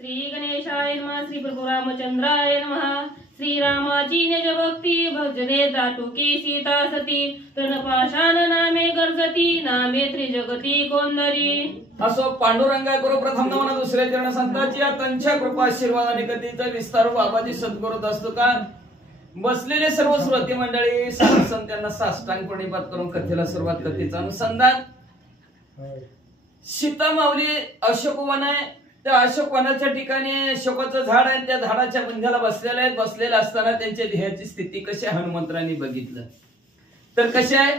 श्री गणेशाय नमः। श्री प्रभु रामचंद्राय नमः। श्रीरामाची निज भक्ती भजने दाटुकी सीता सती तृणपाषाण नामे गर्जती नामे त्रिजगती कोंदरी। असो पांडुरंगा गुरु प्रथम नमन दुसऱ्या चरण संतांची त्यांच्या कृपा आशीर्वादाने कधीचा विस्तार बाबाजी सद्गुरू असतो का बसलेले सर्व श्रोते मंडळी संत त्यांना साष्टांग प्रणिपात करून कथेला सुरुवात कथेचं अनुसंधान। सीता माऊली अशोकवन आहे त्या अशोकवनाच्या ठिकाणी अशोकाचं झाड आहे त्या झाडाच्या बुंध्याला बसलेले आहेत। बसलेले असताना त्यांच्या ध्येयाची स्थिती कशी हनुमंतरांनी बघितलं तर कशी आहे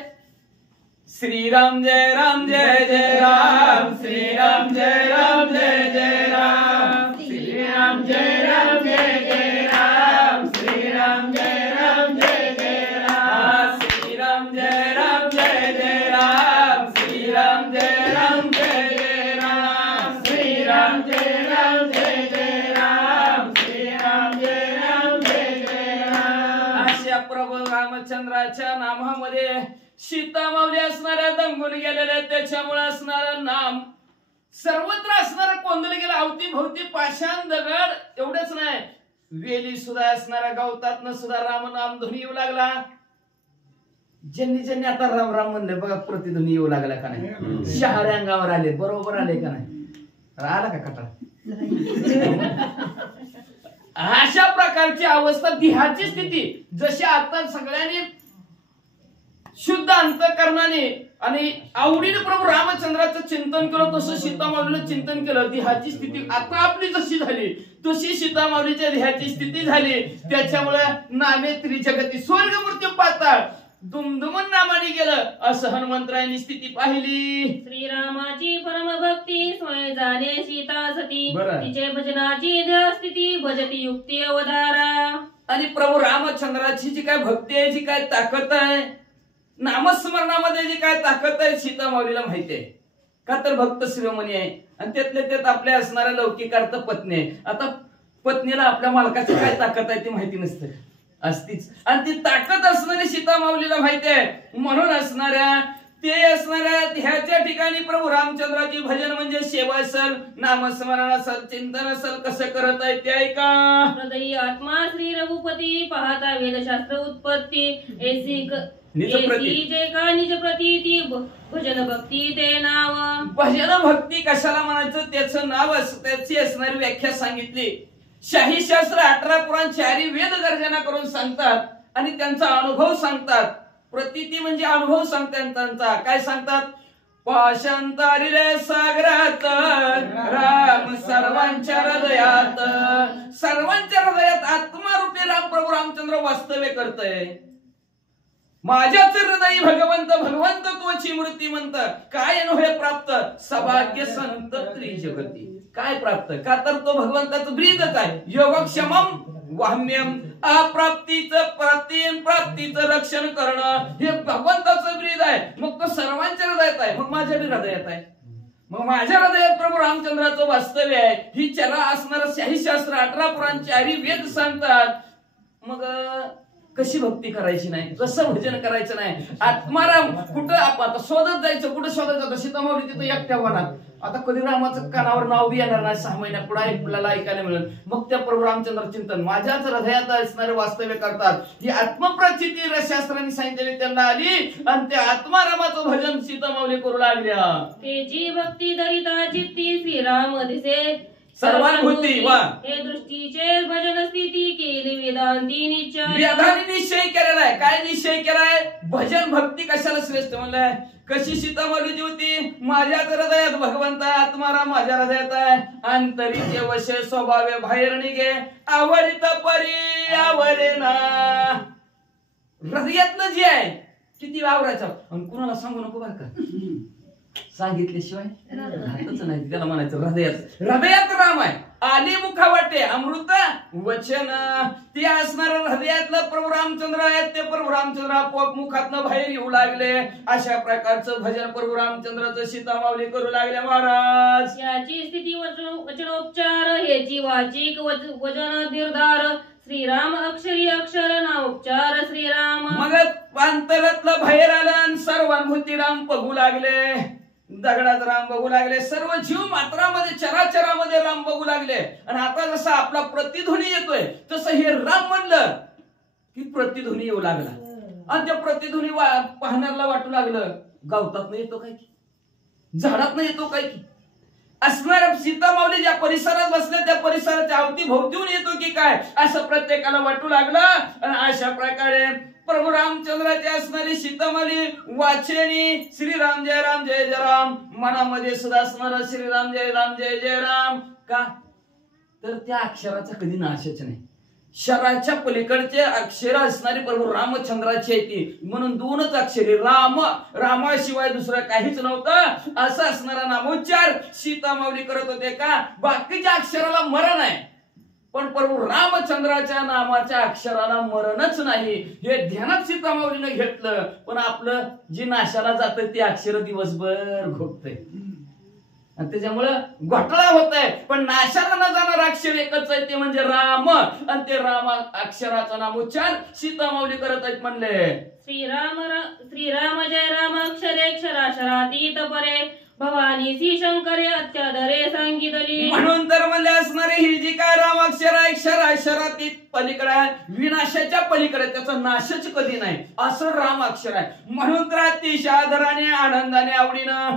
श्रीराम जय राम जय जय राम श्रीराम जय राम जय जय राम श्रीराम जय राम जय जय राम श्रीराम जय राम जय जय राम श्रीराम जय राम जय जय राम श्रीराम जय राम जय जय राम श्रीराम जय राम जय जय राम श्रीराम जय राम जय जय राम। अशा प्रभू रामचंद्राच्या नामामध्ये सीता माऊली असणाऱ्या दंगून गेलेल्या त्याच्यामुळे असणारं नाम सर्वत्र असणारं कोंदलं गेलं अवतीभोवती पाषाण दगड एवढंच नाही वेली सुद्धा असणाऱ्या गवतातनं सुद्धा राम नाम ध्वनी येऊ लागला। ज्यांनी ज्यांनी आता राम राम म्हणले बघा प्रतिध्वनी येऊ लागला का नाही शहरी अंगावर आले बरोबर आले का नाही आला का कटा अशा प्रकारची अवस्था देहाची स्थिती जशी आता सगळ्यांनी शुद्ध अंतःकरणाने आणि आवडीने प्रभू रामचंद्राचं चिंतन केलं तसं सीता माऊलीचं चिंतन केलं। देहाची स्थिती आता आपली जशी झाली तशी सीता माऊलीच्या देहाची स्थिती झाली। त्याच्यामुळे नामे त्रिजगती स्वर्ग मृत्यू पाताळ दुमदुमन नामाने गेलं असं हनुमंतरायांनी स्थिती पाहिली। श्रीरामाची परम भक्ती स्वयं जाणे सीता सती बरं। तिचे भजनाची स्थिती भजती युक्ती अवधारा। आणि प्रभू रामचंद्राची जी काय भक्ती आहे जी काय ताकद आहे नामस्मरणामध्ये जी काय ताकद आहे सीता माऊलीला माहिती आहे का तर भक्त शिरोमणी आहे आणि त्यातले त्यात आपल्या असणाऱ्या लौकिकार्थ पत्नी आहे। आता पत्नीला आपल्या मालकाची काय ताकद आहे ती माहिती नसते असतीच आणि ती ताकद असणारी सीता माऊलीला माहिती आहे म्हणून असणाऱ्या ह्याच्या ठिकाणी प्रभू रामचंद्राची भजन म्हणजे सेवा असेल नामस्मरण असेल चिंतन असेल कसं करत आहे ते ऐका। हृदयी आत्मा श्री रघुपती पाहता वेदशास्त्र उत्पत्ती ऐसी निज प्रतीती भजन भक्ती ते नाव। भजन भक्ती कशाला म्हणायचं त्याचं नाव त्याची असणारी व्याख्या सांगितली। शाही शास्त्र 18 पुराण 4 वेद गर्जना करून सांगतात आणि त्यांचा अनुभव सांगतात। प्रतीती म्हणजे अनुभव सांगतात त्यांचा काय सांगतात पाशांतरिले सागरात राम सर्वांच्या हृदयात आत्मारूपी राम प्रभू रामचंद्र वास्तव्य करतय। माझ्याच हृदयी भगवंत तुझी मूर्ती म्हणत काय नव्हे प्राप्त सभाग्य संत त्रिजगती काय प्राप्त का तर तो भगवंताचं ब्रीदच आहे योगक्षमम वाम्यम प्राप्तीचं रक्षण करणं हे भगवंताचं ब्रीद आहे। मग तो सर्वांच्या हृदयात आहे मग माझ्या बी हृदयात आहे मग माझ्या हृदयात प्रभू रामचंद्राचं वास्तव्य आहे। ही चला असणारं शाही शास्त्र 18 पुराण 4 वेद सांगतात। मग कशी भक्ती करायची नाही कसं भजन करायचं नाही आत्माराम कुठं आता शोधत जायचं कुठं शोधत जातं सीता माऊली तिथं एकट्या वनात आता कधी रामाचं कानावर नाव बी येणार नाही 6 महिन्या पुढे आपल्याला ऐकायला मिळेल। मग त्या प्रभू रामचंद्र चिंतन माझ्याच हृदयात असणारे वास्तव्य करतात ही आत्मप्रचिती शास्त्रांनी सांगितलेली त्यांना आली आणि त्या आत्मारामाचं भजन सीता माऊली करू लागल्या। तेजी भक्ती दरिता चित्ती श्रीराम दिसे सर्वानुभूती वा हे दृष्टीचे भजन स्थिती केली वेदांती निश्चय केलेला आहे। काय निश्चय केलाय भजन भक्ती कशाला श्रेष्ठ म्हणलाय कशी सीता माऊलीची होती माझ्या हृदयात भगवंत आत्माराम माझ्या हृदयात आहे अंतरीचे वशे स्वभावे बाहेर निघे आवरित परी आवरे ना हृदयातलं जे आहे किती वावरायचं आणि कुणाला सांगू नको बरं का सांगितल्याशिवाय राहतच नाही त्याला म्हणायचं हृदयात राम आहे आली मुखावाटे अमृत वचन ते असणार हृदयातलं प्रभू रामचंद्र आहेत ते प्रभू रामचंद्र आपोआप मुखातनं बाहेर येऊ लागले। अशा प्रकारचं भजन प्रभू रामचंद्राचं सीता माऊली करू लागल्या महाराज। याची स्थिती वचनोपचार हेची वाचिक वचन निर्धार श्रीराम अक्षरी अक्षर नामोपचार श्रीराम। मग अंतरातलं बाहेर आलं आणि सर्वानुभूती राम बघू लागले दगडात राम बघू लागले, सर्व जीव मात्रामध्ये चराचरामध्ये राम बघू लागले. आणि आता जसा आपला प्रतिध्वनी येतोय तसं हे राम म्हणलं की प्रतिध्वनी येऊ लागला. आणि त्या प्रतिध्वनी पाहण्याला वाटू लागलं गावतात नाही येतो काय की, झाडात नाही येतो काय की, असणाऱ्या सीता माऊली ज्या परिसरात बसल्या त्या परिसराच्या अवतीभोवतीहून येतो की काय, असं प्रत्येकाला वाटू लागलं. आणि अशा प्रकारे प्रभू रामचंद्राची असणारी सीतामाली वाचेनी श्रीराम जय राम जय जय राम, मनामध्ये सुद्धा असणारा श्रीराम जय राम जय जय राम. का तर त्या अक्षराचा कधी नाशच नाही. शराच्या पलीकडचे अक्षर असणारी प्रभू रामचंद्राची आहे ती, म्हणून दोनच अक्षरे राम, रामाशिवाय दुसरं काहीच नव्हतं असं असणारा नामोच्चार सीता माऊली करत होते. का बाकीच्या अक्षराला मरण आहे पण प्रभू रामचंद्राच्या नामाच्या अक्षराला मरणच नाही, हे ध्यानात सीता माऊलीने घेतलं. पण आपलं जे नाशाला जातं ते अक्षर दिवसभर घोपतंय आणि त्याच्यामुळं घोटाळा होत आहे. पण नाशाला न जाणार अक्षर एकच आहे ते म्हणजे राम. आणि ते राम अक्षराचा नामोच्चार सीता माऊली करत आहेत. म्हणले श्रीराम जय राम अक्षरे क्षराक्षरातीत परे, भवानी सी शंकरे अत्यादरे सांगितली. म्हणून तर म्हणले असणारे ही जी काय राम अक्षर आहे क्षराक्षरातीत पलीकडे आहे, विनाशाच्या पलीकडे, त्याचा नाशच कधी नाही असं राम अक्षर आहे. म्हणून तर अतिशय आदराने आनंदाने आवडीनं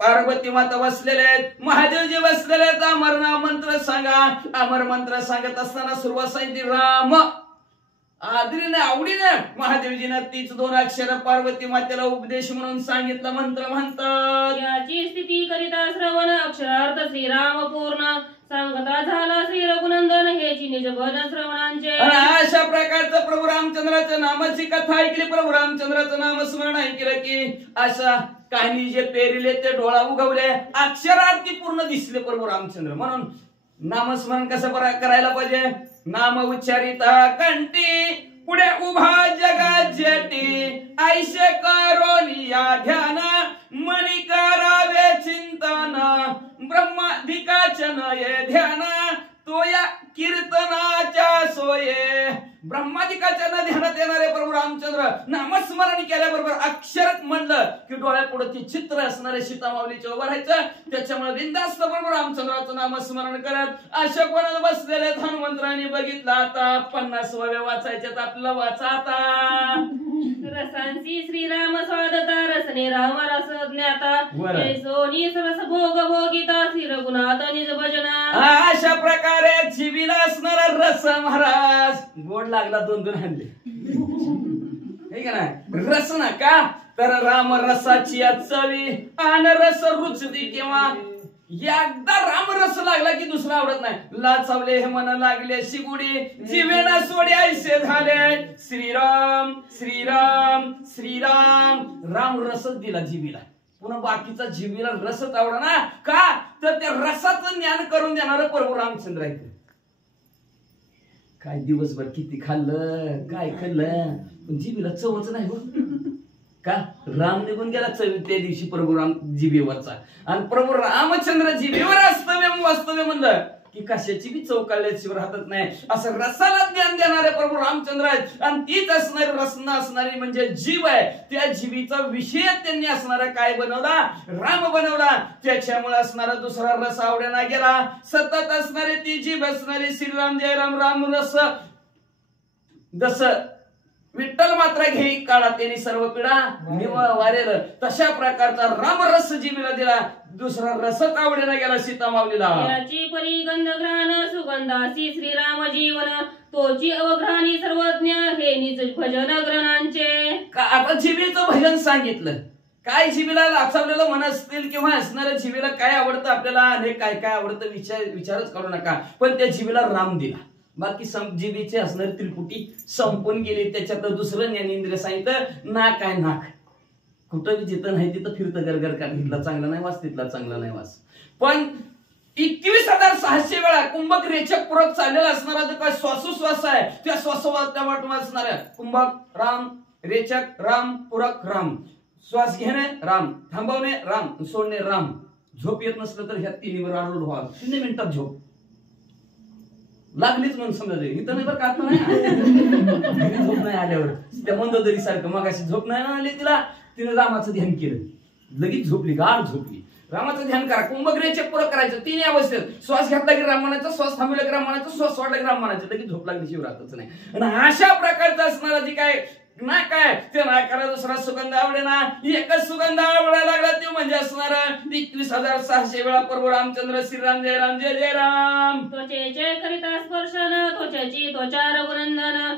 पार्वती माता बसलेले आहेत, महादेवजी बसलेले आहेत. अमर मंत्र सांगा. अमर मंत्र सांगत असताना सुरुवात सांगितली राम. आदरीने आवडीने महादेवजीने तीच दोन अक्षर पार्वती मातेला उपदेश म्हणून सांगितलं. मंत्र म्हणतात याची स्थिती करिता श्रवण अक्षरार्थ श्रीराम पूर्ण, सांगता झाला श्री रघुनंदन हेची निज भजन श्रवणांचे. अशा प्रकारचं प्रभू रामचंद्राच्या नामाची कथा ऐकली, प्रभू रामचंद्राचं नामस्मरण ऐकलं की अशा काही जे पेरिले ते डोळा उगवले, अक्षरार्थी पूर्ण दिसले प्रभू रामचंद्र. म्हणून नामस्मरण कसं करायला पाहिजे. नाम उच्चारिता कंठी पुढे उभा जगात जेटी, ऐशे करोनिया ध्यान मणी करावे चिंतन, ब्रह्माधिकाचन ये ध्यान तो या कीर्तनाच्या सोये. ब्रह्माधिकाच्या ध्यानात येणारे प्रभू रामचंद्र नामस्मरण केल्याबरोबर अक्षर म्हणलं की डोळ्यापुढे ते चित्र असणारे सीता माऊलीचे उभं राहायचं. त्याच्यामुळे बिंदास्त प्रभू रामचंद्राचं नामस्मरण करत अशा कोणाला बसलेले हनुमंतरांनी बघितलं. आता 50 वाचायच्यात आपल्याला वाचा आता. रसांची श्रीराम स्वादता रसने राम रस ज्ञाता, सोनी सरस भोग भोगिता श्री रघुनाथ निज भजना. अशा प्रकारे जीवीला असणारा रस महाराज गोड लागला, 2-2 हाणले हे का नाही रस ना. का तर राम रसाची चवी आन रस रुचती केव्हा, एकदा राम रस लागला की दुसरा आवडत नाही. लाचावले हे मन लागले शिगुडी, जीवेना सोडे ऐसे झाले श्रीराम श्रीराम श्रीराम. राम रसच दिला जीवीला, पुन्हा बाकीचा जीवीला रसच आवडा ना. का तर त्या रसाचं ज्ञान करून देणार प्रभू रामचंद्र आहेत. काय दिवसभर किती खाल्लं काय खाल्लं पण जीबीला चवच नाही हो. का राम निघून गेला चवी त्या दिवशी प्रभू राम जिभेवरचा. आणि प्रभू रामचंद्र जिभेवर वास्तव्य म्हणलं की कशाची बी चव काढल्याशिवाय राहतच नाही. असं रसाला ज्ञान देणारे प्रभू रामचंद्र आहेत. आणि तीच असणारी रसना असणारी म्हणजे जीव आहे. त्या जीवीचा विषय त्यांनी असणारा काय बनवला, राम बनवला. त्याच्यामुळे असणारा दुसरा रस आवडेना गेला. सतत असणारी ती जीभ असणारी श्रीराम जय राम राम रस. जस विठ्ठल मात्र घेई काळा त्यांनी सर्व पिढा निवळ वारेल, तशा प्रकारचा रामरस जीवीला दिला. दुसरा रसच आवडेना गेला सीता माऊलीला. याची परी गंधग्रहण सुगंधासी श्रीराम जीवन, तोची अवघ्राणी सर्वज्ञ हे निज भजन ग्रहणांचे. आता जीवीचं भजन सांगितलं. काय जीवीला लाचावलेलं मन असतील किंवा असणाऱ्या जीवीला काय आवडतं आपल्याला आणि काय काय आवडतं विचारच करू नका. पण त्या जीवीला राम दिला. बाकी जीवीचे असणारी त्रिपुटी संपून गेली. त्याच्यात दुसरं ज्ञानेंद्रिय सांगितलं नाक आहे नाक. कुठं जिथं नाही तिथं फिरतं गरगर का, तिथला चांगला नाही वास तिथला चांगला नाही वास. पण 21,600 वेळा कुंभक रेचक पूरक चाललेला असणारा जो काय श्वासोश्वास आहे त्या श्वासोवास वाटून असणाऱ्या कुंभक राम, रेचक राम, पूरक राम. श्वास घेणे राम, थांबवणे राम, सोडणे राम. झोप येत नसलं तर ह्या तिन्हीवर आरूढ व्हा. 0 मिनिटात झोप लागलीच म्हणून समजा. इथं नाही बरं का नाही झोप नाही आल्यावर त्या मंदोदरी सारखं मग अशी झोप नाही आली तिला. तिने रामाचं ध्यान केलं. लगेच झोपली, गाढ झोपली. रामाचं ध्यान करा, कुंभग्रह चेक पुरं करायचं 3 अवस्थेत. श्वास घेतला की राम म्हणायचं, श्वास थांबवला की राम म्हणायचं, श्वास सोडला की राम म्हणायचं. लगेच झोप लागली शिवरातच नाही. आणि अशा प्रकारचं असणारा जी काय ना काय ते नाही करा. दुसरा सुगंध आवडे ना, एकच सुगंध आवडायला लागला ते म्हणजे असणार 21,600 वेळा प्रभू रामचंद्र श्रीराम जय राम जय जय राम. त्वचेचे करिता स्पर्शन त्वचेची त्वचा रघुनंदन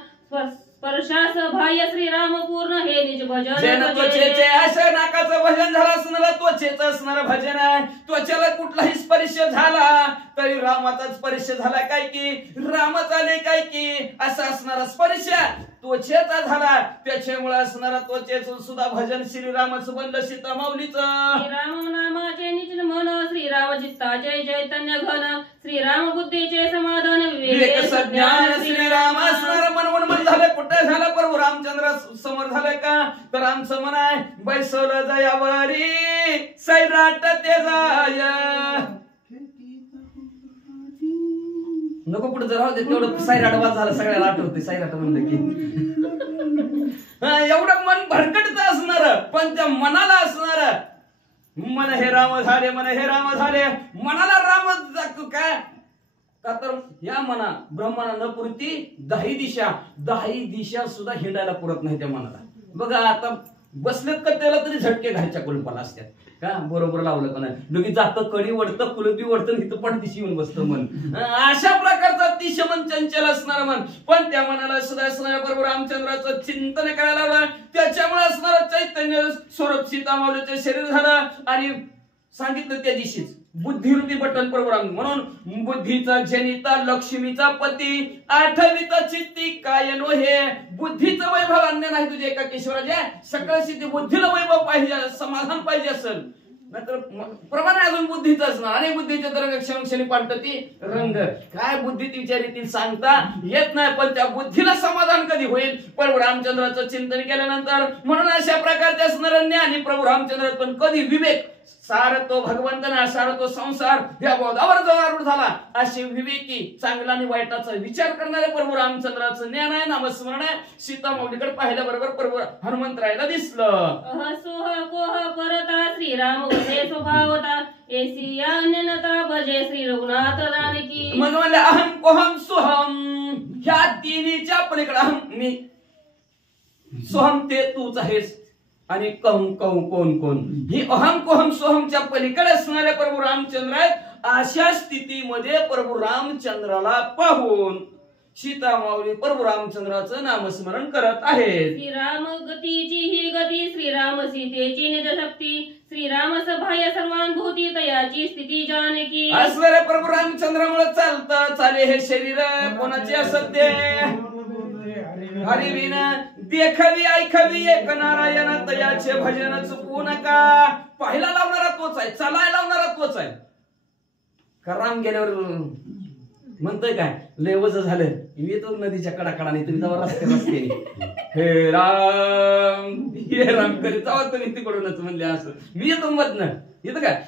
स्पर्शास बाह्य श्रीराम पूर्ण हे निज भजन. त्वचेचे अशा नाकाचं भजन झालं असणार, त्वचेचं असणार भजन आहे. त्वचेला कुठलाही स्पर्श झाला तरी रामाचा स्पर्श झाला काय की, रामाचा आले काय की, असा असणारा स्पर्श त्वचेचा झाला. त्याच्यामुळे असणारा त्वचेचं सुद्धा भजन श्रीरामाचं बनलं सीता माऊलीचं. श्रीराम नामाचे निज मन श्रीराम चित्ताचे चैतन्य घन श्रीराम बुद्धीचे समाधान विवेक सज्ञान श्रीराम असणार मन मन झालं. कुठे झालं प्रभू रामचंद्र समोर झालं का, तर आमचं मन आहे बैसवलं जयावरी सैराट ते जाय. नको पुढे जर राहू दे, तेवढं सैराट वाज झालं, सगळ्याला आठवते सैराट म्हणलं की. एवढं मन भरकटत असणार, पण त्या मनाला असणार मन हे राम झाले, मन हे राम झाले. मनाला राम काय का, तर या मना ब्रह्माना न पुरती 10 दिशा सुद्धा हिंडायला पुरत नाही त्या मनाला. बघा आता बसलेत का त्याला तरी झटके घायच्या कुलपाला असतात का, बरोबर लावलं का नाही, लगेच जातं कडी वडतं कुलपी वडतं, इथं पण दिशी येऊन बसतं मन. अशा प्रकारचं अतिशय मन चंचल असणार मन, पण त्या मनाला सुद्धा असणाऱ्या बरोबर रामचंद्राचं चिंतन करायला लावलं. त्याच्यामुळे असणारं चैतन्य स्वरूप सीता माऊलीचं शरीर झालं. आणि सांगितलं त्या दिवशीच बुद्धिरूपी बटन परब्रह्म म्हणून बुद्धीचा जनिता लक्ष्मीचा पती 8वीचा चित्ती काय नो हे. बुद्धीचं वैभव अन्य नाही तुझे एका केशवराजा. सकळ सिद्धी बुद्धीला वैभव पाहिजे, समाधान पाहिजे असेल, नाहीतर प्रमाण अजून बुद्धीच असणार. आणि बुद्धीचे तर क्षणी पांटती रंग. काय बुद्धीत विचारीतील सांगता येत नाही, पण त्या बुद्धीला समाधान कधी होईल, प्रभू रामचंद्राचं चिंतन केल्यानंतर. म्हणून अशा प्रकारचे असणार ज्ञानी प्रभू रामचंद्र, पण कधी विवेक सार तो भगवंत ना सार तो संसार या बोधावर जवळ झाला. असे विवेकी चांगला आणि वाईटाचा विचार करणारे प्रभू रामचंद्राचं ज्ञान आहे, नामस्मरण आहे. सीता माऊलीकडे पाहिल्याबरोबर प्रभू हनुमंतरायला दिसलं. सोह कोह परता श्रीराम वसे स्वभावता एसी अन्यनता भजे श्री रघुनाथ जानकी. मग म्हणले अहम कोहम सुहम, ह्या तिन्हीच्या पलीकडे अहम मी, सोहम ते तूच आहेस, आणि कहम कहू कोण कोण. ही अहम कोहम सोहमच्या पलीकडे असणारे प्रभू रामचंद्र आहेत. अशा स्थितीमध्ये प्रभू रामचंद्राला पाहून सीता माऊली प्रभू रामचंद्राचं नामस्मरण करत आहेत. श्रीराम गतीची ही गती श्रीराम सीतेची निज शक्ती श्रीराम सभाय सर्वानुभूती तयाची स्थिती जानकी. असणारे प्रभू रामचंद्रामुळे चालतं चाले हे शरीर कोणाचे असत ते हरिविना देखवी ऐकवी एक नारायण तयाचे भजन चुकवू नका. पाहिला लावणारा तोच आहे, चालायला लावणारा तोच आहे. राम गेल्यावर म्हणतोय काय लेवच झालं, येतो नदीच्या कडाकडाने तुम्ही जावा रस्त्याने हे राम करीत जावा तुम्ही तिकडूनच म्हणले असं. मी येतो मधनं येतं काय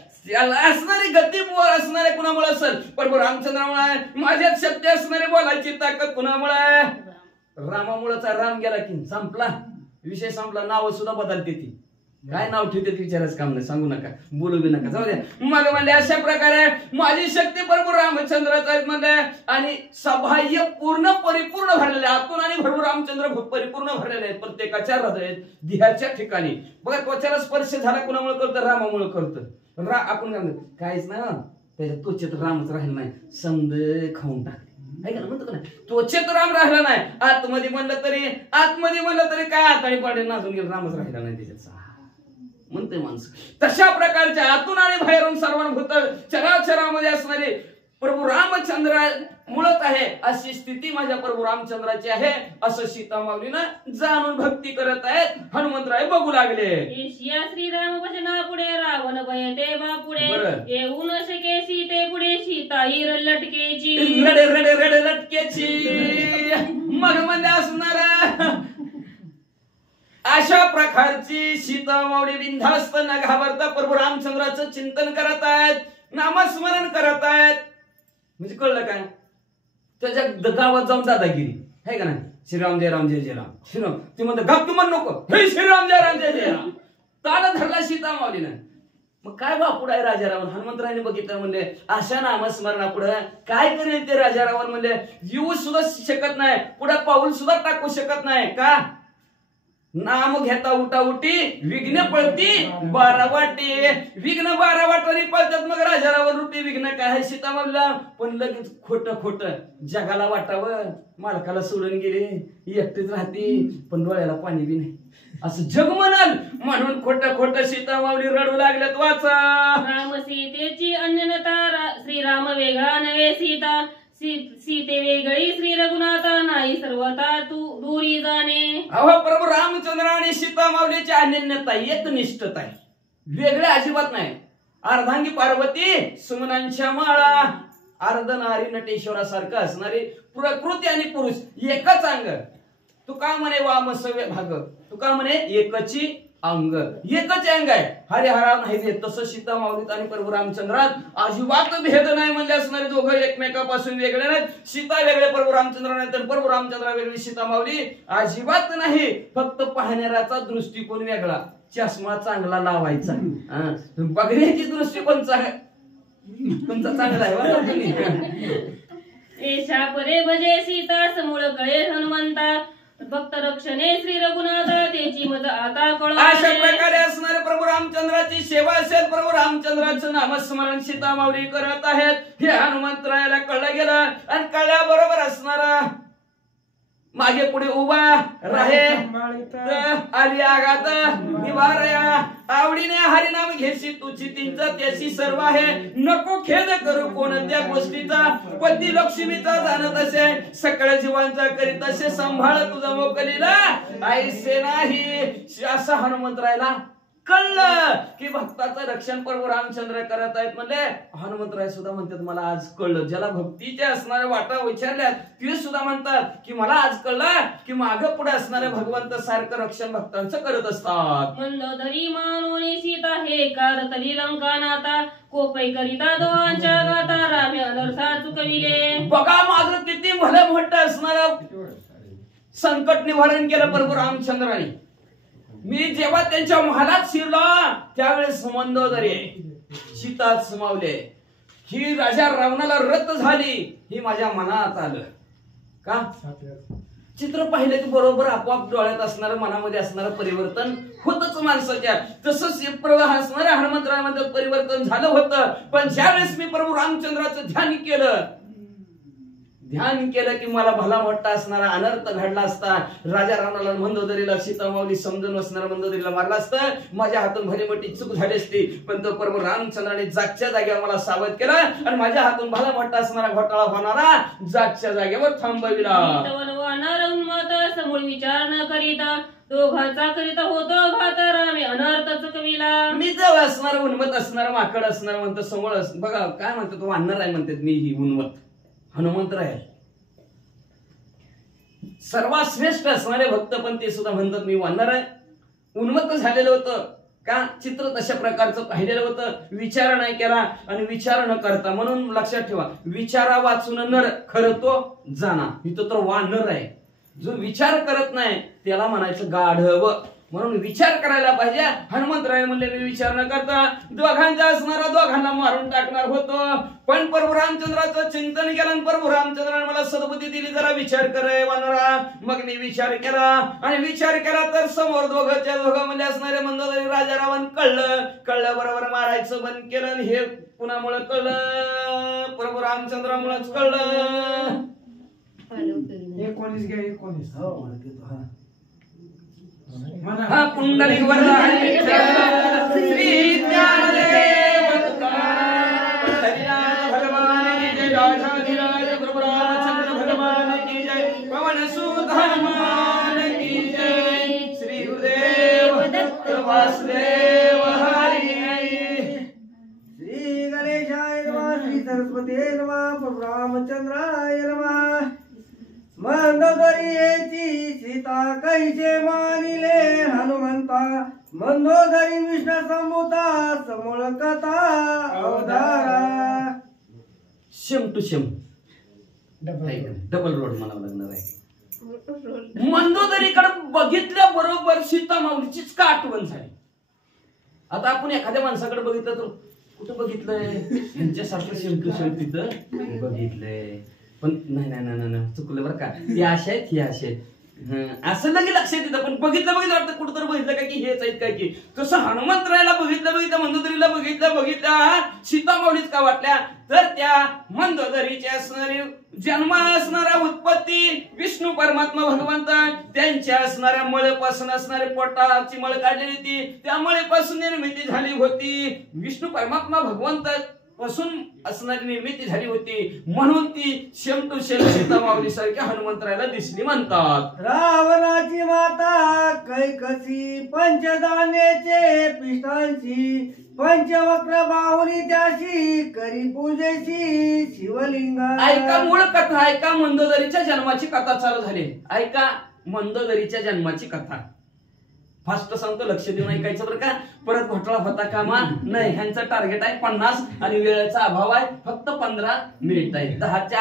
असणारी गती असणारे कुणामुळे असेल, पण रामचंद्रामुळे. माझ्यात शक्ती असणारे बोलायची ताकद कुणामुळे, रामामुळेच. राम गेला की संपला विषय, संपला. नाव सुद्धा बदलते ती, काय नाव ठेवते विचारायचं काम नाही, सांगू नका, बोलू बी नका, जाऊ द्या. मग म्हणले अशा प्रकारे माझी शक्ती भरपूर रामचंद्राचा आहेत म्हणले. आणि सबाह्य पूर्ण परिपूर्ण भरलेले आतून आणि भरपूर रामचंद्र परिपूर्ण भरलेले आहेत प्रत्येकाच्या हृदयात ध्येयाच्या ठिकाणी. बघा त्वचेला स्पर्श झाला कुणामुळे करतं, रामामुळे करतं. आपण काहीच नाही त्याच्या त्वचेत रामच राहिला नाही, समद खाऊन टाकले म्हणतो का नाही. त्वचेत राम राहिला नाही, आतमध्ये म्हणलं तरी काय आताळी पाडे नाचून गेलं, रामच राहिला नाही त्याच्यात म्हणते माणसं. तशा प्रकारच्या आतून आणि बाहेरून सर्वांभूत चराचरामध्ये असणारे प्रभू रामचंद्र मुळत आहे. अशी स्थिती माझ्या प्रभू रामचंद्राची आहे असं सीता माऊलीनं जाणून भक्ती करत आहेत. हनुमंतराय बघू लागले. एशिया श्रीराम भजना पुढे रावण भय देवा पुढे येऊ न शके सीते पुढे सीताई लटकेची रडे रडे रडे लटकेची. मग म्हणजे असणार अशा प्रकारची सीता माऊली बिनधास्त न घाबरता प्रभू रामचंद्राचं चिंतन करत आहेत, नामस्मरण करत आहेत. म्हणजे कळलं काय, त्याच्या गावात जाऊन दादागिरी आहे का नाही. श्रीराम जय राम जय जय राम श्रीराम. ती म्हणते गप तू म्हण नको, हे श्रीराम जय राम जय जय राम. ताड धरला सीता माऊलीनं. मग काय बापुड आहे राजा रावण? हनुमंतरायाने बघितलं म्हणले अशा नामस्मरणापुढं काय करेल ते राजा रावण? म्हणले येऊ सुद्धा शकत नाही, पुढे पाऊल सुद्धा टाकू शकत नाही. का? नाम घेता उठा उठी विघ्न पळती 12 वाटी. विघ्न 12 वाटांनी पळतात. मग राजा रावण रूपी विघ्न काय आहे सीता माऊलीला? पण लगेच खोट जगाला वाटावं मालकाला सोडून गेले, एकटीच राहते पण डोळ्याला पाणी बी नाही असं जग म्हणाल म्हणून खोट सीता माऊली रडू लागल्यात. वाचा. राम सीतेची अन्यनता, श्रीराम वेगळा नव्हे सीता, सीते वेगळी श्री रघुनाथा, नाही सर्वता तू दूरी जाणे. अहो प्रभू रामचंद्र आणि सीता माऊलीची अनन्यता एकनिष्ठता आहे, वेगळे अजिबात नाही. अर्धांगी पार्वती सुमनांच्या माळा, अर्धनारी नटेश्वरासारखं असणारी प्रकृती आणि पुरुष एकच अंग. तू का म्हणे वामसव्य भाग, तू का म्हणे एकची अंग, एकच अंग आहे. हरिहरा नाही तसं सीता माऊलीत आणि प्रभू रामचंद्रात अजिबात भेद नाही म्हणले असणारे दोघं एकमेकापासून वेगळे नाहीत. सीता वेगळे प्रभू रामचंद्र नाही तर प्रभू रामचंद्र वेगळी सीता माऊली अजिबात नाही. फक्त पाहणाऱ्याचा दृष्टिकोन वेगळा, चष्मा चांगला लावायचा, बघण्याची दृष्टिकोन तुमचा चांगला आहे. एशा परे भजे सीता समूळ कळे हनुमंता, भक्त रक्षणे श्री रघुनाथा, त्याची मज आता कळ. अशा प्रकारे असणारे प्रभू रामचंद्राची सेवा असेल, प्रभू रामचंद्राचं नामस्मरण सीता माऊली करत आहेत हे हनुमंतरायाला कळलं गेलं. आणि कळल्याबरोबर असणारा मागे पुढे उभा राहे आली आगात निवारया, आवडीने हरिनाम घेशी तुझी तिंच त्याशी सर्व आहे. नको खेद करू कोणत्या गोष्टीचा, पती लक्ष्मीचा जाणत असे, सकळ जीवांचा करीत असे, सांभाळ तुझा मोकलीला ऐसे नाही. असं हनुमंतरायला कळलं की भक्ताचं रक्षण प्रभू रामचंद्र करत आहेत. म्हणजे हनुमंतराय सुद्धा म्हणतात मला आज कळलं. ज्याला भक्तीच्या असणाऱ्या वाटा विचारल्यात ते सुद्धा म्हणतात की मला आज कळलं की मागे पुढे असणारे भगवंत सारखं रक्षण भक्तांचं करत असतात. मंदोदरी मानोनी सीता हे कारतली लंका नाता, कोपै करिता दोहांच्या गाता, रामे अनर्था चुकविले. बघा माझं किती भलं मोठं असणारं संकट निवारण केलं प्रभू रामचंद्राने. मी जेव्हा त्यांच्या महालात शिरलो त्यावेळेस मंदोदरी सीता समावले, ही राजा रावणाला रद्द झाली ही माझ्या मनात आलं. का? चित्र पाहिलं की बरोबर आपोआप डोळ्यात असणार मनामध्ये असणारं परिवर्तन होतच माणसाच्या. तसंच असणाऱ्या हनुमंतरायामध्ये परिवर्तन झालं होतं. पण ज्यावेळेस मी प्रभू रामचंद्राचं ध्यान केलं की मला भला मोठा असणारा अनर्थ घडला असता. राजा रावणाला मंदोदरीला सीता माऊली समजून असणारा मंदोदरीला मारला असतं, माझ्या हातून भली मोठी चूक झाली असती. पण तो प्रभू रामचंद्राने जागच्या जागेवर मला सावध केला आणि माझ्या हातून भला मोठा असणारा घोटाळा होणारा जागच्या जागेवर थांबविला. समूळ विचार न करिता दोघांचा करिता होतो घात, रामे अनर्थ चुकविला. मी जवळ असणार उन्मत असणार माकड असणार म्हणतो समोर बघा काय म्हणतो तो आणणार आहे म्हणतात मी ही उन्मत. हनुमंतराय सर्वात श्रेष्ठ असणारे भक्त पण ते सुद्धा म्हणतात मी वानर आहे. उन्मत्त झालेलं होतं का? चित्र तशा प्रकारचं पाहिलेलं होतं. विचार नाही केला आणि विचार न करता, म्हणून लक्षात ठेवा विचारा वाचून नर खरं तो जाना. इथं तर वानर आहे. जो विचार करत नाही त्याला म्हणायचं गाढव. म्हणून विचार करायला पाहिजे. हनुमंतराय म्हणले मी विचार न करता दोघांचा असणारा दोघांना मारून टाकणार होतो. पण प्रभू रामचंद्राचं चिंतन केलं आणि प्रभू रामचंद्राने मला सद्बुद्धी दिली, जरा विचार करे वानरा. मग मी विचार केला आणि विचार केला तर समोर दोघांच्या दोघांमध्ये असणारे मंदोदरी राजा रावण कळलं बरोबर मारायचं बंद केलं. आणि हे कुणामुळे कळलं? प्रभू रामचंद्रामुळेच कळलं. 19 हा कुंडलिक वरदान श्री ज्ञानदेव तुकाराम भगवान की जय. राजाधिराज प्रभु रामचंद्र भगवान की जय. पवन सुत हनुमान की जय. श्री गुरुदेव दत्त वासुदेव हरी. श्री गणेशाय नमः, श्री सरस्वती नमः, प्रभु रामचंद्राय नमः. मंदोदरीची सीता कैसे मानिले हनुमंता, मंदोदरी विष्णू संभूता समूळ कथा अवतारा. शेम टू शेम डबल रोड म्हणावं लागणार आहे. मंदोदरीकडे बघितल्या बरोबर सीता माऊलीचीच का आठवण झाली. आता आपण एखाद्या माणसाकडे बघितलं तर कुठं बघितलंय यांच्यासारखं शेम तिथं बघितलंय, पण नाही चुकलं बरं का, हे अशा आहेत हे अशा आहेत असं लगे लक्षात येतं. पण बघितलं वाटतं कुठं तर बघितलं का की हेच आहेत काय की. तसं हनुमंतरायला बघितलं मंदोदरीला बघितल्या सीतामाऊलीच का वाटल्या, तर त्या मंदोदरीची असणारी जन्म असणारा उत्पत्ती विष्णू परमात्मा भगवंत त्यांच्या असणाऱ्या मळेपासून असणारे पोटाची मळ काढलेली होती, त्या मळेपासून निर्मिती झाली होती. विष्णू परमात्मा भगवंत पासून असणारी निर्मिती झाली होती, म्हणून ती शेम टू शेम सीतामाऊली सारख्या हनुमंतरायला दिसली म्हणतात. रावणाची माता कैकसी पंचधान्याचे पिष्टांची पंचवक्र बाहुली त्याशी करी पूजेशी शिवलिंगा. ऐका मूळ कथा, ऐका मंदोदरीच्या जन्माची कथा चालू झाली. ऐका मंदोदरीच्या जन्माची कथा. फास्ट सांगतो, लक्ष देऊन ऐकायचं बरं का. परत घोटाळा होता कामा नाही. ह्यांचं टार्गेट आहे 50 आणि वेळेचा अभाव आहे, फक्त 15 मिनिट आहे. 10च्या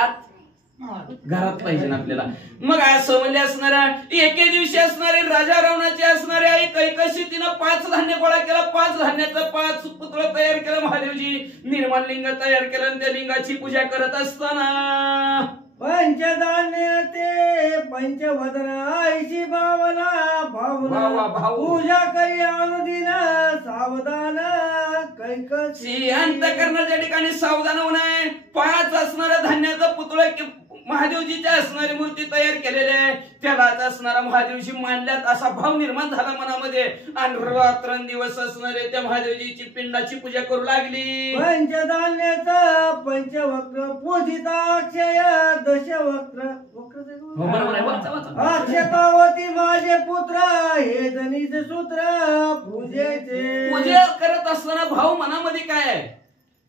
आत घरात पाहिजे आपल्याला. मग असं म्हणजे असणाऱ्या एके दिवशी असणारे राजा रावणाचे असणारे आई कैकशी तिनं 5 धान्य गोळा केला. 5 धान्याचं 5 पुतळं तयार केलं. महादेवजी निर्माण लिंग तयार केलं आणि त्या लिंगाची पूजा करत असताना पंचधान्य ते पंचवदन आईशी बावला भावना पूजा करी अनुदिन सावधान कैकसी. अंतःकरणाच्या ठिकाणी सावधान होणे. 5 असणाऱ्या धान्याचं पुतळं महादेवजीच्या असणारी मूर्ती तयार केलेली आहे, त्यालाच असणारा महादेवजी मानल्यात असा भाव निर्माण झाला मनामध्ये. आणि रात्रंदिवस असणारे त्या महादेवजीची पिंडाची पूजा करू लागली. पंचधान्याचं पंचवक्र पूजिताक्षय दशवक्र अक्षतावती माझे पुत्र हे जनीचे सूत्र पूजेचे. पूजा करत असताना भाव मनामध्ये काय आहे,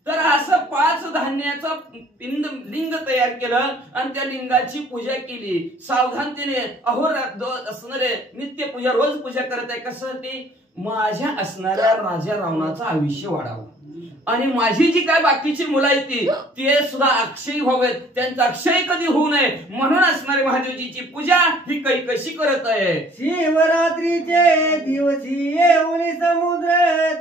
तर असं 5 धान्याचा पिंड लिंग तयार केलं आणि त्या लिंगाची पूजा केली सावधानतेने. अहोरात्र असणारे नित्य पूजा, रोज पूजा करत आहे. कशासाठी? माझ्या असणाऱ्या राजा रावणाचं आयुष्य वाढावं आणि माझी जी काय बाकीची मुलं आहेत ते सुद्धा अक्षय व्हावेत, त्यांचा अक्षय कधी होऊ नये म्हणून असणारी महादेवजीची पूजा ही कैकशी करत आहे. शिवरात्रीचे दिवशी येऊन समुद्र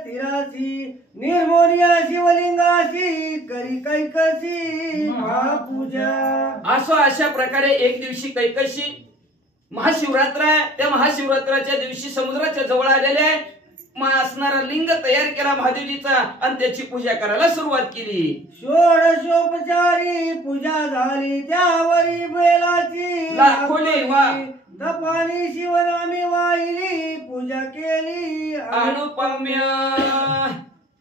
तीराशी निर्मोनिया शिवलिंगाशी करी कैकशी महापूजा. असं अशा प्रकारे एक दिवशी कैकशी महाशिवरात्र आहे, त्या महाशिवरात्राच्या दिवशी समुद्राच्या जवळ आलेले आहे. असणारा लिंग तयार केला महादेवजीचा आणि त्याची पूजा करायला सुरुवात केली. षोडशोपचारी पूजा झाली त्यावरी बेलाची दाखवली वा दपानी शिवनामी वाहिली पूजा केली अनुपम्य.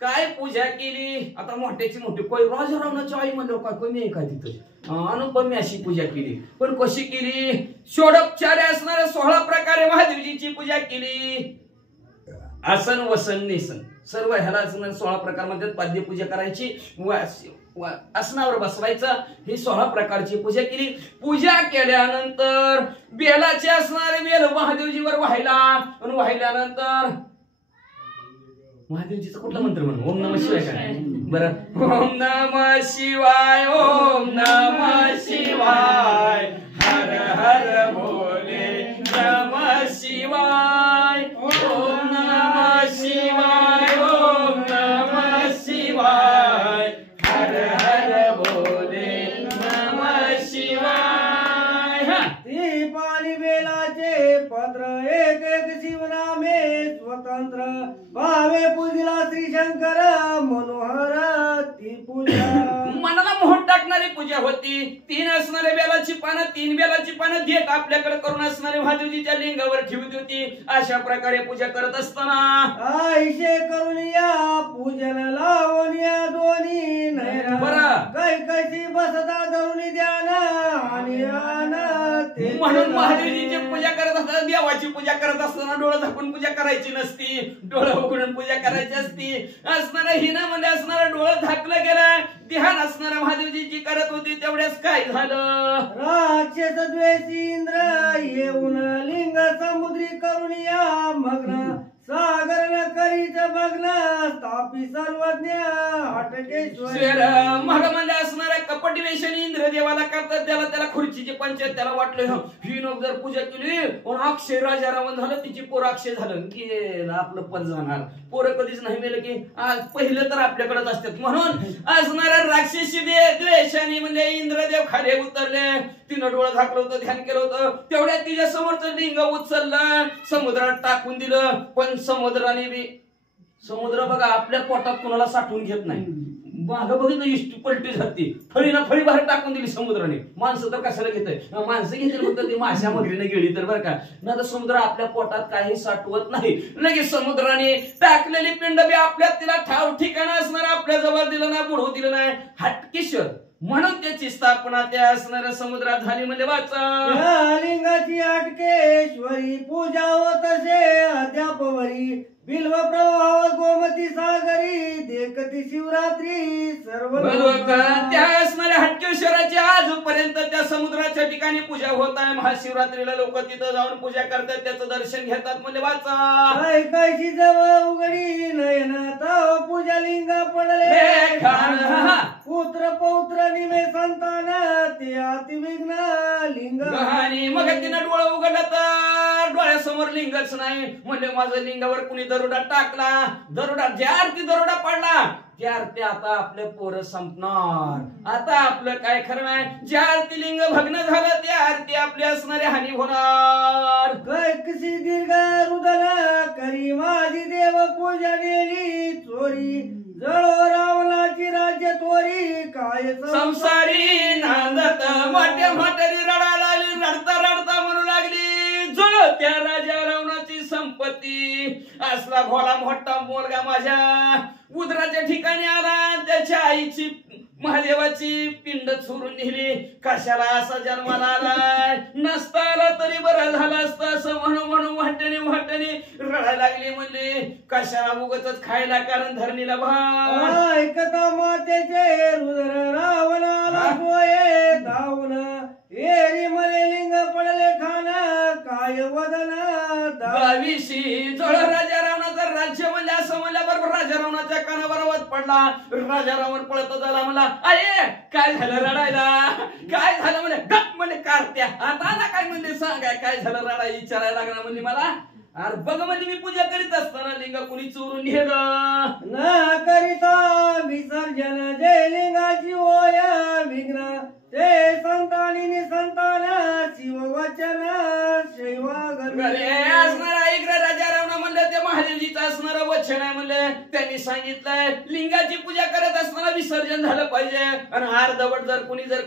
काय पूजा केली? आता मोठ्याची मोठी कोई राजा रावणाची आई म्हणलं काय कमी आहे का तिथं? अनुपम्य अशी पूजा केली. पण कशी केली? षोडोपचारी असणाऱ्या 16 प्रकारे महादेवजीची पूजा केली. आसन वसन नेसन सर्व ह्याला 16 प्रकार मध्ये पाद्यपूजा करायची, आसनावर बसवायचं. ही 16 प्रकारची पूजा केली. पूजा केल्यानंतर बेलाचे असणारे बेल महादेवजीवर वाहिला आणि वाहिल्यानंतर महादेवजीचा कुठला मंत्र म्हणून ओम नमः शिवाय काय बरं? ओम नमः शिवाय, ओम नमः शिवाय, हर हर भोले नमः शिवाय, ओम नमः शिवाय, ओम नमः शिवाय, हर हर भोले नमः शिवाय. ती पाणी बेलाचे पत्र एक एक शिवनामे स्वतंत्र भावे पूजिला श्री शंकर मनोहर ती पूजा. मनाला मोहन टाकणारी पूजा होती. 3 असणारे बेलाची पानं, 3 बेलाची पानं देत आपल्याकडे करून असणारे महादेवजीच्या लिंगावर ठेवत होती. अशा प्रकारे पूजा करत असताना आयशे करून या पूजन लावून या दोन्ही नयन कैकशी बसता धरून ध्यान आणि म्हणून महादेवजीची पूजा करत असताना, देवाची पूजा करत असताना डोळं झाकून पूजा करायची नसती, डोळं उघडून पूजा करायची असती. असणारा हिनं म्हणजे असणारा डोळं झाकलं गेलं, ध्यान असणारा महादेवजीची करत होती. तेवढ्याच काय झालं? राक्षस द्वेषी इंद्र येऊन लिंग समुद्री करून या मग्न सागर न करीत भग्न स्थापी सर्वज्ञ हटकेश्वर मग म्हणजे असणाऱ्या कपटी वेशाने इंद्रदेवाला करतात त्याला खुर्चीची पंचायत त्याला वाटलं ही लोक जर पूजा केली पण अक्षय राजा रावण झालं तिची पोरं अक्षय झालं की आपलं पद जाणार पोरं कधीच नाही मेलं की आज पहिलं तर आपल्याकडेच असतात म्हणून असणाऱ्या राक्षसी द्वेषाने म्हणजे इंद्रदेव खाली उतरले तिनं डोळं झाकलं होतं ध्यान केलं होतं तेवढ्यात तिच्या समोरचं लिंग उचललं समुद्रात टाकून दिलं पण समुद्र बघा आपल्या पोटात कोणाला साठवून घेत नाही माग बघितलं इष्ट पलटी जाते फळीना फळी बाहेर टाकून दिली समुद्राने माणसं तर कशाला घेतय माणसं घेतली फक्त ती माश्या मगरीने गेली तर बरं का ना तर समुद्र आपल्या पोटात काही साठवत नाही लगेच समुद्राने टाकलेली पिंड बी आपल्या तिला ठाव ठिकाण असणार आपल्या जवळ दिलं नाही बुडवू दिलं नाही हटकेश्वर म्हणून त्याची स्थापना त्या असणाऱ्या समुद्रात झाली म्हणजे वाचा लिंगाची हटकेश्वरी पूजा होत असे अद्यापवरी बिल्व प्रवाह गोमती सागरी देखती शिवरात्री सर्व त्या असणाऱ्या हटकेश्वराची आजपर्यंत त्या समुद्राच्या ठिकाणी पूजा होत आहे महाशिवरात्रीला लोक तिथं जाऊन पूजा करतात त्याचं दर्शन घेतात म्हणजे वाचा ऐकायची जवळ उघडी नयनात पूजा लिंग पडले पुत्र पौत्र निमे संतान ते अतिविघ्न लिंग आणि मग तिनं डोळं उघडलं तर डोळ्यासमोर लिंगच नाही म्हणजे माझं लिंगावर कुणी दरोडा टाकला दरोडा ज्या अर्थी दरोडा पडला त्या अर्थी आता आपले पोरं संपणार आता आपलं काय खरं नाही ज्या अर्थी लिंग भग्न झालं त्या अर्थी आपली असणारी हानी होणार कैकसी दीर्घ रुदन करी माझी देव पूजा नेली चोरी जळो रावणाची राज्य तोरी काय संसारी नांदत मोठ्या म्हातारी रडा लागली रडता रडता म्हणू लागली जो त्या राजा रावणाची संपत्ती असला भोळा मोठा मुलगा माझ्या उदराच्या ठिकाणी आला त्याच्या आईची महादेवाची पिंड चोरून नेली कशाला असा जन्माला आलाय नसता आला तरी बरं झालं असतं असं म्हणून वाट्याने रडायला लागली म्हणले कशाला उगतच खायला कारण धरणीला भाव ऐकता मातेचे रुद्र रावणाला सोये धावून एरी मले लिंग पडले खाना काय वदन दाविशी जळ राजा रावणाचं राज्य म्हणजे असं म्हणल्याबरोबर राजा रावणाच्या कानावर आवाज पडला राजा रावण पळत झाला मला अरे काय झालं रडायला काय झालं म्हणे गप म्हणे कारत्या आता काय म्हणले सांगाय काय झालं रडायला विचारायला लागला म्हणजे मला अरे बघ म्हणजे मी पूजा करीत असताना लिंग कुणी चोरून नेलं ना करिता विसर्जन जय लिंगाची होय विघ्न ते संतानी संतान शिव वचन असणारा ऐक राजा रावणा म्हणलं ते महादेवजीचं असणारं वचन आहे म्हणलं त्यांनी सांगितलंय लिंगाची पूजा करत असताना विसर्जन झालं पाहिजे आणि अर्धवट जर कोणी जर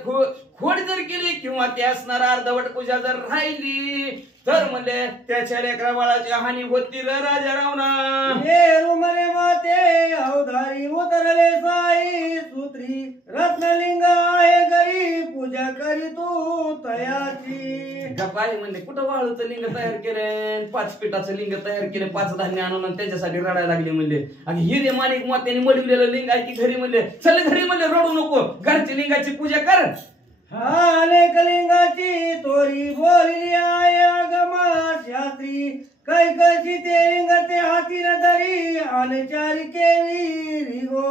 खोड जर केली किंवा ते असणारा अर्धवट पूजा जर राहिली तर म्हणले त्याच्या लेकरा बाळाची हानी होती राजा रावणा रुमरे माते अवधारी उतरले साई सूत्री रत्नलिंग आहे घरी पूजा करी तू तयाची गपाई म्हणले कुठं वाळूचं लिंग तयार केले 5 पिठाचं लिंग तयार केले 5 धान्य आणून त्याच्यासाठी रडायला लागले म्हणले आणि हिरे माणिक मात्याने मडविलेलं लिंग आहे की घरी म्हणले चल घरी म्हणले रडू नको घरची लिंगाची पूजा कर अनेक लिंगाची तोरी बोलली आहे आगमा शास्त्री कैकशी ते लिंग ते हाती धरी अनचारी केली रिगो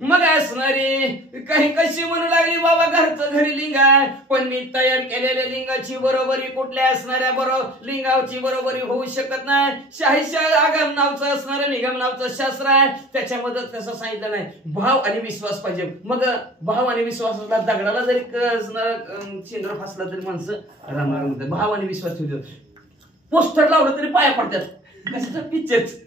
मग असणारी काही कशी म्हणू लागली बाबा घरचं घरी लिंग आहे पण मी तयार केलेल्या लिंगाची बरोबरी कुठल्या असणाऱ्या बरोबर लिंगाची बरोबरी होऊ शकत नाही शाहीशाह आगम नावचं असणारं निगम नावचं शास्त्र आहे त्याच्यामध्ये कसं सांगितलं नाही भाव आणि विश्वास पाहिजे मग भाव आणि विश्वास असला दगडाला जरी चिंद्र फासला तरी माणसं राहणार भाव आणि विश्वास ठेवतो पोस्टर लावलं तरी पाया पडतात कशाचं पिक्चरच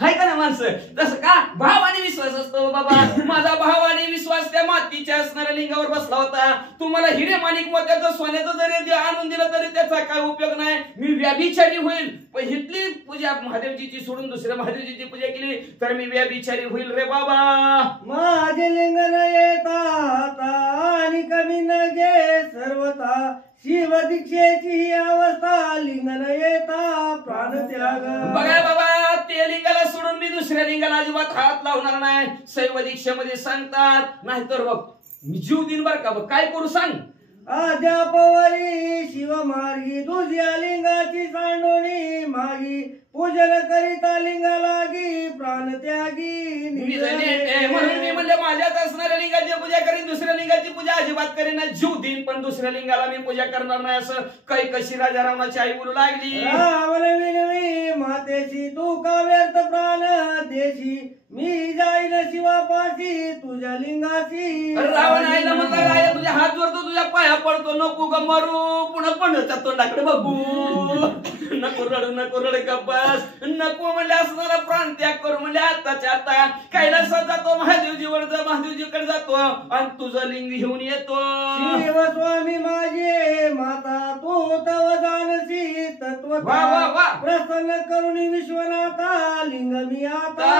हाय का ना माणसं तसं का भाव आणि विश्वास असतो बाबा माझा भाव आणि विश्वास त्या मातीच्या असणाऱ्या लिंगावर बसला होता तुम्हाला हिरे माणिक मोत्याचं सोन्याचं जरी आणून दिलं तरी त्याचा काय उपयोग नाही मी व्याभिचारी होईल पण हितली पूजा महादेवजीची सोडून दुसऱ्या महादेवजीची पूजा केली तर मी व्याभिचारी होईल रे बाबा माझे लिंग न येता आणि कमी न घे सर्वता शिव दीक्षेची ही अवस्था लिंग न येता प्राणत्याग बघा बाबा ते लिंगाला सोडून मी दुसऱ्या लिंगाला अजिबात हात लावणार नाही शैव दीक्षेमध्ये सांगतात नाहीतर बघ मी जीव दिन बर का बघ काय करू सांग अद्यापवरी शिवमार्गी तुझ्या लिंगाची सांडोणी मागी पूजन करिता लिंगा लागी प्राणत्यागी म्हणून मी म्हणले माझ्यात असणाऱ्या लिंगाची पूजा करीन, दुसऱ्या लिंगाची पूजा अजिबात करीन नाही, जीव देईन, पण दुसऱ्या लिंगाला मी पूजा करणार नाही असं काही कशी राजा रावणाची आई बोलू लागली. विनवी मातेशी तू का व्यर्थ प्राण देशी मी जाईन शिवापाशी तुझ्या लिंगाशी. रावण आईला म्हणला राया तुझ्या हात जोडतो तुझ्या पाया पडतो नको ग मरू पुन्हा पंढरच्या तोंडाकडे बघू नको रड गप्पास नको म्हणले असणारा प्राण त्याग करू म्हणले आताच्या आता कैलासात जातो महादेवजीवर महादेवजीकडे जातो आणि तुझं लिंग घेऊन येतो. शिवस्वामी माझे माता तू तव जानसी तत्व प्रसन्न करून विश्वनाथा लिंग मी आता.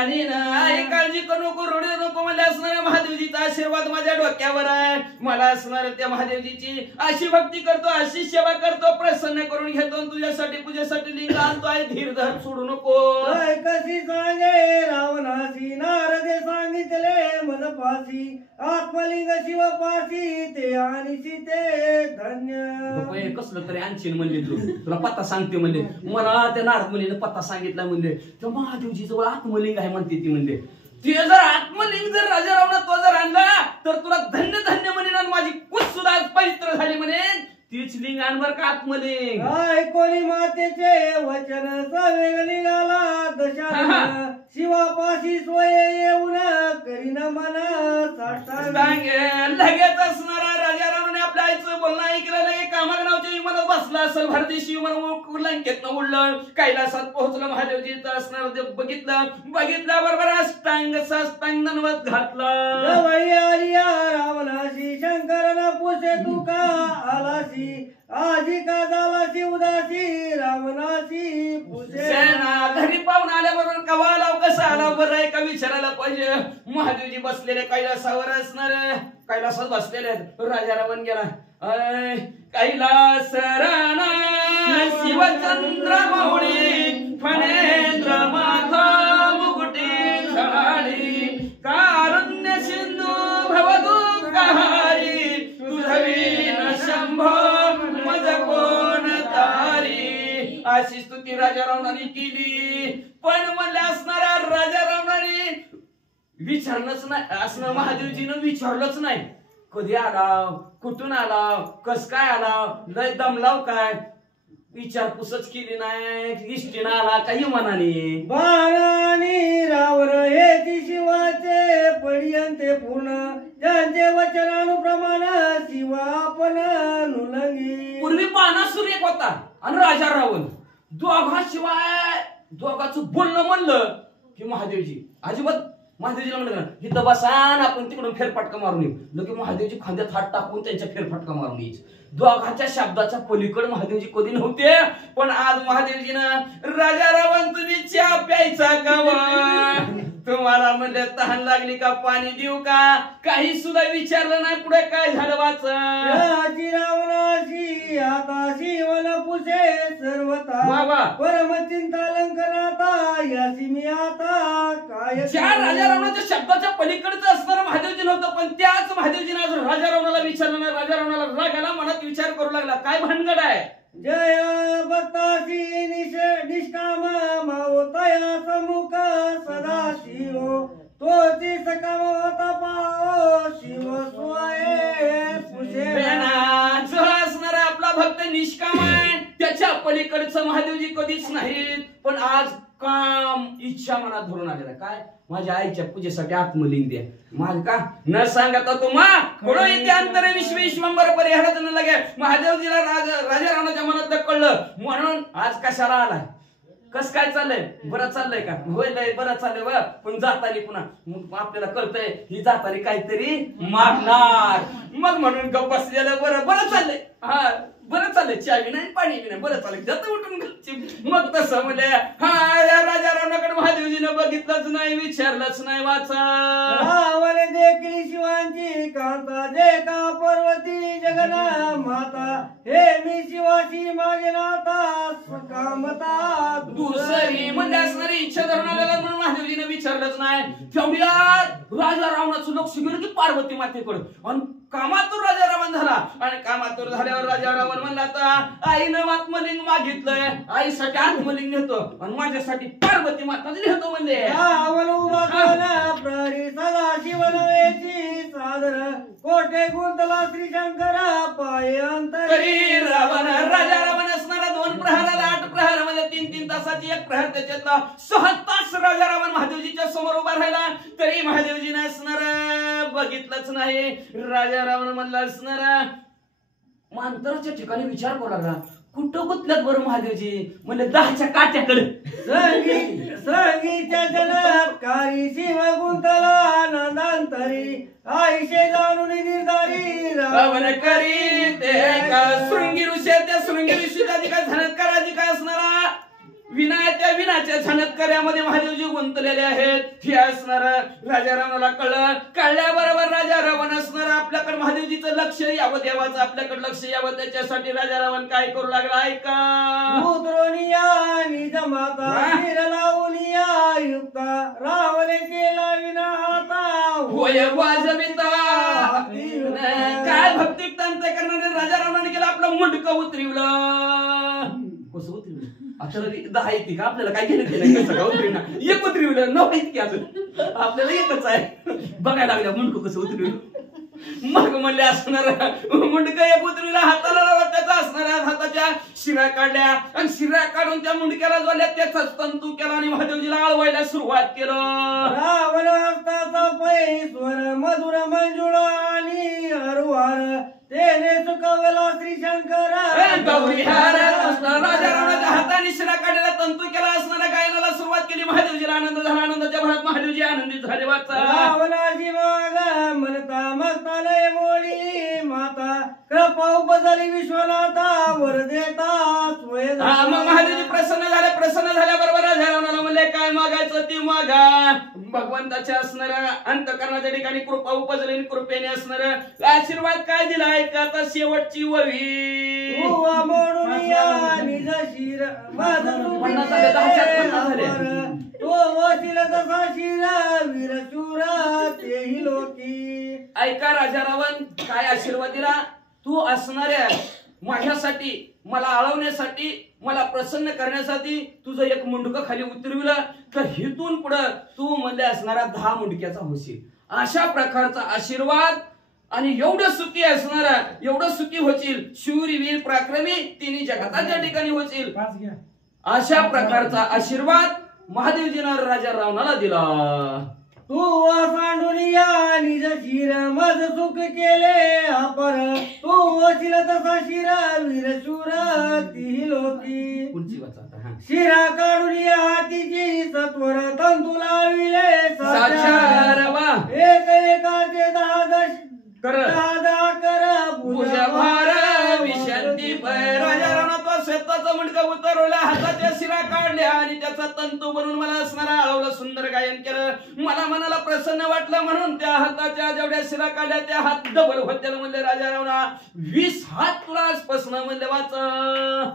आणि आई काळजी करू नको रडू नको म्हणले असणाऱ्या महादेवजीचा आशीर्वाद माझ्या डोक्यावर आहे. मला असणाऱ्या त्या महादेवजीची अशी भक्ती करतो अशी सेवा करतो प्रसन्न करून घेतो तुझ्यासाठी पूजेसाठी लिंग आणतो आहे. धीर धर सोडू नको. कशी सांगे रावणाशी नारदे सांगितले मनपाशी आत्मलिंग शिवपाशी ते आणि सीते धन्य. कसलं तरी आणशील म्हणले तुला पत्ता सांगते म्हणले मला त्या नारद मुलीने पत्ता सांगितला म्हणले त्या महादेवजी जवळ आत्मलिंग आहे म्हणते ती म्हणले ते जर आत्मलिंग जर राजा रावणा तो जर आणला तर तुला धन्य धन्य म्हणेन आणि माझी कुच सुद्धा पवित्र झाली म्हणेन. तीच लिंग आणवर का आत्मलिंग. कोणी मातेचे वचन सवेग लिंगाला दशा शिवापाशी सोय येऊन करीन मन लगेच असणारा राजा रावणाने आपल्या आईचं बोलणं ऐकलं लगे कामाग नावच्या विमानात बसला असेल भारतीय विमान लंकेत उडलं कैलासात पोहोचलं महादेवजीचं असणार बघितलं बरोबर अष्टांग साष्टांग दंडवत घातलं. रावणाशी शंकरन पुसे तू का आलाशी आजी का झालाशी उदासी रावणाशी पुसे. घरी पाहून आल्याबरोबर कवा लाव कसा आला बरं आहे का विचारायला पाहिजे. महादेवजी बसलेले कैलासावर असणार कैलासात बसलेले राजा रावण गेला कैलास राणा शिवचंद्र मौळी फणेंद्र माथा मुकुटी झळाळी कारुण्य सिंधू भवदुःखहारी तुझवीन शंभो मज कोण तारी. अशी स्तुती राजा रावणाने केली. पण म्हणले असणारा राजा रावणाने विचारलंच नाही असणं महादेवजीनं विचारलंच नाही कधी आलाव कुठून आलाव कस काय आलाव लय दमलाव काय विचारपूसच केली नाही. इष्टीनं आला काही मनाने बाणानी रावण हे शिवाचे पर्यंते पूर्ण त्यांचे वचनानुप्रमाण शिवा आपण नुलंगी. पूर्वी बाणासूर एक होता आणि राजा रावण दोघाशिवाय दोघाचं बोलणं म्हणलं की महादेवजी अजिबात महादेवजीला म्हणलं इथं बसान आपण तिकडून फेरफटका मारून येऊ लगे महादेवजी खांद्यात हात टाकून त्यांच्या फेरफटका मारून यायचे. दोघांच्या शब्दाच्या पलीकडे महादेवजी कधी नव्हते. पण आज महादेवजीनं राजा रावण तुम्ही चहा प्यायचा का तुम्हाला म्हणले तहान लागली का पाणी देऊ का काही सुद्धा विचारलं नाही. पुढे काय झालं वाचा रावणाशी आता शिवन पुसे सर्वता परम चिंतालंकनाता यासी मी आता काय. ज्या राजा रावणाच्या शब्दाच्या पलीकडचं असणारं महादेवजी नव्हतं पण त्याच महादेवजीने आज राजा रावणाला विचारलं नाही. राजा रावणाला राग आला मनात विचार करू लागला काय भानगड आहे. जय भक्तासी निष्काम मावतया समुख सदा शिव तोची सकाम होता पाओ शिव सोये पुषे. जो असणारा आपला भक्त निष्काम आहे त्याच्या पलीकडचं महादेवजी कधीच नाहीत. पण आज काम इच्छा मनात धरून आलेला काय माझ्या आईच्या पूजेसाठी आत्मलिंग द्या माझ का न सांगता तुम्हा कोण येते अंतरे विश्व विश्वंबर परिहारात न लगे महादेवजीला राजा रावणाच्या मनात कळलं म्हणून आज कशाला आलाय कस काय चाललंय बरं चाललंय का होय लय बरं चाललंय बरं पण जातानी पुन्हा मग आपल्याला कळतंय ही जातानी काहीतरी मागणार मग म्हणून गप्प बसलेलं बरं चाललंय हा बरं चाललंय चावी नाही पाणी बी नाही बरं चाललंय जात उठून मग तसं म्हणजे हा या राजा रावणाकडे महादेवजीनं बघितलंच नाही विचारलंच नाही वाचा देखील शिवांची कांता जे का पर्वती जगना माता हे मी शिवाची मागे नाता कामता दुसरी म्हणजे असणारी इच्छा धरून आलेला म्हणून महादेवजीनं विचारलंच नाही. तेवढ्या राजा रावणाचं लक्ष गेलं की पार्वती मातेकडे आणि कामातून राजा रावण रावण झाला आणि कामातूर झाल्यावर राजा रावण म्हणला आता आईनं आत्मलिंग मागितलंय, आईसाठी आत्मलिंग नेतो आणि माझ्यासाठी पार्वती माता नेतो म्हणले. प्रहरी सदाशिव नव्हेची सादर कोठे गुंतला श्री शंकर पाय अंतरी. रावण राजा रावण असणारा 2 प्रहाराला 8 प्रहारामध्ये 3-3 तासाची एक प्रहार त्याच्यातला 6 तास राजा रावण महादेवजीच्या समोर उभा राहिला तरी महादेवजीने असणारा बघितलंच नाही. राजा रावण म्हणला असणारा मांतराच्या ठिकाणी विचार करू लागला, कुठं गुतल्यात बरं महादेवजी? म्हणजे 10च्या काट्याकडे. संगीच्या जलत्कारी शिव गुंतला आनंदांतरी आईशे जाणून निर्धारी रावण करी ते का शृंगी ऋषी, त्या शृंगी ऋषीचा काय झणत्कार काय असणारा विनाच्या झणत्कार्यामध्ये महादेवजी गुंतलेले आहेत हे असणार राजा रावणाला कळलं. कळल्याबरोबर राजा रावण असणार आपल्याकडे महादेवजीचं लक्ष यावं, देवाचं आपल्याकडे लक्ष यावं, त्याच्यासाठी राजा रावण काय करू लागला ऐका. उतरोनिया निज माता वीर लावनिया युक्ता रावणे केला विना हाता होय वाजविता. काय भक्तियुक्तांत करणारे राजा रावणाने केलं आपलं मुंडकं उतरवलं. कसं उतरवलं? आता 10 येते का आपल्याला? काय केलं कसं उतरवलं? एक उतरवलं 9 आहेत की अजून आपल्याला एकच आहे. बघायला लागल्या मुंडकं कसं उतरवलं. मग म्हणले असणार मुंडकं एक उतरवलं, हाताला त्याचा असणाऱ्या हाताच्या शिरा काढल्या आणि शिरा काढून त्या मुंडक्याला जोडल्या, त्याचाच तंतू केला आणि महादेवजीला आळवायला सुरुवात केलं. रावण हस्ताचा पैश्वर मधुर मंजुळा आणि हरवार तेने सुकवला श्री शंकर गौरीहार. राजा रावणाच्या हाताने शिरा काढलेला तंतू केला असणाऱ्या गायनाला सुरुवात केली. महादेवजीला आनंद झाला. आनंदाच्या भरात महादेवजी आनंदित झाले. वाचा रावणाची माग म्हणता मगता लय मोडी माता कृपा उपजली विश्वनाथा वर देता स्वय. मग महादेवजी प्रसन्न झाले. प्रसन्न झाल्याबरोबर राजा रावणाला म्हणले काय मागायचं ती मागा. भगवंताच्या असणाऱ्या अंतकरणाच्या ठिकाणी कृपा उपजली, कृपेने असणार आशीर्वाद काय दिला ऐका. आता शेवटची वही म्हणून निज शिर माझ तो वशील तसा शिर वीर शूर तेही लोकी. ऐका राजा रावण काय आशीर्वाद दिला. तू असणाऱ्या माझ्यासाठी, मला आळवण्यासाठी, मला प्रसन्न करण्यासाठी तुझं एक मुंडकं खाली उतरविलं तर हिथून पुढे तू म्हणजे असणारा 10 मुंडक्याचा होशील. अशा प्रकारचा आशीर्वाद आणि एवढं सुखी असणारा, एवढं सुखी होशील, शूरवीर पराक्रमी तिन्ही जगाच्या ठिकाणी होशील. अशा प्रकारचा आशीर्वाद महादेवजीनं राजा रावणाला दिला. तू सांडून या निज शिर मज सुख केले अपर तू वशील तसा शिरा वीर शूर ती लोकी. पुढची वाचा. शिरा काढून या हातीची सत्वर तंतू लाविले साचार वा एक एकाचे 10 कर 10 कर पूजा भार विशांती पै. राजा रावणा तो शेताचा मुंडका उतरवला, हाताच्या शिरा काढल्या आणि त्याचा तंतू बनवून मला असणारा आळवलं, सुंदर गायन केलं. मला मनाला प्रसन्न वाटलं म्हणून त्या हाताच्या जेवढ्या शिरा काढल्या त्या हात डबल होत्याला म्हणले राजा रावणा 20 हात तुला आजपासून म्हणले वाच.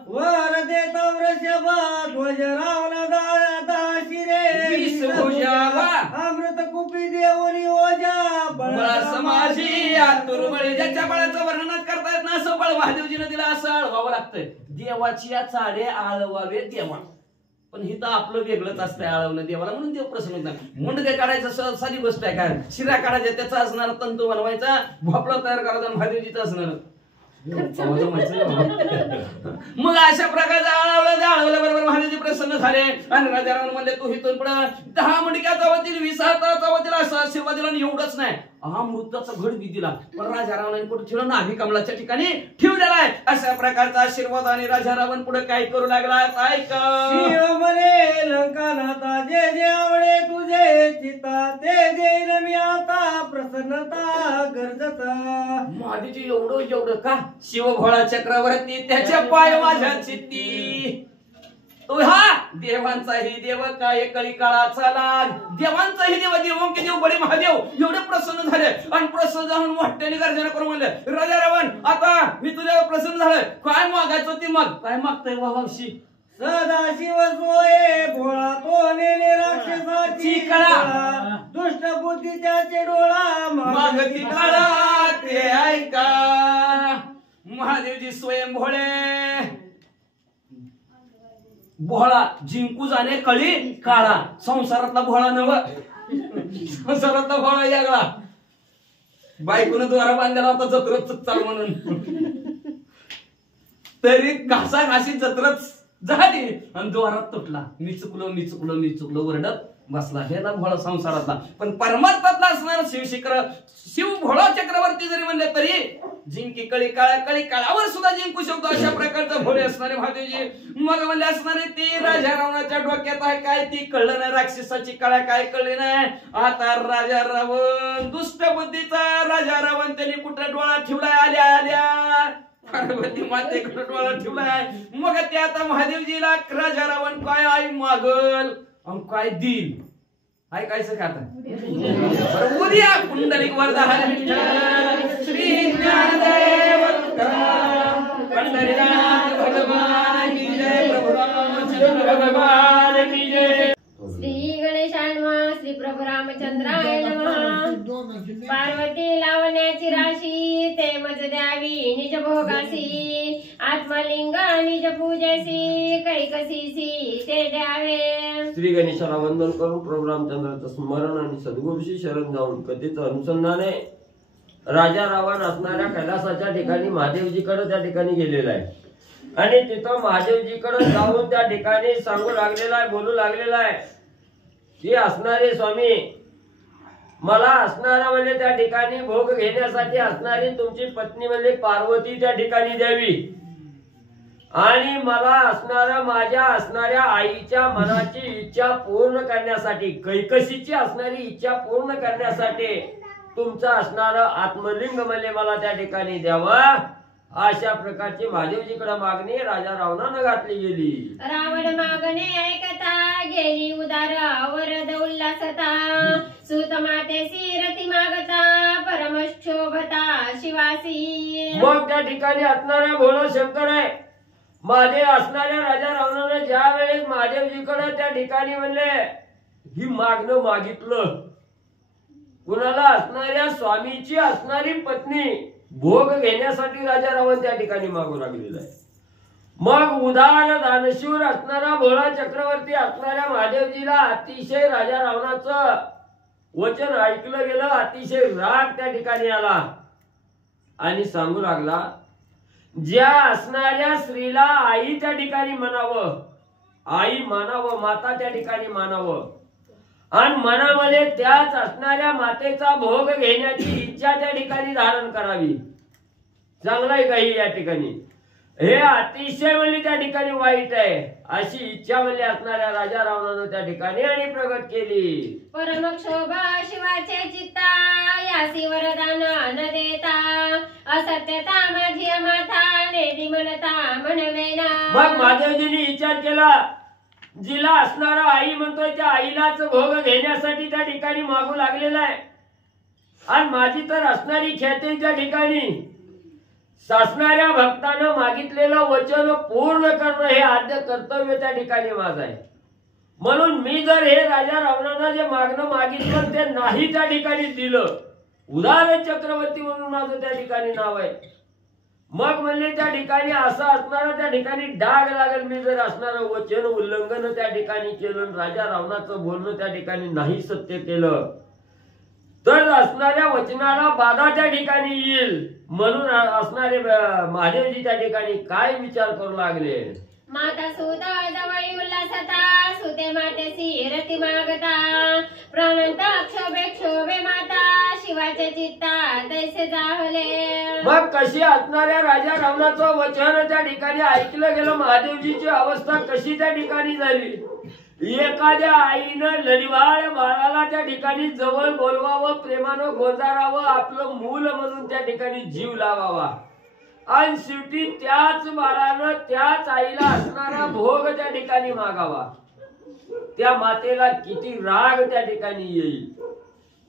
वर देता वृषभ ध्वज रावण 10 शिरे 20 भुजावा अमृत कुपी देवनी ओजा बळा समाजी आतुर बळी. ज्याच्या बळाचं वर्णन करता येत ना असं बळ महादेवजीने दिला, असं आळवावं लागतंय. देवाची या चाडे आळवावे देवा. पण हिथं आपलं वेगळंच असतंय आळवणं देवाला, म्हणून देव प्रसन्न होत नाही. मुंडके काढायचं साधी गोष्ट आहे काय. शिरा काढायचा त्याचा असणारा तंतू बनवायचा, भोपळा तयार करायचा महादेवजीचं असणार. मग अशा प्रकारचा आळवलं बरोबर महादेवजी प्रसन्न झाले आणि राजा रावण म्हणले तू इथून पुढे 10 मुंडक्याचा वतील 20 हाताचा वतील असा आशीर्वाद दिला. आणि एवढंच नाही अमृताचा घड बी दिला. पण राजा रावणाने कुठे ठेवलं ना कमलाच्या ठिकाणी ठेवलेला आहे. अशा प्रकारचा आशीर्वाद आणि राजा रावण पुढे काय करू लागला ऐका. शिव म्हणे लंकानाथा जे जे आवडे तुझे चिता ते देईन मी आता प्रसन्नता गरजता. महादेवजी एवढं का शिवभोळा चक्रवर्ती त्याच्या पाय माझ्या चित्ती. तो हा देवांचाही देव काय कळी काळाचा लाग. देवांचाही देव देवों के देव बडे महादेव एवढे प्रसन्न झाले आणि प्रसन्न झाून मोठ्याने गर्जना करून म्हणले राजा रावण आता मी तुझ्यावर प्रसन्न झालोय, काय मागायचं ते माग. काय मागतय वावशी. सदाशिव सोये भोळा तो नेले राक्षसाची कळा दुष्ट बुद्धी त्याचे डोळा मागती काळा ते ऐका. महादेवजी स्वयं भोळे भोळा जिंकू जाणे कळी काळा संसारातला भोळा नव संसारातला भोळा यागळा बायकोनं द्वारा बांधलेला होता जत्रच चाल म्हणून तरी घासाघासी जत्रच झाली आणि द्वारात तुटला मी चुकलो वरडत बसला हे ना भोळा संसारातला पण परमात्मातला असणार शिव भोळा चक्रवर्ती जरी म्हणले तरी जिंकी कळी काळावर सुद्धा जिंकू शकतो अशा प्रकारचा भोळे असणारे महादेवजी मग म्हणले असणारे ते राजा रावणाच्या डोक्यात आहे काय ती कळलं नाही राक्षसाची कळा काय कळली नाही आता राजा रावण दुष्ट बुद्धीचा राजा रावण त्यांनी कुठं डोळा ठेवलाय आल्या पार्वती मातेकडे डोळा ठेवलाय मग ते आता महादेवजीला राजा रावण काय आई मागल काय देईल ऐकायचं का आता उद्या पुंडलिक वरदा श्री ज्ञानदेव पंढरीनाथ भगवान की जय प्रभु रामचंद्र भगवान की जय श्री गणेशाय नमः श्री प्रभु रामचंद्राय नमः पार्वती लावण्याची राशी ते मज द्यावी निज भोगासी आत्मलिंग निज पूजेसी कैकसीसी ते द्यावे श्री गणेशाला वंदन करून प्रभू रामचंद्राचं स्मरण आणि सद्गुरूशी शरण जाऊन कथेचं अनुसंधाने राजा रावण असणाऱ्या कैलासाच्या ठिकाणी महादेवजीकडे त्या ठिकाणी गेलेला आहे आणि तिथं महादेवजीकडे जाऊन त्या ठिकाणी सांगू लागलेला आहे बोलू लागलेला आहे की असणारे स्वामी मला असणारा म्हणजे त्या ठिकाणी भोग घेण्यासाठी असणारी तुमची पत्नी म्हणजे पार्वती त्या ठिकाणी द्यावी आणि मला असणारा माझ्या असणाऱ्या आईच्या मनाची इच्छा पूर्ण करण्यासाठी कैकसीची असणारी इच्छा पूर्ण करण्यासाठी तुमचं असणारं आत्मलिंग म्हणजे मला त्या ठिकाणी द्यावा अशा प्रकारची महादेवजीकडे मागणी राजा रावणानं घातली गेली रावण मागणे ऐकता गेली उदार वरद उल्हासता सुत मातेसी रती मागता परमशोभता शिवासी मग त्या ठिकाणी असणाऱ्या भोळा शंकर आहे महादेव असणाऱ्या राजा रावणानं ज्या वेळेस महादेवजीकडे त्या ठिकाणी म्हणले ही मागणं मागितलं कुणाला असणाऱ्या स्वामीची असणारी पत्नी भोग घेण्यासाठी राजा रावण त्या ठिकाणी मागू लागलेला आहे मग उदार दानशूर असणारा भोळा चक्रवर्ती असणाऱ्या महादेवजीला अतिशय राजा रावणाचं वचन ऐकलं गेलं अतिशय राग त्या ठिकाणी आला आणि सांगू लागला ज्या असणाऱ्या स्त्रीला आई त्या ठिकाणी म्हणावं आई मानावं माता त्या ठिकाणी मानावं आणि मनामध्ये त्याच असणाऱ्या मातेचा भोग घेण्याची इच्छा त्या ठिकाणी धारण करावी चांगलं आहे काही या ठिकाणी हे अतिशय म्हणजे त्या ठिकाणी वाईट आहे अशी इच्छा म्हणजे असणाऱ्या राजा रावणानं त्या ठिकाणी आणि प्रगट केली परमक्षोभा शिवाचे चित्ता यासी वरदान न देता असत्यता माझी माथा नेदी म्हणता म्हणवेना मग महादेवजींनी विचार केला जिला असणारा आई म्हणतोय त्या आईलाच भोग घेण्यासाठी त्या ठिकाणी मागू लागलेला आहे आणि माझी तर असणारी ख्याती त्या ठिकाणी सासणाऱ्या भक्तानं मागितलेलं वचन पूर्ण करणं हे आद्य कर्तव्य त्या ठिकाणी माझं आहे म्हणून मी जर हे राजा रावणानं जे मागणं मागितलं ते नाही त्या ठिकाणी दिलं उदार चक्रवर्ती म्हणून माझं त्या ठिकाणी नाव आहे मग म्हणले त्या ठिकाणी असं असणारा त्या ठिकाणी डाग लागेल मी जर असणारं वचन उल्लंघन त्या ठिकाणी केलं राजा रावणाचं बोलणं त्या ठिकाणी नाही सत्य केलं तर असणाऱ्या वचनाला बाधा त्या ठिकाणी येईल म्हणून असणारे महादेवजी त्या ठिकाणी काय विचार करू लागले माता सुत जवळी उल्हासता सुते मातेसी रती मागता प्रणंत क्षोभे क्षोभे माता शिवाचे चित्ता तैसे जाहले मग कशी असणाऱ्या राजा रावणाचं वचन त्या ठिकाणी ऐकलं गेलं महादेवजीची अवस्था कशी त्या ठिकाणी झाली एखाद्या आईनं लढिवाळ बाळाला त्या ठिकाणी जवळ बोलवावं प्रेमानं गोंजारावं आपलं मूल म्हणून त्या ठिकाणी जीव लावावा आणि शेवटी त्याच बाळानं त्याच आईला असणारा भोग त्या ठिकाणी मागावा त्या मातेला किती राग त्या ठिकाणी येईल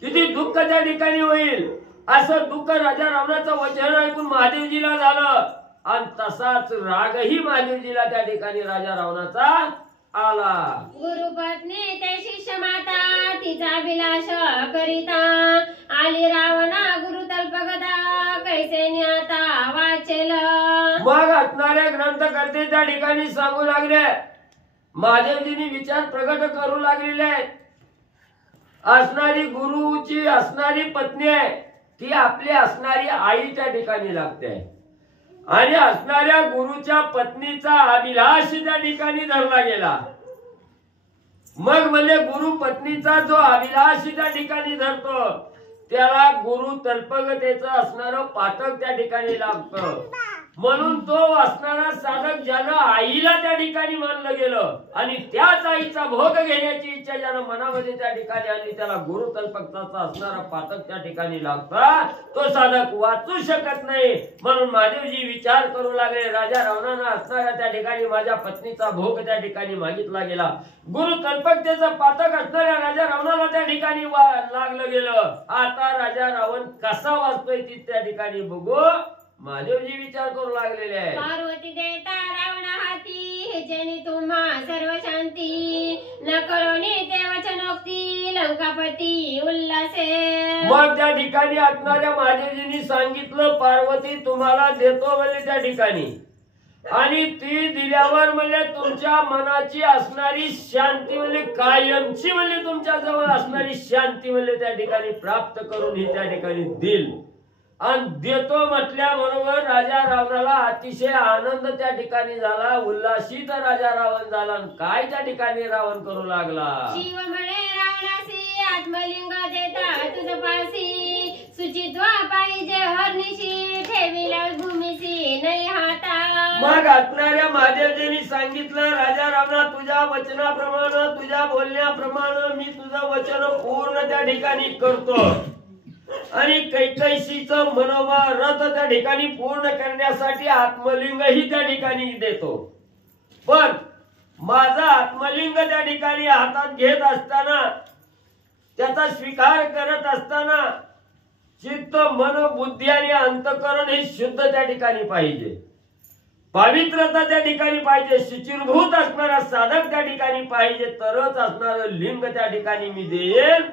किती दुःख त्या ठिकाणी होईल असं दुःख राजा रावणाचं वचन ऐकून महादेवजीला झालं आणि तसाच रागही महादेवजीला त्या ठिकाणी राजा रावणाचा आला गुरुपत्नी ते शिष्य माता तिचा विलास करिता आली रावणा गुरु तल्पगदा कैसे न्याता वाचेल असणारे ग्रंथकर्ते त्या ठिकाणी सांगू लागले, महादेवजींनी विचार प्रगट करू लागलेले आहेत. असणारी गुरुची असणारी पत्नी आहे, ती आपली असणारी आई त्या ठिकाणी लागते आणि असणाऱ्या गुरुच्या पत्नीचा अभिलाष त्या ठिकाणी धरला गेला. मग म्हणजे गुरु पत्नीचा जो अभिलाष त्या ठिकाणी धरतो त्याला गुरु तल्पगतेचं असणारं पातक त्या ठिकाणी लागतं. म्हणून तो असणारा साधक ज्यानं आईला त्या ठिकाणी मानलं गेलं आणि त्याच आईचा भोग घेण्याची इच्छा ज्यानं मनामध्ये त्या ठिकाणी आली त्याला गुरु तल्पकताचा असणारा पातक त्या ठिकाणी लागता, तो साधक वाचू शकत नाही. म्हणून महादेवजी विचार करू लागले, राजा रावणानं असणाऱ्या त्या ठिकाणी माझ्या पत्नीचा भोग त्या ठिकाणी मागितला गेला, गुरु तल्पकतेचं पातक असणाऱ्या राजा रावणाला त्या ठिकाणी लागलं गेलं. आता राजा रावण कसा वाचतोय ती त्या ठिकाणी बघू महादेवजी विचार करू लागलेले आहे. पार्वती देता रावण हाती, ह्याच्यानी तुम्हा सर्व शांती, न कळोनी ते वचनोक्ती, लंकापती उल्हासे. मग त्या ठिकाणी असणाऱ्या महादेवजींनी सांगितलं, पार्वती तुम्हाला देतो म्हणजे त्या ठिकाणी, आणि ती दिल्यावर म्हणजे तुमच्या मनाची असणारी शांती म्हणजे कायमची म्हणजे तुमच्या जवळ असणारी शांती म्हणजे त्या ठिकाणी प्राप्त करून ही त्या ठिकाणी देईल. आणि देतो म्हटल्याबरोबर राजा रावणाला अतिशय आनंद त्या ठिकाणी झाला, उल्हासित राजा रावण झाला. काय त्या ठिकाणी रावण करू लागला, शिव म्हणे रावणासी, आत्मलिंग देता तुझ पासी, सुचित्वा पाहिजे हरनिशी, ठेविला भूमीसी नाही हाता. मग असणाऱ्या महादेवजींनी सांगितलं, राजा रावणा तुझ्या वचनाप्रमाणे तुझ्या बोलण्याप्रमाणे मी तुझं वचन पूर्ण त्या ठिकाणी करतो आणि कैकैसीचं मनोरथ त्या ठिकाणी पूर्ण करण्यासाठी आत्मलिंगही त्या ठिकाणी देतो. पण माझा आत्मलिंग त्या ठिकाणी हातात घेत असताना, त्याचा स्वीकार करत असताना चित्त मन बुद्धी आणि अंतःकरण हे शुद्ध त्या ठिकाणी पाहिजे, पवित्रता त्या ठिकाणी पाहिजे, शुचिर्भूत असणारा साधक त्या ठिकाणी पाहिजे, तरच असणारं लिंग त्या ठिकाणी मी देईल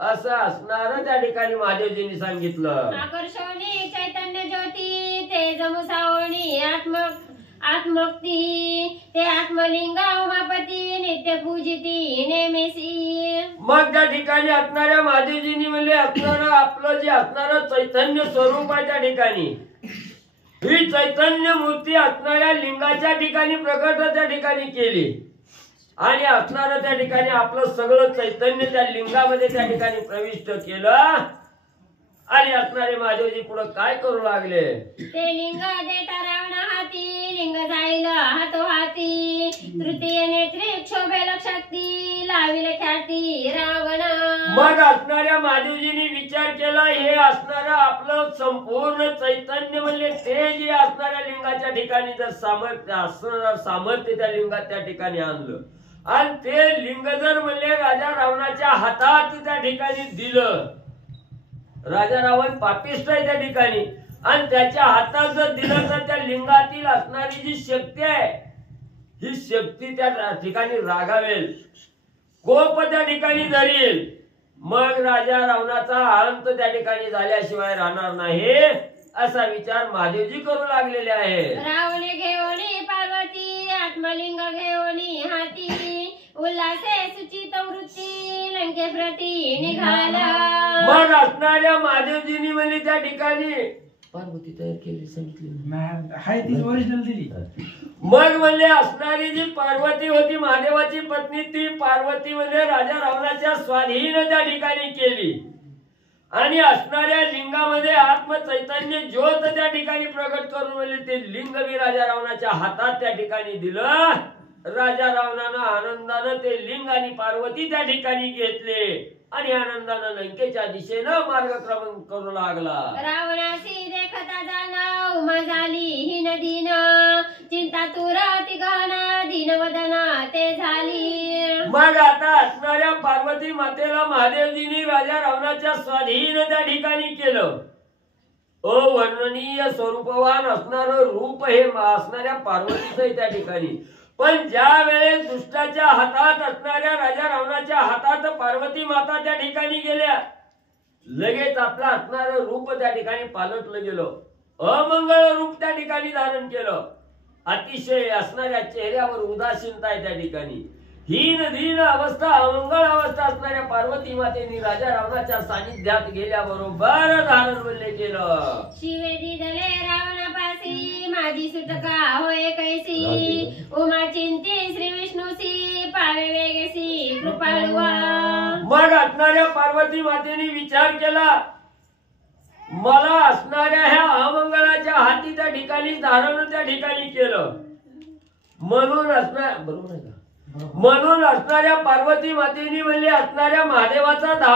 असं असणार त्या ठिकाणी महादेवजींनी सांगितलं. आकर्षणी चैतन्य ज्योती, तेज मुसावणी आत्मोक्ती, ते आत्मलिंग उमापती, नित्य पूजिती नेमेसी. मग त्या ठिकाणी असणाऱ्या महादेवजींनी म्हणजे असणारं आपलं जे असणारं चैतन्य स्वरूप आहे त्या ठिकाणी, ही चैतन्य मूर्ती असणाऱ्या लिंगाच्या ठिकाणी प्रकट त्या ठिकाणी केली आणि असणारं त्या ठिकाणी आपलं सगळं चैतन्य त्या लिंगामध्ये त्या ठिकाणी प्रविष्ट केलं. आणि असणारे महादेवजी पुढे काय करू लागले, ते लिंग देता रावण हाती, लिंग जाईल हातो हाती, तृतीय नेत्री क्षोभेल शक्ती, लाविल ख्याती रावण. मग असणाऱ्या महादेवजींनी विचार केला, हे असणारं आपलं संपूर्ण चैतन्य म्हणजे ते जे असणाऱ्या लिंगाच्या ठिकाणी जर सामर्थ्य असणारं सामर्थ्य त्या लिंगात त्या ठिकाणी आणलं आणि ते लिंग जर म्हणले राजा रावणाच्या हातात त्या ठिकाणी दिलं, राजा रावण पापिष्ट आहे त्या ठिकाणी, आणि त्याच्या हातात जर दिलं तर त्या लिंगातील असणारी जी शक्ती आहे ही शक्ती त्या ठिकाणी रागावेल, कोप त्या ठिकाणी धरील. मग राजा रावणाचा अंत त्या ठिकाणी झाल्याशिवाय राहणार नाही असा विचार महादेवजी करू लागलेले आहे. रावणे घेऊनी पार्वती, आत्मलिंग घेऊनी हाती, उल्हासे सुचित वृत्ती, लंके प्रती निघाला. मग असणाऱ्या महादेवजींनी म्हणजे त्या ठिकाणी पार्वती तयार केली सांगितली, ओरिजिनल दिली. मग म्हणजे असणारी जी पार्वती होती महादेवाची पत्नी, ती पार्वती म्हणजे राजा रावणाच्या स्वाधीन त्या ठिकाणी केली आणि असणाऱ्या लिंगामध्ये आत्म चैतन्य ज्योत त्या ठिकाणी प्रगट करून म्हणजे ते लिंग मी राजा रावणाच्या हातात त्या ठिकाणी दिलं. राजा रावणानं आनंदानं ते लिंग आणि पार्वती त्या ठिकाणी घेतले आणि आनंदानं लंकेच्या दिशेनं मार्गक्रमण करू लागला. रावणाशी देखता जाण उमा झाली ही नदीन, चिंता तुरती गहन दीनवदन ते झाली. मग आता असणाऱ्या पार्वती मातेला महादेवजींनी राजा रावणाच्या स्वाधीन त्या ठिकाणी केलं. अवर्णनीय स्वरूपवान असणारं रूप हे असणाऱ्या पार्वतीचं त्या ठिकाणी. पण ज्या वेळेस दुष्टाच्या हातात असणाऱ्या राजा रावणाच्या हातात पार्वती माता त्या ठिकाणी गेल्या, लगेच आपलं असणारं रूप त्या ठिकाणी पालटलं गेलं, अमंगळ रूप त्या ठिकाणी धारण केलं. अतिशय असणाऱ्या चेहऱ्यावर उदासीनता आहे त्या ठिकाणी. हीन धीन अवस्था अमंगळ अवस्था असणाऱ्या पार्वती मातेने राजा रावणाच्या सानिध्यात गेल्याबरोबर धारण वल्ले केलं. शिवे दिदले रावणापासी माझी सुटका होय कैसी उमा चिंती श्री विष्णूसी पावे वेगेसी कृपाळुआ. मग असणाऱ्या पार्वती मातेने विचार केला मला असणाऱ्या ह्या अमंगळाच्या हाती त्या ठिकाणी धारण त्या ठिकाणी केलं म्हणून असणार बरोबर आहे का. म्हणून असणाऱ्या पार्वती मातेने म्हणजे असणाऱ्या महादेवाचा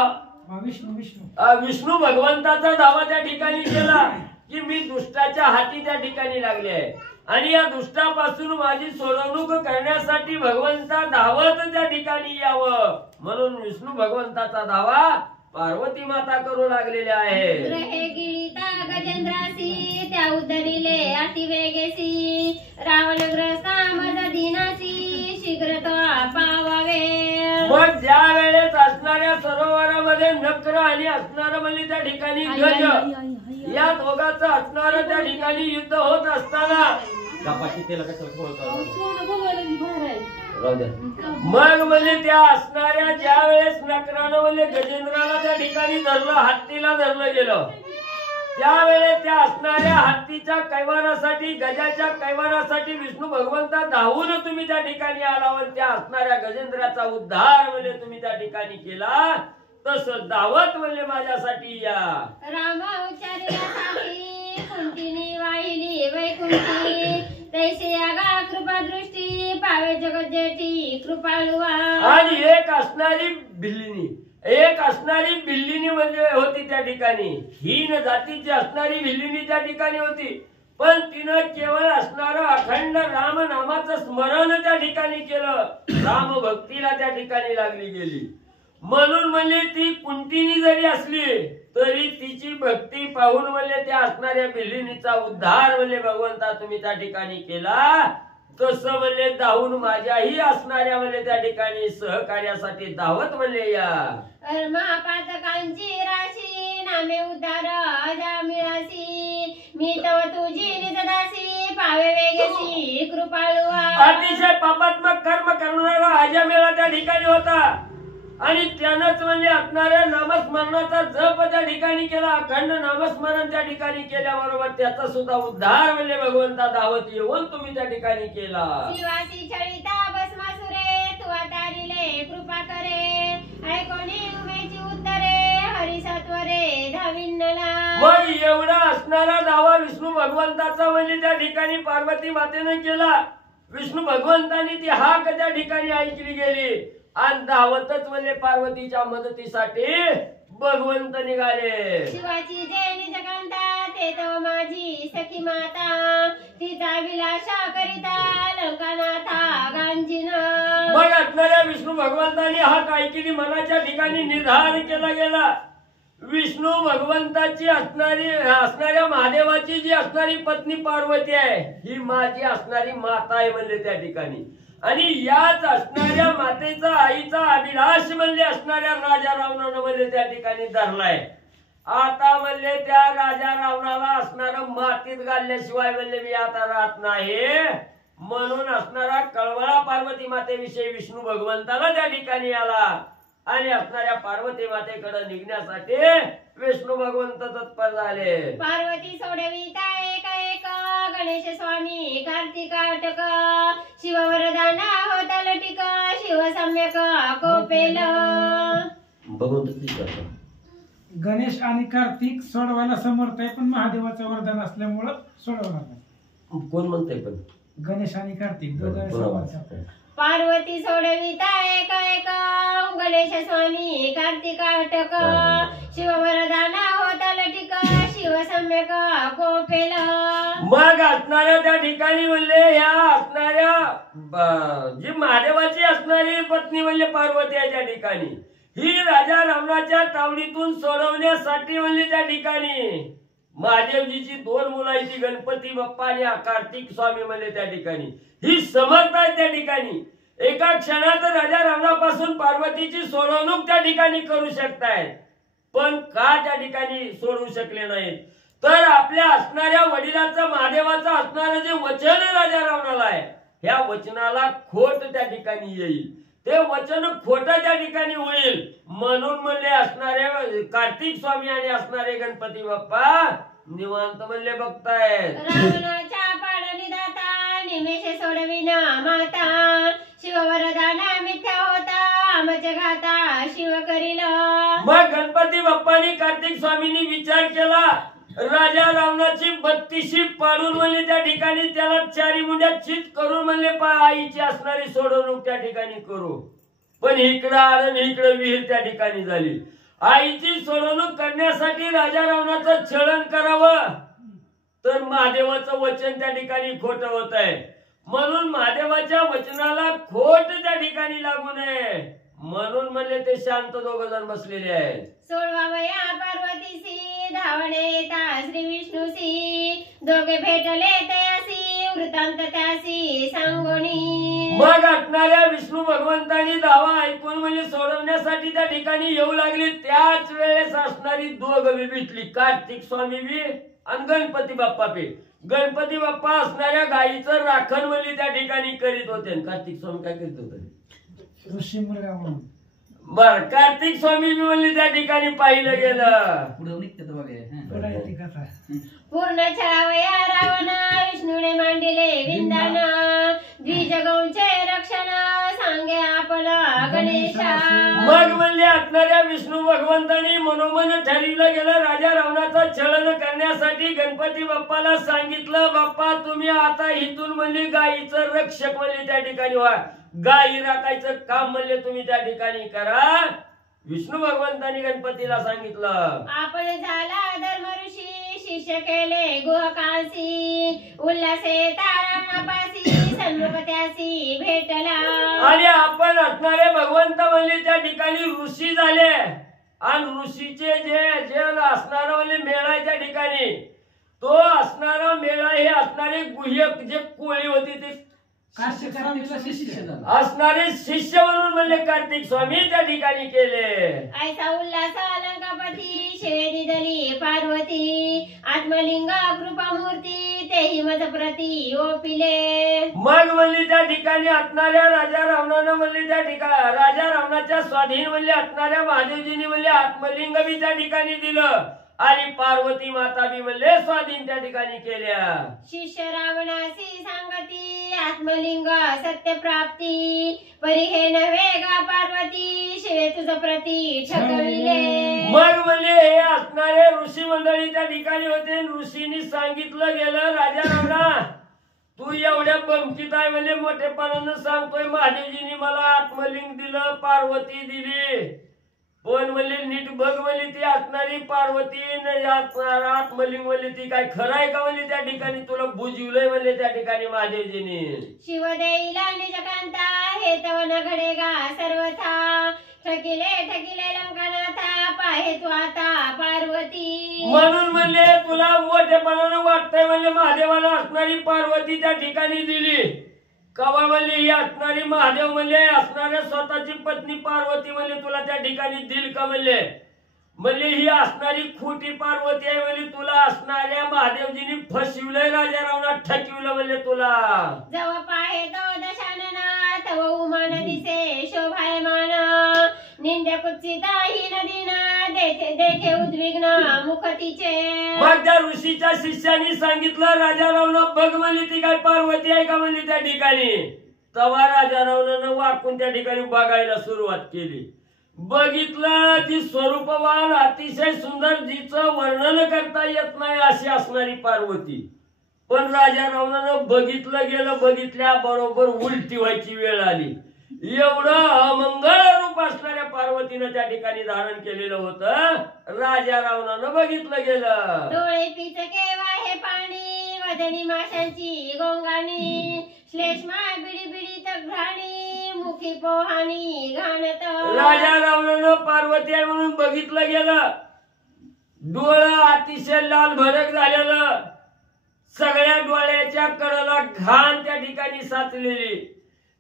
विष्णू भगवंताचा दावा त्या ठिकाणी केला की मी दुष्टाच्या हाती त्या ठिकाणी लागले आहे आणि या दुष्टापासून माझी सोडवणूक करण्यासाठी भगवंता धावत त्या ठिकाणी यावं म्हणून विष्णू भगवंताचा दावा पार्वती माता करू लागलेल्या आहे. ग्रहे गिळिता गजेंद्रासी त्या उदरिले अतिवेगेसी रावणग्रस्ता मज दिनासी शीघ्र तो पावावे. मग ज्या वेळेस असणाऱ्या सरोवरामध्ये नक्र आणि असणार म्हणजे त्या ठिकाणी गज या दोघांचं असणार त्या ठिकाणी युद्ध होत असताना मग म्हणजे त्या असणाऱ्या ज्या वेळेस नकरानं म्हणजे गजेंद्राला त्या ठिकाणी धरलं हत्तीला धरलं गेलं त्यावेळेस त्या असणाऱ्या हत्तीच्या कैवारासाठी गजाच्या कैवारासाठी विष्णू भगवंता धावून तुम्ही त्या ठिकाणी आला व त्या असणाऱ्या गजेंद्राचा उद्धार म्हणजे तुम्ही त्या ठिकाणी केला तसं धावत म्हणजे माझ्यासाठी या. रामा उच्चारण्यासाठी कुंतीनी वाहिली वैकुंठी तैसे यागा कृपा दृष्टी पावे जगत जेठी कृपाळुआ. आणि एक असणारी बिल्लिनी म्हणजे होती त्या ठिकाणी हीन जातीची असणारी बिल्लिनी त्या ठिकाणी होती पण तिनं केवळ असणार अखंड राम नामाचं स्मरण त्या ठिकाणी केलं राम भक्तीला त्या ठिकाणी लागली गेली म्हणून म्हणजे ती कुंतीनी जरी असली तरी तिची भक्ती पाहून म्हणजे त्या असणाऱ्या बिल्लिनीचा उद्धार म्हणजे भगवंता तुम्ही त्या ठिकाणी केला तसं म्हणजे धावून माझ्याही असणाऱ्या म्हणजे त्या ठिकाणी सहकार्यासाठी धावत म्हणले या. महापातकांची राशी नामे उद्धार अजा मिळासी मी तव तुझी निजदासी पावे वेगेसी कृपाळुआ. अतिशय पापात्मक कर्म करणारा अजा मेळा त्या ठिकाणी होता आणि त्यानंच म्हणजे असणाऱ्या नामस्मरणाचा जप त्या ठिकाणी केला अखंड नामस्मरण त्या ठिकाणी केल्याबरोबर त्याचा सुद्धा उद्धार म्हणजे भगवंता धावत येऊन तुम्ही त्या ठिकाणी केला. शिवासी छळिता भस्मासुरे तू तारिले कृपा करे ऐकोनी उमेची उत्तरे हरिसत्वरे धाविन्नला. मग एवढा असणारा दावा विष्णू भगवंताचा म्हणजे त्या ठिकाणी पार्वती मातेने केला विष्णू भगवंतानी ती हाक त्या ठिकाणी ऐकली गेली आणि धावतच म्हणजे पार्वतीच्या मदतीसाठी भगवंत निघाले. शिवाची जय निजकांता ते तो माझी सखी माता तिचा विलासा करिता लंकानाथा गांजीन. मग असणाऱ्या विष्णू भगवंतानी हाक ऐकली मनाच्या ठिकाणी निर्धार केला गेला विष्णू भगवंताची असणाऱ्या महादेवाची जी असणारी पत्नी पार्वती आहे ही माझी असणारी माता आहे म्हणजे त्या ठिकाणी आणि याच असणाऱ्या मातेचा आईचा अभिलाष म्हणजे असणाऱ्या राजा रावणानं म्हणजे त्या ठिकाणी धरलाय. आता म्हणजे त्या राजा रावणाला असणार मातीत घालल्याशिवाय म्हणजे मी आता राहत नाही म्हणून असणारा कळवळा पार्वती मातेविषयी विष्णू भगवंताला त्या ठिकाणी आला आणि असणाऱ्या पार्वती मातेकडे निघण्यासाठी विष्णू भगवंत तत्पर झाले. पार्वती सोडविता एक एक गणेश स्वामी कार्तिकाटक शिव वरदाना होता लटिक शिव सम्यक कोपेल. गणेश आणि कार्तिक सोडवायला समर्थ आहे पण महादेवाचं वरदान असल्यामुळं सोडवणार नाही. कोण म्हणते पण गणेश आणि कार्तिक दोघं समर्थ. पार्वती सोडविता एक एक गणेश स्वामी कार्तिकाटक शिव वरदाना होता लटिक शिव सम्यक कोपेल. मग असणाऱ्या त्या ठिकाणी म्हणले ह्या असणाऱ्या जी महादेवाची असणारी पत्नी म्हणले पार्वती आहे त्या ठिकाणी ही राजा रावणाच्या तावडीतून सोडवण्यासाठी म्हणले त्या ठिकाणी महादेवजीची दोन मुलांची गणपती बाप्पा आणि कार्तिक स्वामी म्हणले त्या ठिकाणी ही समर्थ आहे त्या ठिकाणी एका क्षणात राजा रावणापासून पार्वतीची सोडवणूक त्या ठिकाणी करू शकतायत पण का त्या ठिकाणी सोडवू शकले नाहीत तर आपल्या असणाऱ्या वडिलाचं महादेवाचं असणारं जे वचन राजा रावणाला आहे, ह्या वचनाला खोट त्या ठिकाणी येईल, ते वचन खोटं त्या ठिकाणी होईल म्हणून म्हणले असणारे कार्तिक स्वामी आणि असणारे गणपती बाप्पा निवांत म्हणले बघतायत. रावणाच्या पाडणी दाता निमेषे सोडविना माता, शिववरदाना मिथ्या होता आमचे घाता शिव करील. मग गणपती बाप्पानी कार्तिक स्वामींनी विचार केला, राजा रावणाची 32 पाडून म्हणले त्या ठिकाणी त्याला 4 मुंड्या चित करून म्हणले आईची असणारी सोडवणूक त्या ठिकाणी करू. पण इकडं आलं इकडं विहीर त्या ठिकाणी झाली. आईची सोडवणूक करण्यासाठी राजा रावणाचं छळण करावं तर महादेवाचं वचन त्या ठिकाणी खोटं होत आहे, म्हणून महादेवाच्या वचनाला खोट त्या ठिकाणी लागू नये म्हणून म्हणले ते शांत 2 जण बसलेले आहेत. सोडवावया पार्वतीसी धावणे येता श्री विष्णूसी, दोघे भेटले तयासी वृत्तांत त्यासी सांगोनी. मग असणाऱ्या विष्णू भगवंतांनी दावा ऐकून म्हणजे सोडवण्यासाठी त्या ठिकाणी येऊ लागली. त्याच वेळेस असणारी 2 बी भेटली, कार्तिक स्वामी बी आणि गणपती बाप्पा बी. गणपती बाप्पा असणाऱ्या गायीचं राखण म्हणजे त्या ठिकाणी करीत होते. कार्तिक स्वामी काय करीत होते? ऋषी मुलगा म्हणून. बर, कार्तिक स्वामी बी म्हणले त्या ठिकाणी पाहिलं गेलं. पुढे निघते बघा पुढे येते कथा. पूर्ण छळावया रावणा विष्णूने मांडिले विंदान, द्विजगौंचे रक्षण सांगे आपला गणेशा. मग म्हणले असणाऱ्या विष्णू भगवंतांनी मनोमन ठरविलं गेलं राजा रावणाचं छळण करण्यासाठी. गणपती बाप्पाला सांगितलं, बाप्पा तुम्ही आता इथून म्हणले गायीचं रक्षक म्हणले त्या ठिकाणी व्हा, गायी राखायचं काम म्हणले तुम्ही त्या ठिकाणी करा. विष्णू भगवंतांनी गणपतीला सांगितलं. आपण झाला धर्म ऋषी शिष्य केले गुहकासी, उल्हासे तारापासी सन्मुख त्यासी भेटला. आणि आपण असणारे भगवंत म्हणले त्या ठिकाणी ऋषी झाले आणि ऋषीचे जे असणारा म्हणजे मेळा आहे त्या ठिकाणी, तो असणारा मेळा हे असणारे गुह्यक जे कोळी होती ते असणारे शिष्य म्हणून म्हणले कार्तिक स्वामी त्या ठिकाणी केले. ऐसा उल्हास अलंकापती शेरी दली पार्वती, आत्मलिंग कृपामूर्ती तेही मज प्रती ओपिले. मग म्हणले त्या ठिकाणी असणाऱ्या राजा रावणानं म्हणले त्या ठिकाणी राजा रावणाच्या स्वाधीन म्हणले असणाऱ्या महादेवजींनी म्हणले आत्मलिंग बी त्या ठिकाणी दिलं आणि पार्वती माता बी म्हणले स्वाधीन त्या ठिकाणी केल्या. शिष्य रावणासी सांगती आत्मलिंग सत्य प्राप्ती, परी हे नव्हे गा पार्वती शिवे तुझ प्रती ठकविले. मग म्हणले हे असणारे ऋषी मंडळी त्या ठिकाणी होते. ऋषींनी सांगितलं गेलं, राजा रावणा तू एवढ्या बमकीत आहे म्हणजे मोठेपणानं सांगतोय महादेवजींनी मला आत्मलिंग दिलं, पार्वती दिली, पण म्हणले नीट बघ म्हणली ती असणारी पार्वती आत्मलिंग म्हणली ती काय खरं आहे का म्हणली त्या ठिकाणी तुला बुजवलंय म्हणले त्या ठिकाणी महादेवजींनी. शिव देईला निजकांता हे तव न घडेगा सर्वथा, ठकिले लंकानाथा पाहे तू आता पार्वती. म्हणून म्हणले तुला मोठेपणानं वाटतंय म्हणले महादेवाला असणारी पार्वती त्या ठिकाणी दिली. कवा म्हणले ही असणारी महादेव म्हणले असणाऱ्या स्वतःची पत्नी पार्वती म्हणले तुला त्या ठिकाणी दिल का म्हणले ही असणारी खोटी पार्वती आहे म्हणले तुला असणाऱ्या महादेवजींनी फसविलंय, राजा रावणात ठकिवलं म्हणले तुला. जव पाहे तो दशानना तव उमान दिसे शोभायमान, निंद्य कुत्सिता ही नदीना देखे उद्विग्न मुख तिचे. मग त्या ऋषीच्या शिष्यानी सांगितलं राजा रावण बघ म्हणली ती काय पार्वती आहे का म्हणली त्या ठिकाणी. तेव्हा राजा रावणानं वाकून त्या ठिकाणी बघायला सुरुवात केली. बघितलं ती स्वरूपवान अतिशय सुंदर जिचं वर्णन करता येत नाही अशी असणारी पार्वती. पण राजा रावणानं बघितलं गेलं, बघितल्या बरोबर उलटी व्हायची वेळ आली. एवढं अमंगळ रूप असणाऱ्या पार्वतीनं त्या ठिकाणी धारण केलेलं होतं. राजा रावणानं बघितलं गेलं. डोळे पिचके वाहे पाणी, वदनी माशांची गोंगाणी, श्लेष्मा बिडी बिडीत घाणी, मुखी पोहाणी घाणत. राजा रावणानं पार्वती आहे म्हणून बघितलं गेलं. डोळं अतिशय लाल भडक झालेलं, सगळ्या डोळ्याच्या कडेला घाण त्या ठिकाणी साचलेली,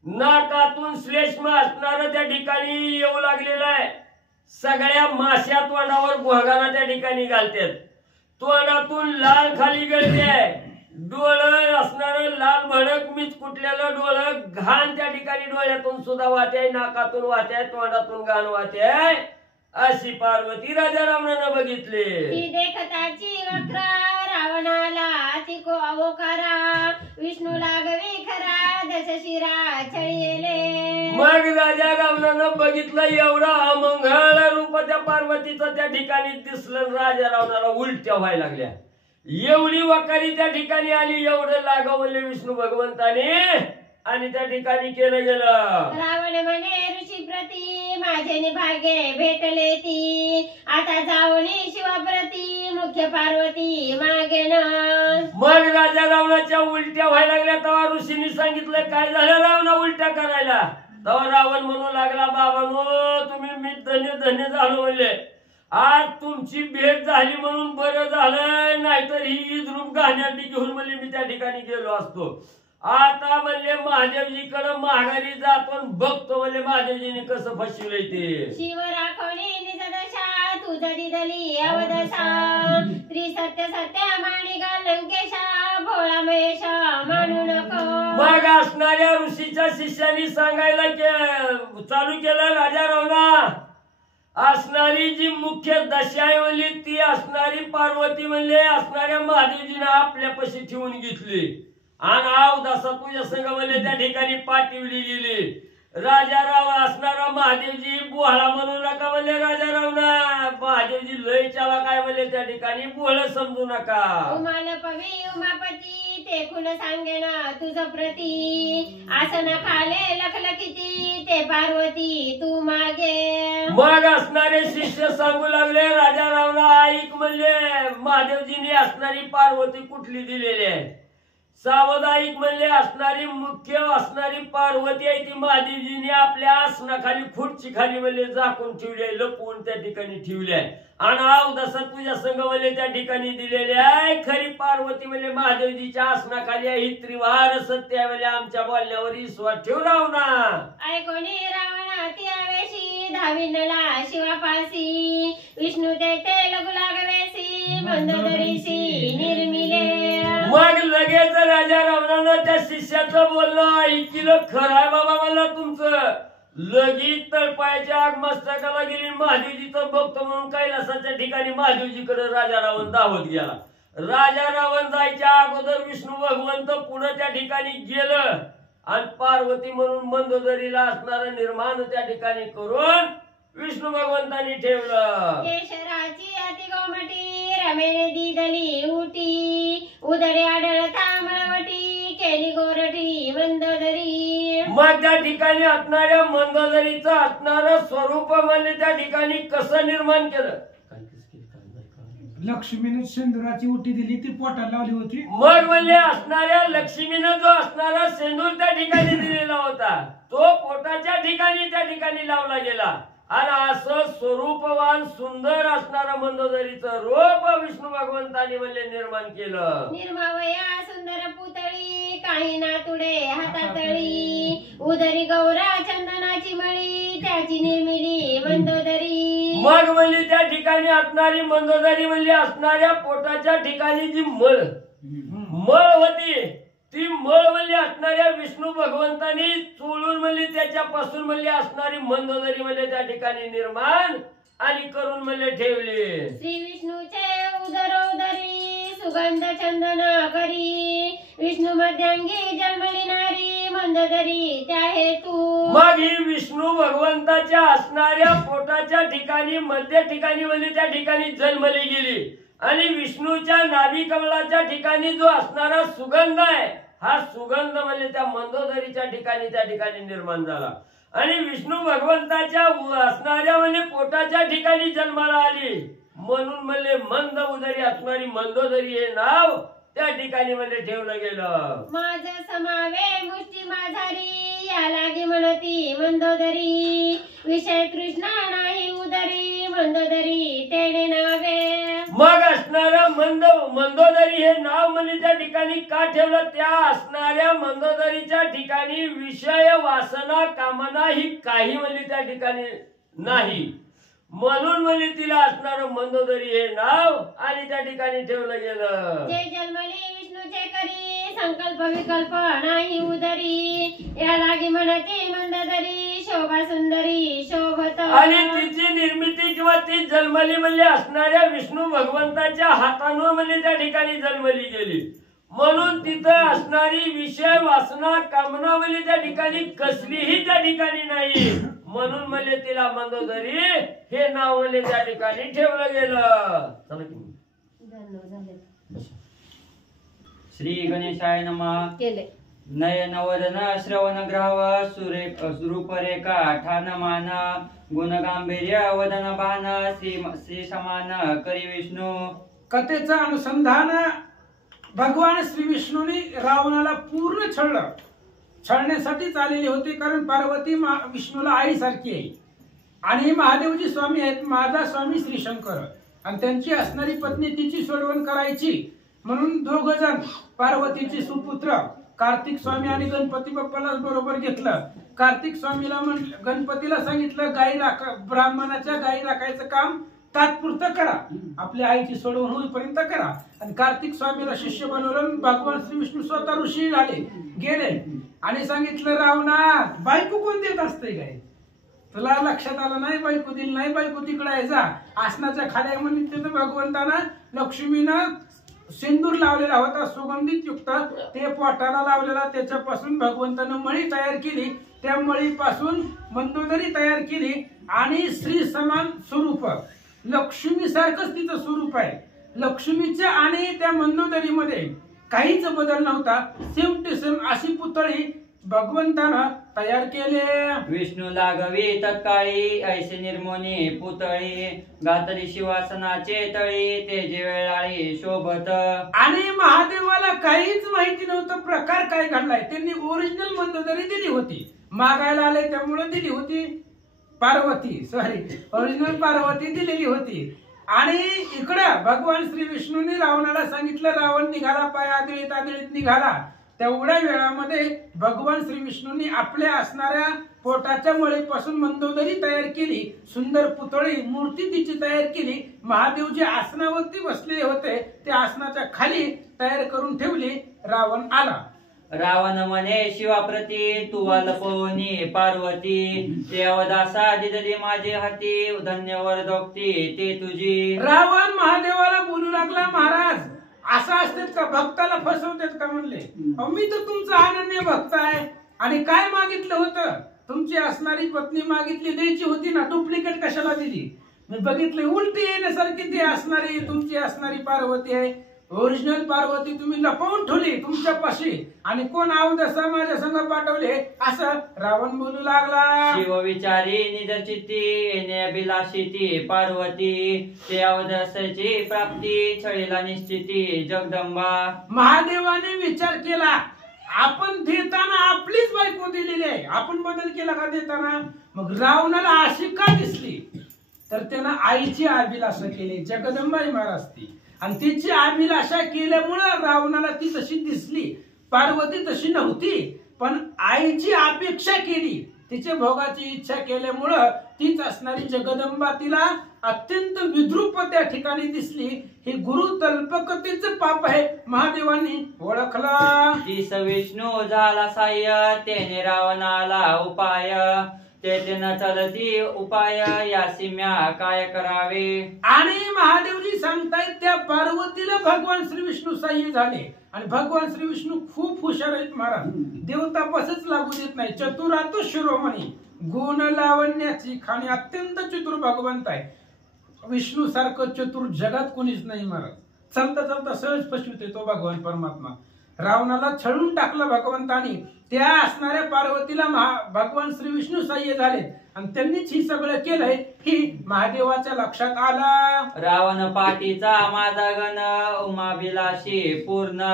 नाकातून श्लेष्म असणारं त्या ठिकाणी येऊ लागलेलं आहे. सगळ्या माश्या तोंडावर घोगाना त्या ठिकाणी घालतात. तोंडातून लाल खाली गळते, डोळं असणार लाल भडक मीच कुठल्याला डोळं, घाण त्या ठिकाणी डोळ्यातून सुद्धा वाहते, नाकातून वाहते, तोंडातून घाण वाहते, अशी पार्वती राजा रावणानं बघितली. ती देखताची वक्रा रावणाला तिको अवोकारा, विष्णू लागवे खरा दशशिरा छळीले. मग राजा रावणानं बघितलं एवढा अमंगळ रूप त्या पार्वतीचं त्या ठिकाणी दिसलं. राजा रावणाला उलट्या व्हायला लागल्या. एवढी वकारी त्या ठिकाणी आली, एवढं लागवले विष्णू भगवंताने आणि त्या ठिकाणी केलं गेलं. रावण म्हणे ऋषी प्रती माझे भाग्ये भेटले ती, आता जावणी शिवाप्रती मुख्य पार्वती मागेन. मग राजा रावणाच्या उलट्या व्हायला लागल्या. तेव्हा ऋषींनी सांगितलं काय झालं रावणा उलट्या करायला. तेव्हा रावण म्हणू लागला बाबांनो तुम्ही मी धन्य धन्य झालो म्हणले. आज तुमची भेट झाली म्हणून बरं झालं, नाहीतर ही ईदरूप गाण्याटी घेऊन म्हणले मी त्या ठिकाणी गेलो असतो. आता म्हणले महादेवजीकडे माघारी जातो बघतो म्हणले महादेवजीने कसं फसविलंय ते. शिव राखवणे निजदशा तुझ दिदली अवदशा, त्रिसत्य सत्य माणिका लंकेशा, भोळा महेशा मानू नको. मग असणाऱ्या ऋषीच्या शिष्यांनी सांगायला चालू केलं राजा रावणा असणारी जी मुख्य दशा आहे म्हणली ती असणारी पार्वती म्हणले असणाऱ्या महादेवजीने आपल्यापाशी ठेवून घेतली आणि अवदासा तुझ्या संग म्हणले त्या ठिकाणी पाठवली गेली. राजा राव असणारा महादेवजी बोहळा म्हणू नका म्हणले राजा रावणा. महादेवजी लय चाला काय म्हणले त्या ठिकाणी बोहळ समजू नका. उमाल पवी उमापती ते खुण सांगेना तुझ प्रती, आसन खाले लखलखिती ते पार्वती तू मागे. मग असणारे शिष्य सांगू लागले राजा रावणा ऐक म्हणले महादेवजीने असणारी पार्वती कुठली दिलेली आहे. सावधाईक म्हणले असणारी मुख्य असणारी पार्वती आहे ती महादेवजीने आपल्या आसनाखाली खुर्ची खाली म्हणले झाकून ठेवली आहे, लपवून त्या ठिकाणी ठेवली आहे आणि अवदसा तुझ्या संग म्हणले त्या ठिकाणी दिलेली आहे. खरी पार्वती म्हणले महादेवजीच्या आसनाखाली आहे. ही त्रिवार सत्य आहे म्हणले आमच्या बोलण्यावर विश्वास ठेव रावणा. ऐकोणी रावणा ती आवेशी धाविनला शिवापासी, विष्णू तेथे लगू लागवेसी मंदोदरीशी निर्मिले. मग लगेच राजा रावणानं त्या शिष्याचं बोलणं ऐकलं. खरं आहे बाबा मला तुमचं. लगेच तळपायाच्या आग मस्तकाला गेली. महादेवजीचं बघतो म्हणून कैलासाच्या ठिकाणी महादेवजीकडे राजा रावण धावत गेला. राजा रावण जायच्या अगोदर विष्णू भगवंत पुढे त्या ठिकाणी गेलं आणि पार्वती म्हणून मंदोदरीला असणारं निर्माण त्या ठिकाणी करून विष्णू भगवंतांनी ठेवलं. केशराची अति गोमटी रमेने दिदली उटी, उदरे आढळता मळवटी केली गोरठी मंदोदरी. मग त्या ठिकाणी असणाऱ्या मंदोदरीचं असणारं स्वरूप म्हणजे त्या ठिकाणी कसं निर्माण केलं. लक्ष्मीने सिंदुराची उटी दिली ती पोटाला लावली होती. मग म्हणले असणाऱ्या लक्ष्मीनं जो असणारा सेंदूर त्या ठिकाणी दिलेला होता तो पोटाच्या ठिकाणी त्या ठिकाणी लावला गेला आणि असं स्वरूपवान सुंदर असणारं मंदोदरीचं रूप विष्णू भगवंतांनी म्हणले निर्माण केलं. निर्मावया सुंदर पुतळी काही नातुडे हातातळी, उदरी गौरा चंदनाची मळी त्याची निर्मिली मंदोदरी. मग म्हणली त्या ठिकाणी असणारी मंदोदरी म्हणली असणाऱ्या पोटाच्या ठिकाणी जी मळ होती ती मळ म्हणली असणाऱ्या विष्णू भगवंतांनी चोळून म्हणली त्याच्यापासून म्हणली असणारी मंदोदरी म्हणले त्या ठिकाणी निर्माण आणि करून म्हणले ठेवली. श्री विष्णूचे उदरोदरी सुगंध चंदन करी, विष्णू मध्यांगी जन्मली नारी मंदोदरी त्या हेतू. मग ही विष्णू भगवंताच्या असणाऱ्या पोटाच्या ठिकाणी मध्य ठिकाणी म्हणली त्या ठिकाणी जन्मली गेली आणि विष्णूच्या नाभी कमलाच्या ठिकाणी जो असणारा सुगंध आहे हा सुगंध म्हणजे त्या मंदोदरीच्या ठिकाणी त्या ठिकाणी निर्माण झाला आणि विष्णू भगवंताच्या असणाऱ्या म्हणजे पोटाच्या ठिकाणी जन्माला आली म्हणून म्हणले मंद उदरी असणारी मंदोदरी हे नाव त्या ठिकाणी म्हणजे ठेवलं गेलं. माझ समावे मुष्टी माझारी या लागे म्हणती मंदोदरी, विषय कृष्णा नाही उदरी मंदोदरी तेने नावे. मग असणारा मंदोदरी हे नाव म्हणजे त्या ठिकाणी का ठेवलं. त्या असणाऱ्या मंदोदरीच्या ठिकाणी विषय वासना कामना ही काही म्हणजे त्या ठिकाणी नाही म्हणून म्हणजे तिला असणारं मंदोदरी हे नाव आणि त्या ठिकाणी ठेवलं गेलं. जे जन्मली विष्णूचे करी संकल्प विकल्प नाही उदरी या लागी म्हणते मंदोदरी शोभा सुंदरी शोभत. आणि तिची निर्मिती किंवा ती जन्मली म्हणजे असणाऱ्या विष्णू भगवंताच्या हातानं म्हणजे त्या ठिकाणी जन्मली गेली. म्हणून तिथं असणारी विषय वासना कामना म्हणजे त्या ठिकाणी कसलीही त्या ठिकाणी नाही. म्हणून म्हणजे तिला मंदोदरी हे नाव म्हणजे त्या ठिकाणी ठेवलं गेलं. चला की श्री गणेशाय नमः. केले नयन वदन श्रवण ग्राव रूपरेखा ठाण मान गुण गांभीर्य वदन बाण श्री समान करी विष्णू. कथेचं अनुसंधान भगवान श्री विष्णूने रावणाला पूर्ण छळलं. छळण्यासाठीच आलेले होते, कारण पार्वती विष्णूला आईसारखी आहे आणि महादेवजी स्वामी आहेत, माझा स्वामी श्री शंकर, आणि त्यांची असणारी पत्नी तिची सोडवण करायची म्हणून दोघ जण पार्वतीचे सुपुत्र कार्तिक स्वामी आणि गणपती बाप्पाला बरोबर घेतलं. कार्तिक स्वामीला गणपतीला सांगितलं गाई ब्राह्मणाच्या गाई राखायचं काम तात्पुरतं करा, आपल्या आईची सोडवण होईपर्यंत करा. आणि कार्तिक स्वामीला शिष्य बनवलं. भगवान श्री विष्णू स्वतः ऋषी झाले, गेले आणि सांगितलं रावणा बायको कोण देत असते काय, तुला लक्षात आलं नाही, बायको दिली नाही, बायको तिकडे आहे जा. आसनाच्या खाड्या म्हणून तिथं भगवंतानं लक्ष्मीनं सिंदूर लावलेला होता सुगंधित युक्त, ते पोटाला लावलेला. त्याच्यापासून भगवंतानं मळी तयार केली, त्या मळीपासून मंदोदरी तयार केली आणि श्री समान स्वरूप लक्ष्मी सारखंच तिचं स्वरूप आहे. लक्ष्मीच्या आणि त्या मंदोदरीमध्ये काहीच बदल नव्हता, सेम टू सेम अशी पुतळी भगवंतानं तयार केले. विष्णू लागवी तत्काळी ऐसे निर्मोनी पुतळी घातली शिवासनाचे तळी तेजे वेळाळी शोभत. आणि महादेवाला काहीच माहिती नव्हतं प्रकार काय घडलाय. त्यांनी ओरिजिनल मंदोदरी दिली होती, मागायला आले त्यामुळे दिली होती ओरिजिनल पार्वती दिलेली होती. आणि इकडं भगवान श्री विष्णूने रावणाला सांगितलं, रावण निघाला पाय आदळीत आदळीत निघाला. तेवढ्या वेळामध्ये भगवान श्री विष्णूंनी आपल्या असणाऱ्या पोटाच्या मळीपासून मंदोदरी तयार केली, सुंदर पुतळी मूर्ती तिची तयार केली. महादेव जे आसनावरती बसलेले होते त्या आसनाच्या खाली तयार करून ठेवली. रावण आला. रावण म्हणे शिवाप्रती तू लपवणी पार्वती ते अवदासा दिदली माझे हाती धन्यवर दोक्ती ते तुझी. रावण महादेवाला बोलू लागला, महाराज असं असतात का, भक्ताला फसवतात का म्हणले. मी तर तुमचा अनन्य भक्त आहे आणि काय मागितलं होतं, तुमची असणारी पत्नी मागितली द्यायची होती ना, डुप्लिकेट कशाला दिली. मी बघितले उलटी येण्यासारखी ती असणारी तुमची असणारी पार्वती आहे. ओरिजिनल पार्वती तुम्ही लपवून ठेवली तुमच्यापाशी आणि कोण अवदसा माझ्या संग पाठवले असं रावण बोलू लागला. शिव विचारी निज चित्ती येणे अभिलाषी ती पार्वती ते अवदसाची प्राप्ती छळीला निश्चिती जगदंबा. महादेवाने विचार केला, आपण देताना आपलीच बायको दिलेली आहे, आपण बदल केला का देताना. मग रावणाला अशी का दिसली, तर त्यानं आईची अभिलाषा केली, जगदंबाई महाराज ती, आणि तिची अभिलाषा केल्यामुळं रावणाला ती तशी दिसली. पार्वती तशी नव्हती, पण आईची अपेक्षा केली, तिच्या भोगाची इच्छा केल्यामुळं तीच असणारी जगदंबा तिला अत्यंत विद्रूप त्या ठिकाणी दिसली. हे गुरु तल्पकतेचं पाप आहे, महादेवांनी ओळखला. तीस विष्णू झाला साह्य तेने रावणाला उपाय ते न चलती उपाय यासी म्या काय करावे. आणि महादेवजी सांगतायत त्या पार्वतीला भगवान श्री विष्णू साह्य झाले. आणि भगवान श्री विष्णू खूप हुशार आहेत महाराज, देवतापासच लागू देत नाही. चतुरातो शिरोमणी गुण लावण्याची खाणी अत्यंत चतुर भगवंत आहे. विष्णू सारखं चतुर जगात कोणीच नाही महाराज. चालता चालता सहज फसविते तो भगवान परमात्मा. रावणाला छळून टाकलं भगवंतानी, त्या असणाऱ्या पार्वतीला भगवान श्री विष्णू साह्य झाले आणि त्यांनीच ही सगळं केलंय ही महादेवाच्या लक्षात आलं. रावण पाठीचा माझा गण उमाभिलाषी पूर्ण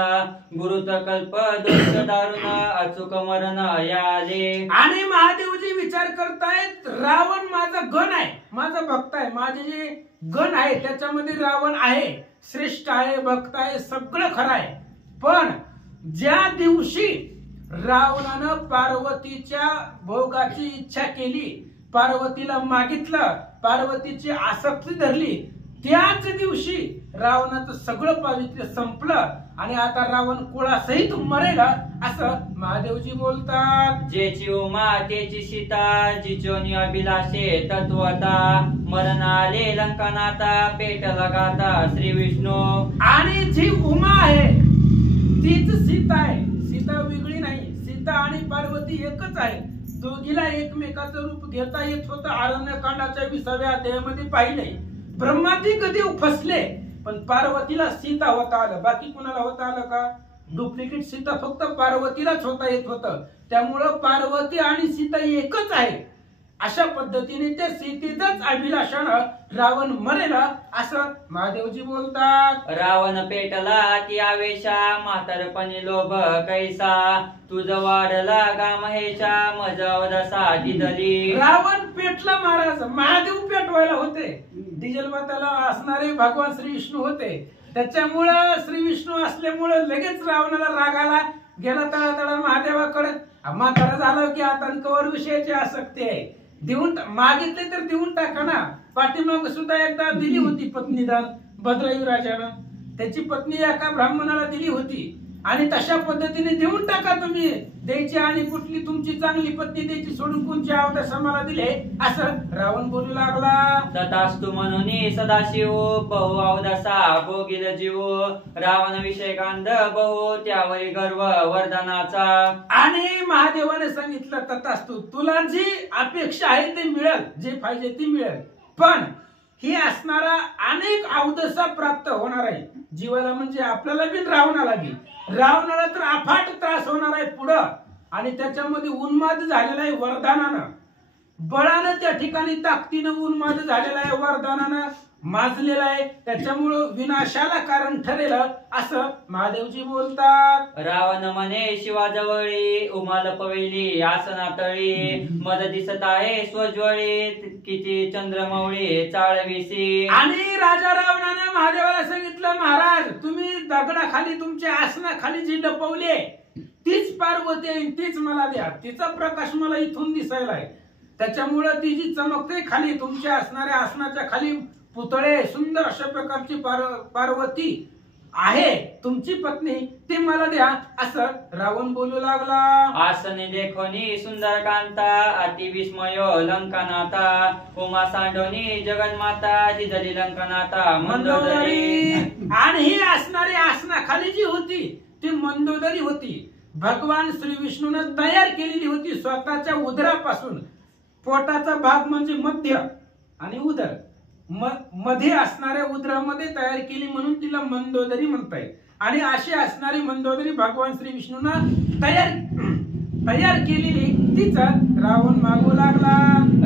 गुरुत कल्प दोष दारुण अचूक मरण याले. आणि महादेवजी विचार करतायत, रावण माझा गण आहे, माझा भक्त आहे, माझे जे गण आहे त्याच्यामध्ये रावण आहे, श्रेष्ठ आहे, भक्त आहे, सगळं खरं आहे. पण ज्या दिवशी रावणानं पार्वतीच्या भोगाची इच्छा केली पार्वतीला मागितलं, पार्वतीची आसक्ती धरली, त्याच दिवशी रावणाचं सगळं पावित्र्य संपलं आणि आता रावण कुळासहित मरेल असं महादेवजी बोलतात. जेची उमा तेची सीता, जिचोनी अभिलाषे तत्वता, मरण आले लंकनाता, पेटला गाता श्री विष्णू. आणि जी उमा आहे तीच सीता आहे, सीता वेगळी नाही. सीता आणि पार्वती एकच आहे. दोघीला एकमेकाचं रूप घेता येत होतं. अरण्यकांडाच्या 20व्या अध्यायामध्ये पाहिले. ब्रह्मादी कधी फसले पण पार्वतीला सीता होता आलं, बाकी कुणाला होता आलं का? डुप्लिकेट सीता फक्त पार्वतीलाच होता येत होतं. त्यामुळं पार्वती आणि सीता एकच आहे. अशा पद्धतीने त्या सीतेचाच अभिलाषानं रावण मरेल असं महादेवजी बोलतात. रावण पेटला ती आवेशा, म्हातारपणी लोभ कैसा, तुझ वाढला गा महेशा, मजवदसा दिदली. रावण पेटला महाराज, महादेव पेटवायला होते. डिझेल माताला असणारे भगवान श्री विष्णू होते. त्याच्यामुळं श्री विष्णू असल्यामुळं लगेच रावणाला राग आला, गेला तळातळा महादेवाकडे. म्हातारा झालं की आता कवर विषयाची आसक्ती आहे, देऊन मागितले तर देऊन टाका ना. पाठीमाग सुद्धा एकदा दिली होती पत्नीदान भद्रायू राजानं, त्याची पत्नी एका ब्राह्मणाला दिली होती आणि तशा पद्धतीने देऊन टाका तुम्ही. द्यायची आणि कुठली तुमची चांगली पत्नी द्यायची सोडून कोणची अवदसा मला दिले असं रावण बोलू लागला. तथास्तु म्हणून सदाशिव, बहु अवदसा भोगील जीव, रावण विषय कांद बहु, त्यावरी गर्व वरदानाचा. आणि महादेवाने सांगितलं तथास्तु, तुला जी अपेक्षा आहे ते मिळेल, जे पाहिजे ते मिळेल. पण ही असणारा अनेक अवदसा प्राप्त होणार आहे जीवाला, म्हणजे आपल्याला बी रावणाला बी. रावणाला तर अफाट त्रास होणार आहे पुढं, आणि त्याच्यामध्ये उन्माद झालेला आहे वरदानानं, बळानं त्या ठिकाणी ताकदीनं उन्माद झालेला आहे, वरदानानं माजलेला आहे. त्याच्यामुळं विनाशाला कारण ठरेल असं महादेवजी बोलतात. रावण म्हणे शिवाजवळी, उमा लपविली आसनातळी, मद दिसत आहे स्वज्वळी, किती चंद्रमौळी चाळविसी. आणि राजा रावणाने महादेवाला सांगितलं, महाराज तुम्ही दगडाखाली तुमच्या आसनाखाली जी लपवली तीच पार्वती आहे, तीच मला द्या. तिचा प्रकाश मला इथून दिसायला आहे. त्याच्यामुळं ती जी चमकते खाली तुमच्या असणाऱ्या आसनाच्या खाली पुतळे, सुंदर अशा प्रकारची पार्वती आहे तुमची पत्नी, ती मला द्या असं रावण बोलू लागला. आसने देखोनी सुंदर कांता, अति विस्मयो लंकनाता, उमा सांडोनी जगन्माता, जिजली लंकनाता मंदोदरी. आणि ही असणारी आसनाखाली जी होती ती मंदोदरी होती. भगवान श्री विष्णूने तयार केलेली होती स्वतःच्या उदरापासून. पोटाचा भाग म्हणजे मध्य आणि उदर, मध्ये असणाऱ्या उदरामध्ये तयार केली म्हणून तिला मंदोदरी म्हणताय. आणि अशी असणारी मंदोदरी भगवान श्री विष्णूनं तयार केलेली तिचा रावण मागू लागला.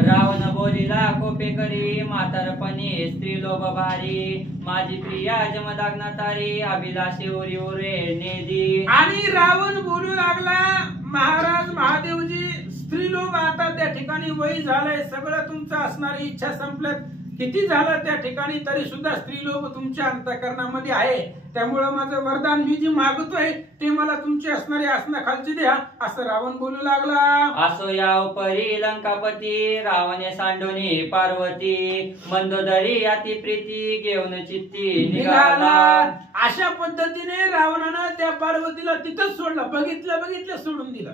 रावण बोलिला कोपेकरी, म्हातारपणी स्त्री लोभ भारी, माझी प्रिया जमदाग्न तारी, अभिलाषी उरी उरे नेदी. आणि रावण बोलू लागला, महाराज महादेवजी स्त्री लोभ आता त्या ठिकाणी वय झालंय, सगळं तुमचं असणारी इच्छा संपल्यात, किती झालं त्या ठिकाणी तरी सुद्धा स्त्री लोभ तुमच्या अंतःकरणामध्ये आहे. त्यामुळं माझं वरदान मी जे मागतोय ते मला तुमची असणारी आसनाखालची द्या असं रावण बोलू लागला. असो या उपरी लंकापती, रावणे सांडोनी पार्वती, मंदोदरी अति प्रीती, घेऊन चित्ती निघाला. अशा पद्धतीने रावणानं त्या पार्वतीला तिथंच सोडलं, बघितलं सोडून दिलं.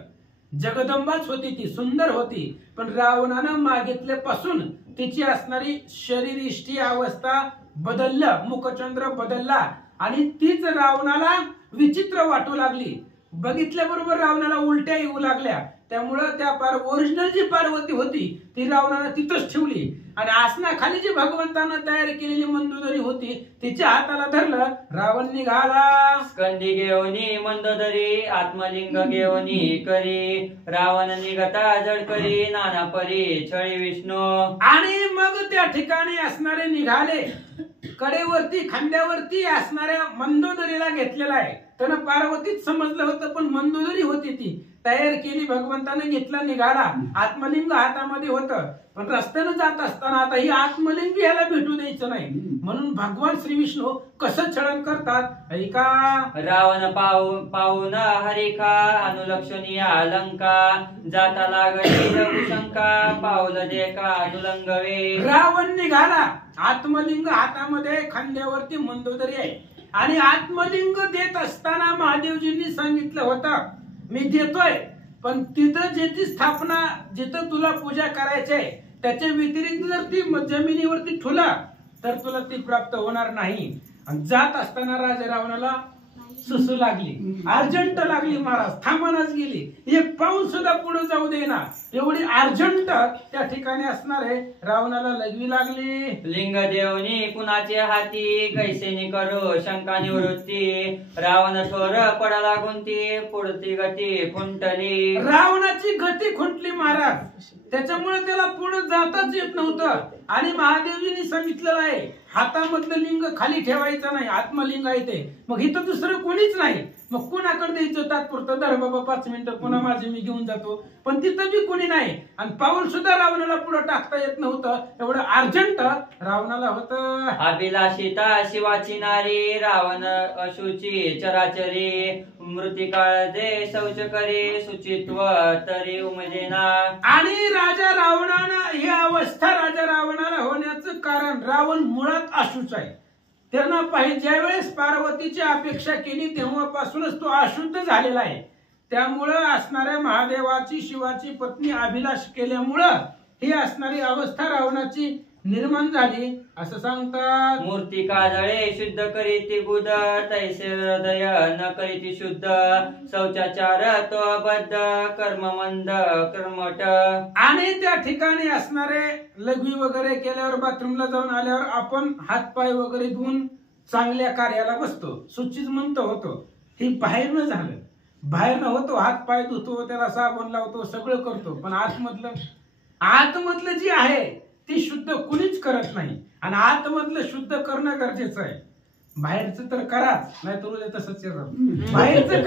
जगदंबाच होती ती, सुंदर होती, पण रावणानं मागितल्यापासून तिची असणारी शरीरिष्ठी अवस्था बदललं, मुखचंद्र बदलला आणि तीच रावणाला विचित्र वाटू लागली. बघितल्याबरोबर रावणाला उलट्या येऊ लागल्या. त्यामुळं त्या ओरिजिनल जी पार्वती होती ती रावणानं तिथंच ठेवली आणि आसनाखाली जी भगवंतानं तयार केलेली मंदोदरी होती तिच्या हाताला धरलं. रावण निघाला. स्कंदी घेऊनी मंदोदरी, आत्मलिंग घेऊनी करी, रावण निघता जडकरी, नाना परी छळी विष्णू. आणि मग त्या ठिकाणी असणारे निघाले. कडेवरती खांद्यावरती असणाऱ्या मंदोदरीला घेतलेला आहे. त्यांना पार्वतीच समजलं होतं, पण मंदोदरी होती ती तयार केली भगवंताने, घेतला निघाला. आत्मलिंग हातामध्ये होतं, पण रस्त्यानं जात असताना आता ही आत्मलिंग ह्याला भेटू द्यायचं नाही, म्हणून भगवान श्री विष्णू कसं छळन करतात ऐका. रावण पाहून हरिका अनुलक्षणीय अलंका जाता लागली लघुशंका पाऊल दे का अनुलंगवे. रावण निघाला, आत्मलिंग हातामध्ये, खांद्यावरती मंदोदरी आहे, आणि आत्मलिंग देत असताना महादेवजींनी सांगितलं होतं मी देतोय, पण तिथं ज्याची स्थापना, जिथं तुला पूजा करायची आहे त्याच्या व्यतिरिक्त जर ती जमिनीवरती ठुला तर तुला ती प्राप्त होणार नाही. आणि जात असताना राजा रावणाला सुसू लागली, अर्जंट लागली, महाराज थांबणच गेली, एक पाऊल सुद्धा पुढे जाऊ देना, एवढी अर्जंट त्या ठिकाणी असणार आहे. रावणाला लगवी लागली. लिंग देवनी कुणाचे हाती कैसेनी करो शंका निवृत्ती रावण थोर पडा लागून ती पुढती गती खुंटली. रावणाची गती खुंटली महाराज, त्याच्यामुळे त्याला पुढे जाताच येत नव्हतं. आणि महादेवजींनी सांगितलेलं आहे हातामधलं लिंग खाली ठेवायचं नाही, आत्मलिंग आहे ते. मग इथं दुसरं कोणीच नाही, मग कोणाकडे द्यायचं तात्पुरतं, धर बाबा 5 मिनिटं पुन्हा माझे मी घेऊन जातो, पण तिथं बी कोणी नाही. आणि पाऊल सुद्धा रावणाला पुढे टाकता येत नव्हतं, एवढं अर्जंट रावणाला होतं. अभिलाषिता शिवाची नारी रावण अशुची चराचरी मृतिकाळ दे शौच करे सुचित्व तरी उमजेना. आणि राजा रावणानं ही अवस्था राजा रावणाला होण्याचं कारण, रावण मुळात अशुच आहे. त्यांना पाहिजे ज्यावेळेस पार्वतीची अपेक्षा केली तेव्हापासूनच तो अशुद्ध झालेला आहे. त्यामुळं असणाऱ्या महादेवाची शिवाची पत्नी अभिलाष केल्यामुळं ही असणारी अवस्था रावणाची निर्माण झाली असं सांगतात. मूर्ती काजळे शुद्ध करीती गुद तैसे हृदय न करीती शुद्ध शौचाचार तो अबद्ध कर्म मंद कर्मट. आणि त्या ठिकाणी असणारे लघवी वगैरे केल्यावर, बाथरूमला जाऊन आल्यावर आपण हातपाय वगैरे धुवून चांगल्या कार्याला बसतो, सुचित म्हणतो होतो. हे बाहेरनं झालं, बाहेरनं होतो, हातपाय धुतो, त्याला साबण लावतो, सगळं करतो, पण आतमधलं जे आहे ती शुद्ध कुणीच करत नाही. आणि आतमधलं शुद्ध करणं गरजेचं आहे. बाहेरचं तर कराच, नाही तर तसंच बाहेरचं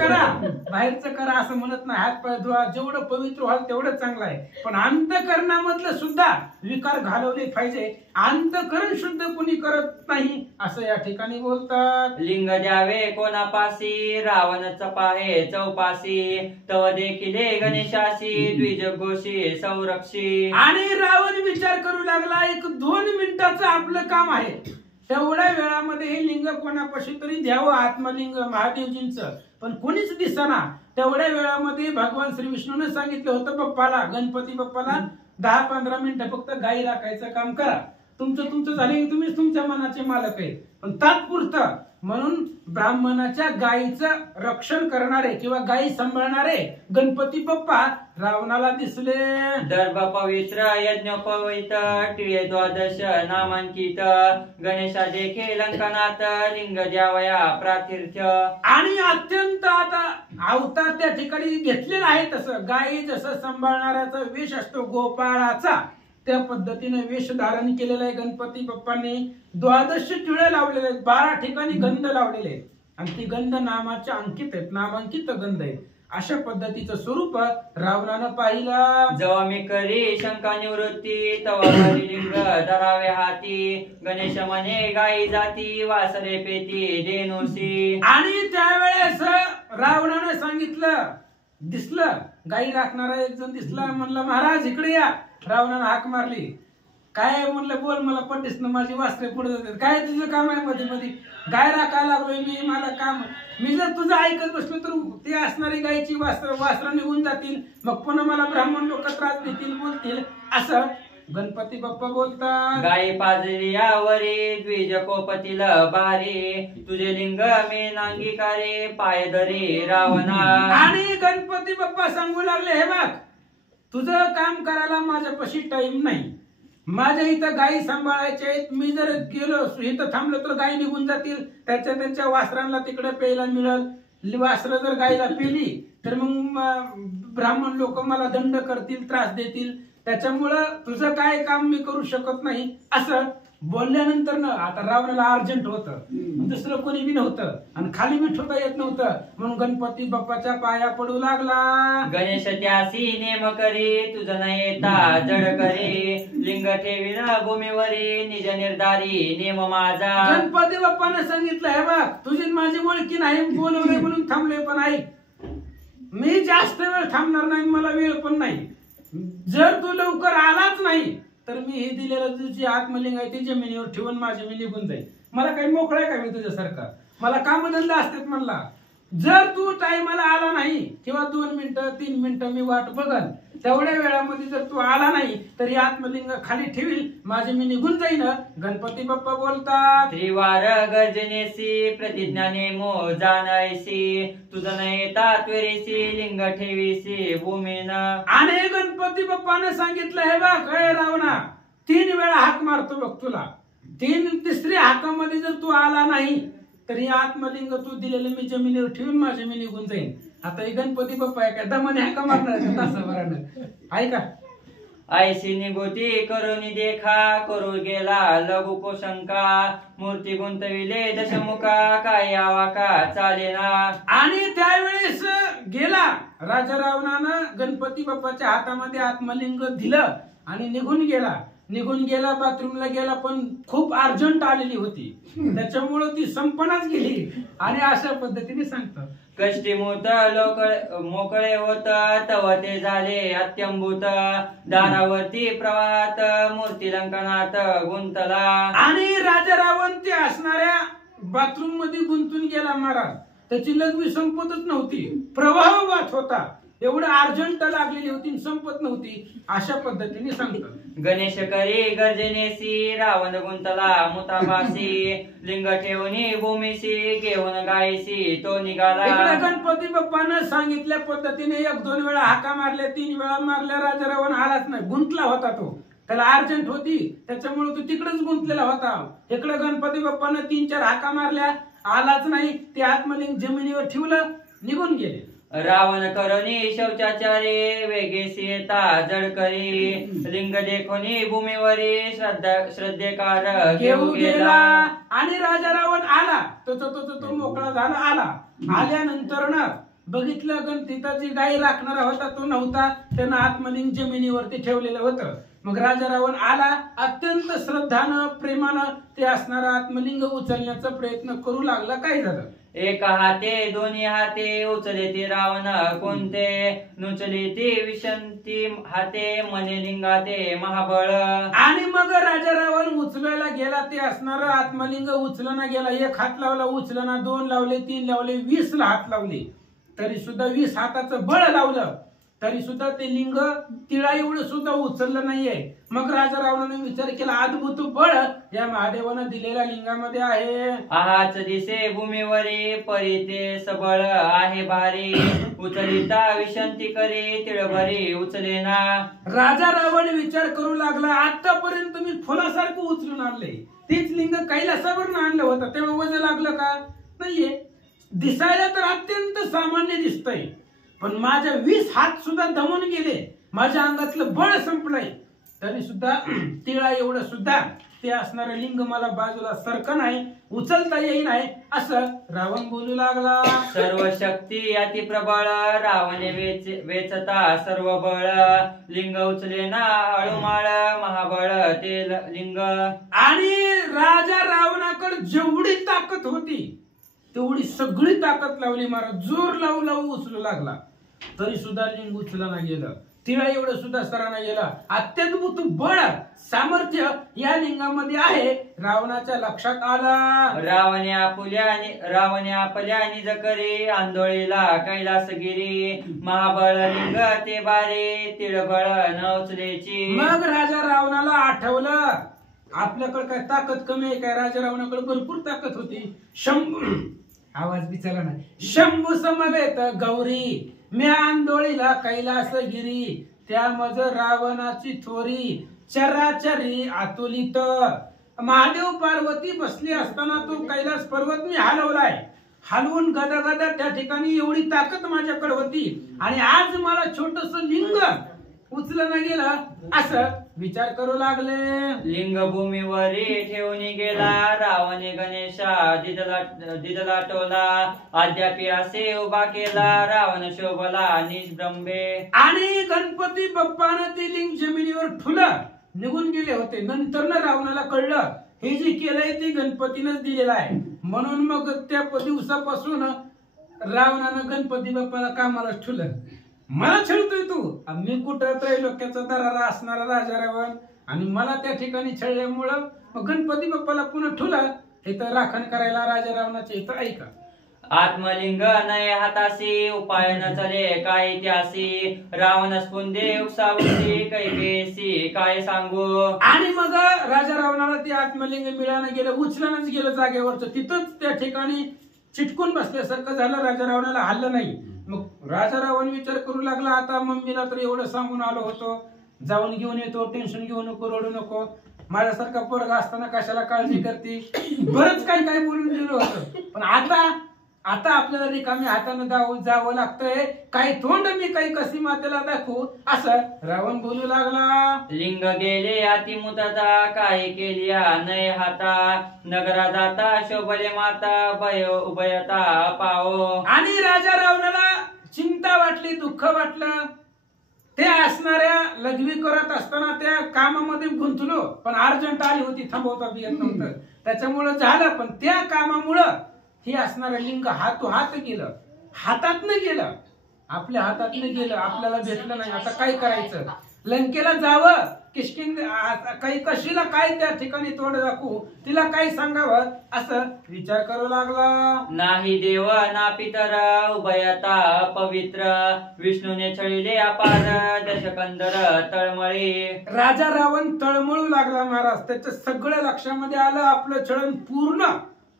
करा असं म्हणत नाही. हात पाय धुवा, जेवढं पवित्र व्हाल तेवढं चांगलं आहे, पण अंतकरणामधलं सुद्धा विकार घालवले पाहिजे. अंतकरण शुद्ध कुणी करत नाही असं या ठिकाणी बोलतात. लिंग द्यावे कोणापासी रावण चपाहे चौपासी तव देखिले गणेशासी द्विजघोषी संरक्षी. आणि रावण विचार करू लागला, 1-2 मिनिटाचं आपलं काम आहे, तेवढ्या वेळामध्ये हे लिंग कोणापाशी तरी द्यावं, आत्मलिंग महादेवजींचं, पण कोणीच दिसना. तेवढ्या वेळामध्ये भगवान श्री विष्णूने सांगितलं होतं बाप्पाला, गणपती बाप्पाला 10-15 मिनिटं फक्त गाई राखायचं काम करा, तुमचं झाले की तुम्हीच तुमच्या मनाचे मालक आहे. पण तात्पुरतं म्हणून ब्राह्मणाच्या गायीचं रक्षण करणारे किंवा गायी सांभाळणारे गणपती बाप्पा रावणाला दिसले. दर्भ पवित्र यज्ञोपवित टिळे द्वादश नामांकित गणेशा देखे लंकनाथ लिंग द्यावया प्रातीर्थ. आणि अत्यंत आता अवतार त्या ठिकाणी घेतलेला आहे, तसं गायी जसं सांभाळणाऱ्याचा वेश असतो गोपाळाचा, त्या पद्धतीने वेश धारण केलेला आहे गणपती बाप्पांनी. 12 टिळे लावलेले आहेत, 12 ठिकाणी गंध लावलेले आहेत, आणि ती गंध नामाचे अंकित आहेत, नामांकित गंध आहेत. अशा पद्धतीचं स्वरूप रावणानं पाहिलं. जेव्हा मी करी शंका निवृत्ती तेव्हा लिंग धरावे हाती गणेश म्हणे गाई जाती वासरे पेती देनुसी. आणि त्यावेळेस रावणानं सांगितलं, दिसलं गाई राखणारा एक जण दिसला, म्हणला महाराज इकडे या. रावणानं हाक मारली, काय म्हणलं बोल, मला पट्टीस ना माझी वासरे पुढे जातात, काय तुझं काम आहे मध्ये मध्ये, गाय राखायला लागलोय मी, मला काम, मी जर तुझं ऐकत बसलो तर ते असणारी गायची वासरं निघून जातील, मग पुन्हा मला ब्राह्मण लोक त्रास देतील, बोलतील. असं गणपती बाप्पा बोलतात. गाई पाजली यावरी द्विज कोपतील बारी तुझे लिंग मी नांगीकारे पाय धरी रावणा. आणि गणपती बाप्पा सांगू लागले, हे बघ तुझं काम करायला माझ्यापाशी टाइम नाही, माझ्या इथं गायी सांभाळायच्या आहेत, मी जर गेलो इथं थांबलो तर गायी निघून जातील, त्यांच्या वासरांना तिकडे प्यायला मिळेल, वासरं जर गायीला पिली तर मग ब्राह्मण लोक मला दंड करतील, त्रास देतील, त्याच्यामुळं तुझं काय काम मी करू शकत नाही असं बोलल्यानंतर ना आता रावणाला अर्जंट होतं, दुसरं कोणी बी नव्हतं आणि खाली बी ठोता येत नव्हतं, म्हणून गणपती बाप्पाच्या पाया पडू लागला. गणेश त्यासी नेम करी तुझ न येता जड करी लिंग ठेवीन भूमीवरी निज निर्धारी नेम माझा. गणपती बाप्पाने सांगितलं, हे बघ तुझी माझी ओळखी नाही, बोलवलंय म्हणून थांबलोय, पण ऐक मी जास्त वेळ थांबणार नाही, मला वेळ पण नाही. जर तू लवकर आलाच नाही तर मी हे दिलेलं तुझी आत्मलिंग आहे ते जमिनीवर ठेवून माझे मी निघून जाईल. मला काही मोकळा आहे का मी तुझ्यासारखा, मला कामधंदा असतात म्हणला. जर तू टायमाला आला नाही किंवा 2 मिनिटं 3 मिनिटं मी वाट बघल, तेवढ्या वेळामध्ये जर तू आला नाही तर हे आत्मलिंग खाली ठेवील, माझे मी निघून जाईन. गणपती बाप्पा बोलतात, त्रिवार गर्जनेसी प्रतिज्ञा नेमो जाणायसी तुझ न येता त्वरेसी लिंग ठेवीसी भूमीन. आणि गणपती बाप्पाने सांगितलं, हे बघ हे रावणा 3 वेळा हाक मारतो बघ तुला, 3-3 हाकामध्ये जर तू आला नाही तर हे आत्मलिंग तू दिलेलं मी जमिनीवर ठेवून माझे मी निघून जाईन. आता हे गणपती बाप्पा आहे का दमाने हाका मारणार तासाभरानं, ऐका. ऐशी निगोती करुणी देखा करू गेला लघु कोशंका मूर्ती गुंतविले दशमुखा काय यावा का चालेना. आणि त्यावेळेस गेला राजा रावणानं गणपती बाप्पाच्या हातामध्ये आत्मलिंग दिलं आणि निघून गेला बाथरूमला गेला, पण खूप अर्जंट आलेली होती त्याच्यामुळे ती संपणाच गेली. आणि अशा पद्धतीने सांगतो, कष्टीमूत लोक मोकळे होत तव ते झाले अत्यंभूत दारावरती प्रवाहात मूर्ती लंकनात गुंतला. आणि राजा रावण ते असणाऱ्या बाथरूम मध्ये गुंतून गेला महाराज, त्याची लग्न संपतच नव्हती, प्रवाह वाहत होता, एवढं अर्जंट लागलेली होती संपत नव्हती. अशा पद्धतीने सांगतात. गणेश करी गर्जनेसी रावण गुंतला मुताबासी लिंग ठेवणी भूमीसी घेऊन गायसी तो निघाला. इकडे गणपती बाप्पानं सांगितल्या पद्धतीने 1-2 वेळा हाका मारल्या, 3 वेळा मारल्या, राजा रावण आलाच नाही, गुंतला होता तो, त्याला अर्जंट होती त्याच्यामुळे तो तिकडेच गुंतलेला होता. इकडे गणपती बाप्पानं 3-4 हाका मारल्या, आलाच नाही, ते आत्मलिंग जमिनीवर ठेवलं, निघून गेले. रावण करोनी शौचाचारी वेगेसी येता जड करी लिंग देखोनी भूमीवरी श्रद्धेकार घेऊ गेला. आणि राजा रावण आला तो मोकळा झाला. आल्यानंतर ना बघितलं गणतिताची गाय राखणारा होता तो नव्हता, त्यानं आत्मलिंग जमिनीवरती ठेवलेलं होतं. मग राजा रावण आला, अत्यंत श्रद्धानं प्रेमानं ते असणारा आत्मलिंग उचलण्याचा प्रयत्न करू लागला. काय झालं, एक हाते दोन्ही हाते उचले ती रावण कोणते नुचली ती विशंती हाते मने लिंगाते महाबळ. आणि मग राजा रावण उचलायला गेला, ते असणारं आत्मलिंग उचलना गेला, 1 हात लावला उचलना, 2 लावले, 3 लावले, 20 हात लावले, तरी सुद्धा 20 हाताचं बळ लावलं तरी सुद्धा ते लिंग तिळा एवढं सुद्धा उचललं नाहीये. मग राजा रावणाने विचार केला, अद्भुत बळ या महादेवानं दिलेल्या लिंगामध्ये आहे. आहाच दिसे भूमीवरी परिते सबळ आहे भारी उचलिता विशंती करी तिळभरी उचलेना. राजा रावण विचार करू लागला, आतापर्यंत मी फुलासारखं उचलून आणले, तेच लिंग कैलासावरून आणलं होतं, तेव्हा वजन लागलं का नाहीये. दिसायला तर अत्यंत सामान्य दिसतंय, पण माझ्या 20 हात सुद्धा दमून गेले, माझ्या अंगातलं बळ संपलंय, तरी सुद्धा तिळा एवढं सुद्धा ते असणारं लिंग मला बाजूला सरकं नाही, उचलता येई नाही, असं रावण बोलू लागला. सर्व शक्ती अति प्रबळ रावणे वेचता सर्व बळ लिंग उचलेना अळुमाळ महाबळ ते लिंग. आणि राजा रावणाकडे जेवढी ताकद होती तेवढी सगळी ताकद लावली महाराज, जोर लावू उचलू लागला, तरी सुद्धा लिंग उचलना गेलं, तिळा एवढं सुद्धा सराना गेला. अत्यद्भुत बळ सामर्थ्य या लिंगामध्ये आहे. रावणाच्या लक्षात आला, रावणे आपल्या निज करी आंदोळीला कैलासगिरी महाबळ लिंग ते बारे तिळबळ न उचलेची. मग राजा रावणाला आठवलं आपल्याकडे काय ताकद कमी आहे काय, राजा रावणाकडे भरपूर ताकद होती. आवाज बिचारा नाही, शंभू समवेत गौरी मी आंदोळीला कैलासगिरी त्या मज रावणाची थोरी चराचरी आतुलित. महादेव पार्वती बसली असताना तो कैलास पर्वत मी हलवलाय, हलवून गदागदा त्या ठिकाणी एवढी ताकद माझ्याकडे होती, आणि आज मला छोटस लिंग उचलं न गेलं असं विचार करू लागले. लिंगभूमीवरी ठेवून गेला रावणे गणेशा दिदला टोला अद्यापि असे उभा केला रावण शोभला निष्ब्रंबे. आणि गणपती बाप्पानं ते लिंग जमिनीवर ठुलं निघून गेले होते. नंतर ना रावणाला कळलं हे जे केलंय ते गणपतीनंच दिलेलं आहे. म्हणून मग त्या दिवसापासून रावणानं गणपती बाप्पाला कामाला ठुलं. मला छळतोय तू, मी कुठं त्रैलोक्याचा दरारा असणारा राजा रावण आणि मला त्या ठिकाणी छळल्यामुळं मग गणपती बाप्पाला पुन्हा ठुलं. हे तर राखण करायला राजा रावणाचे इथं ऐका. आत्मलिंग नय हातासी उपाय न चले काय त्यासी रावण स्पुंदे उपसावती कैकेसी काय सांगू. आणि मग राजा रावणाला ते आत्मलिंग मिळालं गेलं, उचलणच गेलं जागेवरच. तिथंच त्या ठिकाणी चिटकून बसल्यासारखं झालं. राजा रावणाला हल्लं नाही. मग राजा रावण विचार करू लागला आता मम्मीला तर एवढं सांगून आलो होतो जाऊन घेऊन येतो, टेन्शन घेऊ नको, रडू नको, माझ्यासारखा पोरगा असताना कशाला काळजी करते, बरंच काय काय बोलून गेलो होतं. पण आता आपल्याला रिकामी हाताने जावं लागतंय. काही तोंड मी काही कशी मातेला दाखवू असं रावण बोलू लागला. लिंग गेले अतिमुतता काय केली नय हाता नगरा जाता शोभले माता भय उभयता पाओ. आणि राजा रावणाला चिंता वाटली, दुःख वाटलं. ते असणाऱ्या लघवी करत असताना त्या कामामध्ये गुंतलो, पण अर्जंट आली होती, थांबवता बी येत नव्हतं. त्याच्यामुळं झालं. पण त्या कामामुळं हे असणारं लिंग हात गेलं, हातातनं गेलं, आपल्या हातातनं गेलं, आपल्याला भेटलं नाही. आता काय करायचं? लंकेला जावं किष्किंध काही कशीला काय त्या ठिकाणी तोड दाखवू, तिला काय सांगावं असं विचार करू लागला. नाही देव ना पितर उभयता पवित्र विष्णूने छळिले अपार दशकंदर तळमळी. राजा रावण तळमळू लागला महाराज. त्याचं सगळं लक्षामध्ये आलं आपलं छळण पूर्ण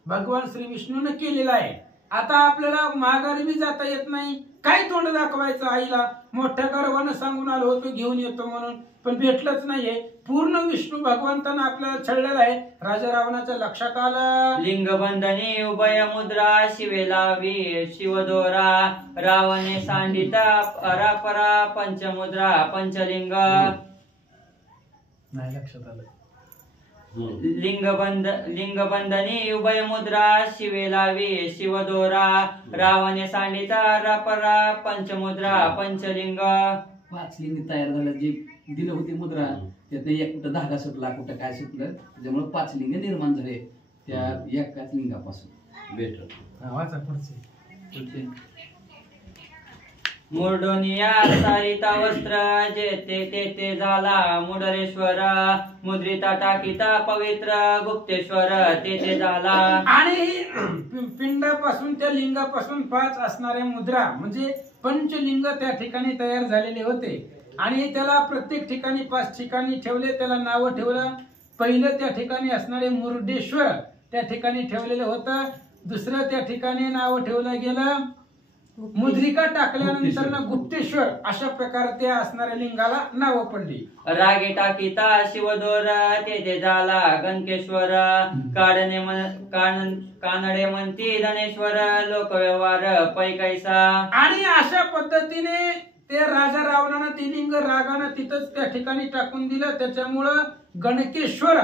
भगवान श्री विष्णूने केलेलं आहे. आता आपल्याला माघारी बी जाता येत नाही. काय तोंड दाखवायचं आईला? मोठ्या गर्वानं सांगून आलो होतो घेऊन येतो म्हणून, पण भेटलंच नाहीये. पूर्ण विष्णू भगवंतानं आपल्याला छळलेलं आहे. राजा रावणाच्या लक्षात आलं. लिंगबंधनी उभय मुद्रा शिवेलावी शिवदोरा रावणे सांडिता अरापरा पंचमुद्रा पंचलिंग. नाही लक्षात आलं. लिंगबंधनी उभय मुद्रा शिवेलावी शिवदोरा रावणे सांडिता अरापरा पंचमुद्रा पंचलिंग. 5 लिंग तयार झालं. जे दिलं होती मुद्रा त्यात एक कुठं धागा सुटला, कुठं काय सुटलं, त्याच्यामुळे 5 लिंग निर्माण झाले त्या एकाच लिंगापासून. बेटर वाचा पुढचे. मुर्डोनिया सारिता वस्त्र जेते तेते झाला मुडरेश्वर मुद्रिता टाकिता पवित्र गुप्तेश्वर तेते झाला. आणि पिंडापासून त्या लिंगापासून 5 असणाऱ्या मुद्रा म्हणजे पंचलिंग त्या ठिकाणी तयार झालेले होते. आणि त्याला प्रत्येक ठिकाणी 5 ठिकाणी ठेवले, त्याला नाव ठेवलं. पहिलं त्या ठिकाणी असणारे मुर्डेश्वर त्या ठिकाणी ठेवलेलं होतं. दुसरं त्या ठिकाणी नाव ठेवलं गेलं मुद्रिका टाकल्यानंतर ना गुप्तेश्वर. अशा प्रकारे त्या असणाऱ्या लिंगाला नाव पडली. रागे टाकिता शिवदोर तेथे झाला गणकेश्वर कानडे म्हणती धनेश्वर लोकव्यवहार पैकैसा. आणि अशा पद्धतीने ते राजा रावणानं ते लिंग रागानं तिथंच त्या ठिकाणी टाकून दिलं. त्याच्यामुळं गणकेश्वर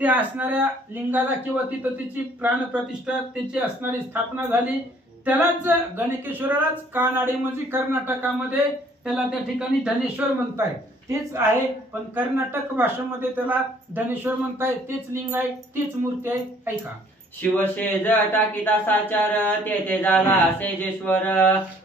ते असणाऱ्या लिंगाला किंवा तिथं तिची प्राणप्रतिष्ठा त्याची असणारी स्थापना झाली. त्यालाच गणकेश्वरालाच कानाडी म्हणजे कर्नाटकामध्ये त्याला त्या ठिकाणी धनेश्वर म्हणताय. तेच आहे, पण कर्नाटक भाषेमध्ये त्याला धनेश्वर म्हणताय. तेच लिंग आहे, तीच मूर्ती आहे. ऐका. शिवशेज टाकिता साचार तेथे झाला सेजेश्वर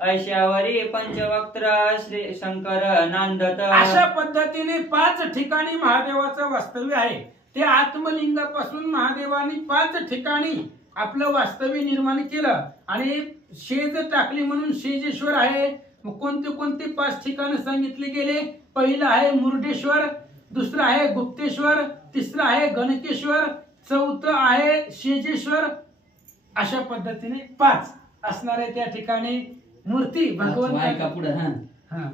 ऐशावरी पंचवक्त्र श्री शंकर नांदत. अशा पद्धतीने 5 ठिकाणी महादेवाचं वास्तव्य आहे. ते आत्मलिंगापासून महादेवानी 5 ठिकाणी आपलं वास्तव्य निर्माण केलं. आणि शेज टाकली म्हणून शेजेश्वर आहे. मग कोणते कोणते 5 ठिकाण सांगितले गेले? पहिलं आहे मुर्डेश्वर, दुसरं आहे गुप्तेश्वर, तिसरं आहे गणकेश्वर, चौथं आहे शेजेश्वर. अशा पद्धतीने 5 असणारे त्या ठिकाणी मूर्ती भगवंता. पुढे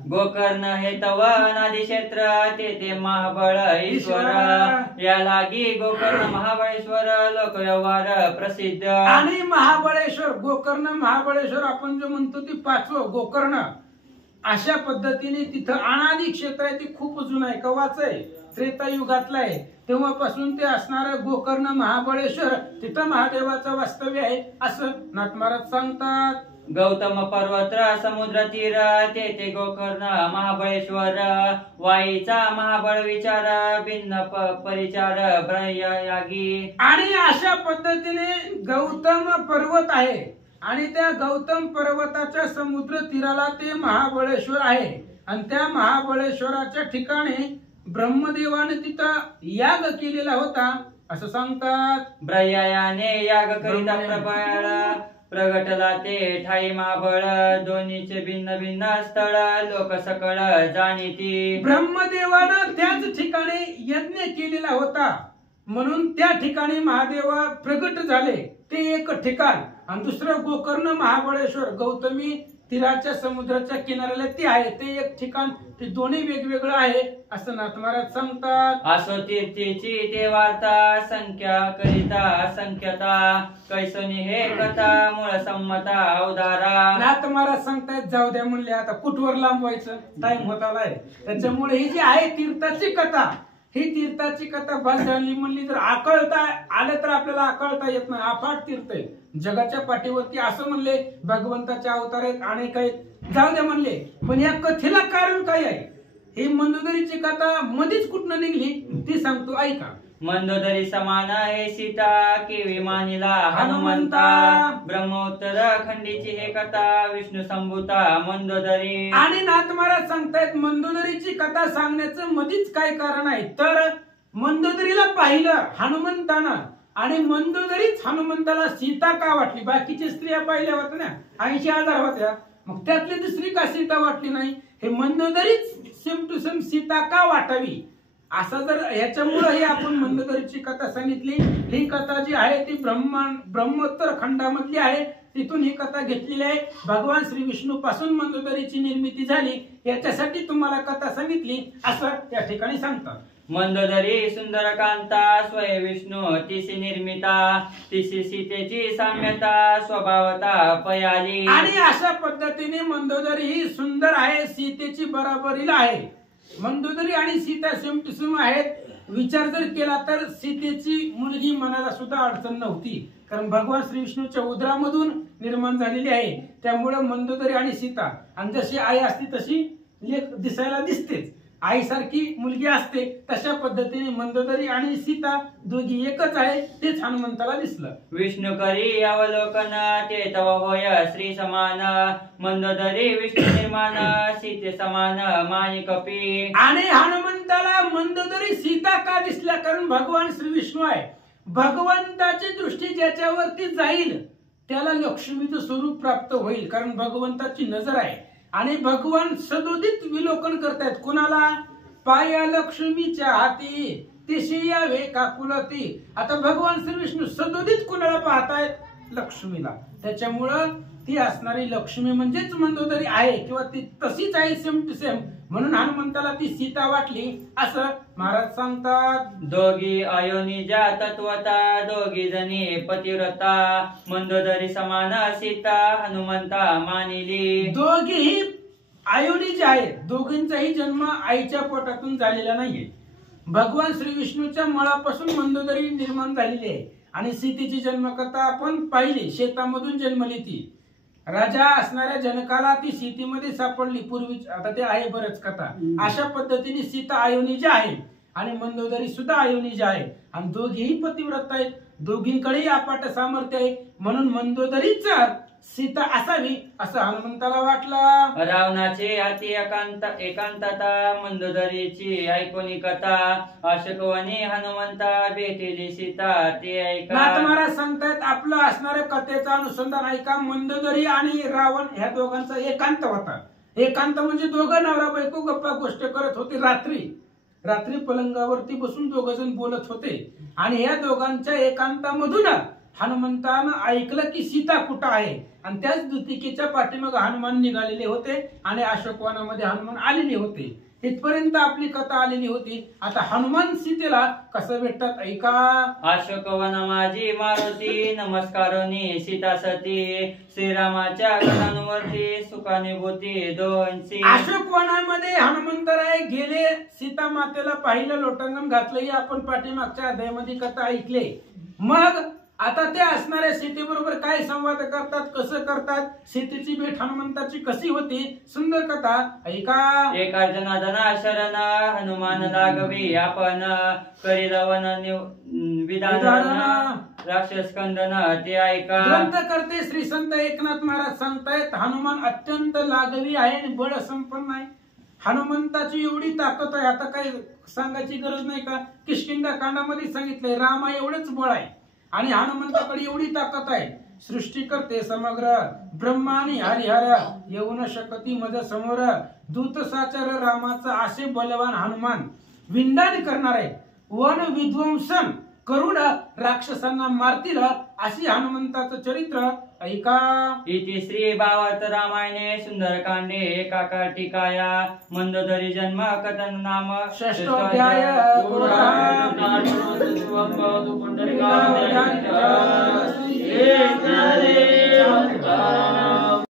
गोकर्ण हे तव नादिक्षेत्र तेथे महाबळ ईश्वर या लागी गोकर्ण महाबळेश्वर लोकव्यवहार प्रसिद्ध. आणि महाबळेश्वर गोकर्ण महाबळेश्वर आपण जो म्हणतो ती 5वं गोकर्ण अशा पद्धतीने तिथं अनादी क्षेत्र आहे, ते खूप जुनं आहे, कवाचं आहे, त्रेतायुगातलं आहे. तेव्हापासून ते असणारं गोकर्ण महाबळेश्वर तिथं महादेवाचं वास्तव्य आहे असं नाथ महाराज सांगतात. गौतम पर्वत समुद्र तीर तेथे गोकर्ण महाबळेश्वर वाईचा महाबळ विचार भिन्न परिचार ब्रह्मयागी. आणि अशा पद्धतीने गौतम पर्वत आहे आणि त्या गौतम पर्वताच्या समुद्र तीराला ते महाबळेश्वर आहे आणि त्या महाबळेश्वराच्या ठिकाणी ब्रह्मदेवाने तिथं याग केलेला होता असं सांगतात. ब्रह्मयाने याग करिता प्रबळ प्रगटला ते ठाई महाबळ दोन्हीचे भिन्न भिन्न स्थळ लोक सकळ जाणीती. ब्रह्मदेवानं त्याच ठिकाणी यज्ञ केलेला होता म्हणून त्या ठिकाणी महादेवा प्रगट झाले, ते एक ठिकाण. आणि दुसरं गोकर्ण महाबळेश्वर गौतमी तीराच्या समुद्राच्या किनाऱ्याला ते आहे, ते एक ठिकाण. ते दोन्ही वेगवेगळं आहे असं नाथ महाराज सांगतात. असो तीर्थीची ते वार्ता संख्या करिता संख्यता कैसोनी हे कथा मूळ संमता अवधारा. नाथ महाराज सांगतायत जाऊ द्या म्हणले, आता कुठवर लांबवायचं, टाइम होत आलाय. त्याच्यामुळे ही जी आहे तीर्थाची कथा, ही तीर्थाची कथा बस झाली म्हणली तर आकळता आलं तर आपल्याला आकळता येत नाही. अफाट तीर्थ आहे जगाच्या पाठीवरती असं म्हणले. भगवंताचे अवतार आहेत, अनेक आहेत, जाऊ द्या म्हणले. पण या कथेला कारण काय आहे, ही मंदोदरीची कथा मध्येच कुठनं निघली ती सांगतो, ऐका. मंदोदरी समान हे सीता केवी मानिला हनुमंता ब्रह्मोत्तर खंडीची हे कथा विष्णू संभूता मंदोदरी. आणि नाथ महाराज सांगतायत मंदोदरीची कथा सांगण्याचं मधीच काय कारण आहे तर मंदोदरीला पाहिलं हनुमंतानं आणि मंदोदरीच हनुमंताला सीता का वाटली. बाकीच्या स्त्रिया पाहिल्या होत्या ना, 80,000 होत्या, मग त्यातली दुसरी का सीता वाटली नाही. हे मंदोदरीच सेम टू सेम सीता का वाटावी असं जर ह्याच्यामुळे ही आपण मंदोदरीची कथा सांगितली. ही कथा जी आहे ती ब्रह्मोत्तर खंडामधली आहे, तिथून ही कथा घेतलेली आहे. भगवान श्री विष्णू पासून मंदोदरीची निर्मिती झाली याच्यासाठी तुम्हाला कथा सांगितली असं त्या ठिकाणी सांगतात. मंदोदरी सुंदर कांता स्वय विष्णू तिसी निर्मिता तिसी सीतेची साम्यता स्वभावता पयाली. आणि अशा पद्धतीने मंदोदरी ही सुंदर आहे, सीतेची बरोबरीला आहे. मंदोदरी आणि सीता सेम टू सेम आहेत. विचार जर केला तर सीतेची मुलगी म्हणायला सुद्धा अडचण नव्हती, कारण भगवान श्री विष्णूच्या उदरामधून निर्माण झालेली आहे. त्यामुळे मंदोदरी आणि सीता, आणि जशी आई असते तशी लेक दिसायला दिसतेच, आईसारखी मुलगी असते, तशा पद्धतीने मंदोदरी आणि सीता दोघी एकच आहे. तेच हनुमंताला दिसलं. विष्णू करी अवलोकन ते तव होय श्री समान मंदोदरी विष्णू निर्माण सीते समान माई कपी. आणि हनुमंताला मंदोदरी सीता का दिसल्या कारण भगवान श्री विष्णू आहे. भगवंताची दृष्टी ज्याच्यावरती जाईल त्याला लक्ष्मीचं स्वरूप प्राप्त होईल, कारण भगवंताची नजर आहे. आणि भगवान सदोदित विलोकन करतायत. कुणाला? पाया लक्ष्मीच्या हाती तिशी यावे काकुलती. आता भगवान श्री विष्णू सदोदित कुणाला पाहतायत? लक्ष्मीला. त्याच्यामुळं ती असणारी लक्ष्मी म्हणजेच मंदोदरी आहे, किंवा ती तशीच आहे सेम टू सेम, म्हणून हनुमंताला ती सीता वाटली असं महाराज सांगतात. दोघी अयोनिजा तत्वता दोघी जणी पतिव्रता मंदोदरी समान सीता हनुमंता मानिली. दोघीही अयोनिज आहेत, दोघींचाही जन्म आईच्या पोटातून झालेला नाहीये. भगवान श्री विष्णूच्या मळापासून मंदोदरी निर्माण झालेली आहे. आणि सीतेची जन्मकथा आपण पाहिली, शेतामधून जन्मली ती. राजा असणाऱ्या जनकाला ती सीतेमध्ये सापडली पूर्वी, आता ते आहे बरंच कथा. अशा पद्धतीने सीता अयोनिज आहे आणि मंदोदरी सुद्धा अयोनिज आहे, आणि दोघेही पतिव्रत आहेत. दोघींकडेही अपाट सामर्थ्य आहे, म्हणून मंदोदरीच सीता असावी असं हनुमंताला वाटलं. रावणाचे अति एकांतता मंदोदरीची ऐकोनी कथा अशोकवनी हनुमंता भेटेली सीता ते ऐका. नाथ महाराज सांगतायत आपलं असणाऱ्या कथेचं अनुसंधान ऐका. मंदोदरी आणि रावण ह्या दोघांचा एकांत होता. एकांत म्हणजे दोघं नवरा बायको गप्पा गोष्ट करत होते. रात्री पलंगावरती बसून दोघ जण बोलत होते, आणि या दोघांच्या एकांतामधून हनुमंतानं ऐकलं की सीता कुठं आहे, आणि त्याच दुतिकेच्या पाठीमागे हनुमान निघालेले होते आणि अशोकवनामध्ये हनुमान आलेले होते. इथपर्यंत आपली कथा आलेली होती. आता हनुमान सीतेला कसं भेटतात ऐका. अशोकवन माझी मारुती नमस्कारोनी सीता सती श्रीरामाच्या कथांवरती सुखानुभूती दोनशी. अशोकवनामध्ये हनुमंतराय गेले, सीता मातेला पाहिलं, लोटांगण घातलं. ही आपण पाठीमागच्या अध्यायामध्ये कथा ऐकले. मग आता त्या असणाऱ्या सीतेबरोबर काय संवाद करतात, कसं करतात, सीतेची भेट हनुमंताची कशी होती, सुंदर कथा ऐका. एक अर्जुनादना शरण हनुमान लागवी आपण करीलवन विधान राक्षस कंदन ते ऐका. ग्रंथकर्ते श्री संत एकनाथ महाराज सांगतायत हनुमान अत्यंत लागवी आहे आणि बळ संपन्न आहे. हनुमंताची एवढी ताकद आहे, आता काय सांगायची गरज नाही का. किष्किंधा कांडामध्ये सांगितलंय रामा एवढंच बळ आहे आणि हनुमंताकडे एवढी ताकद आहे. सृष्टी करते समग्र ब्रह्मा आणि हरिहर येऊन शकती मज समोर. दूत साचर रामाचा असे बलवान हनुमान विंदान करणार आहे. वन विध्वंसन करून राक्षसांना मारतील अशी हनुमंताचं चरित्र ऐका. इति श्री भावात रामायणे सुंदरकांडे एकाकार टीकाया मंदोदरी जन्म कथन नाम षष्ठोध्याय. पुंडलिका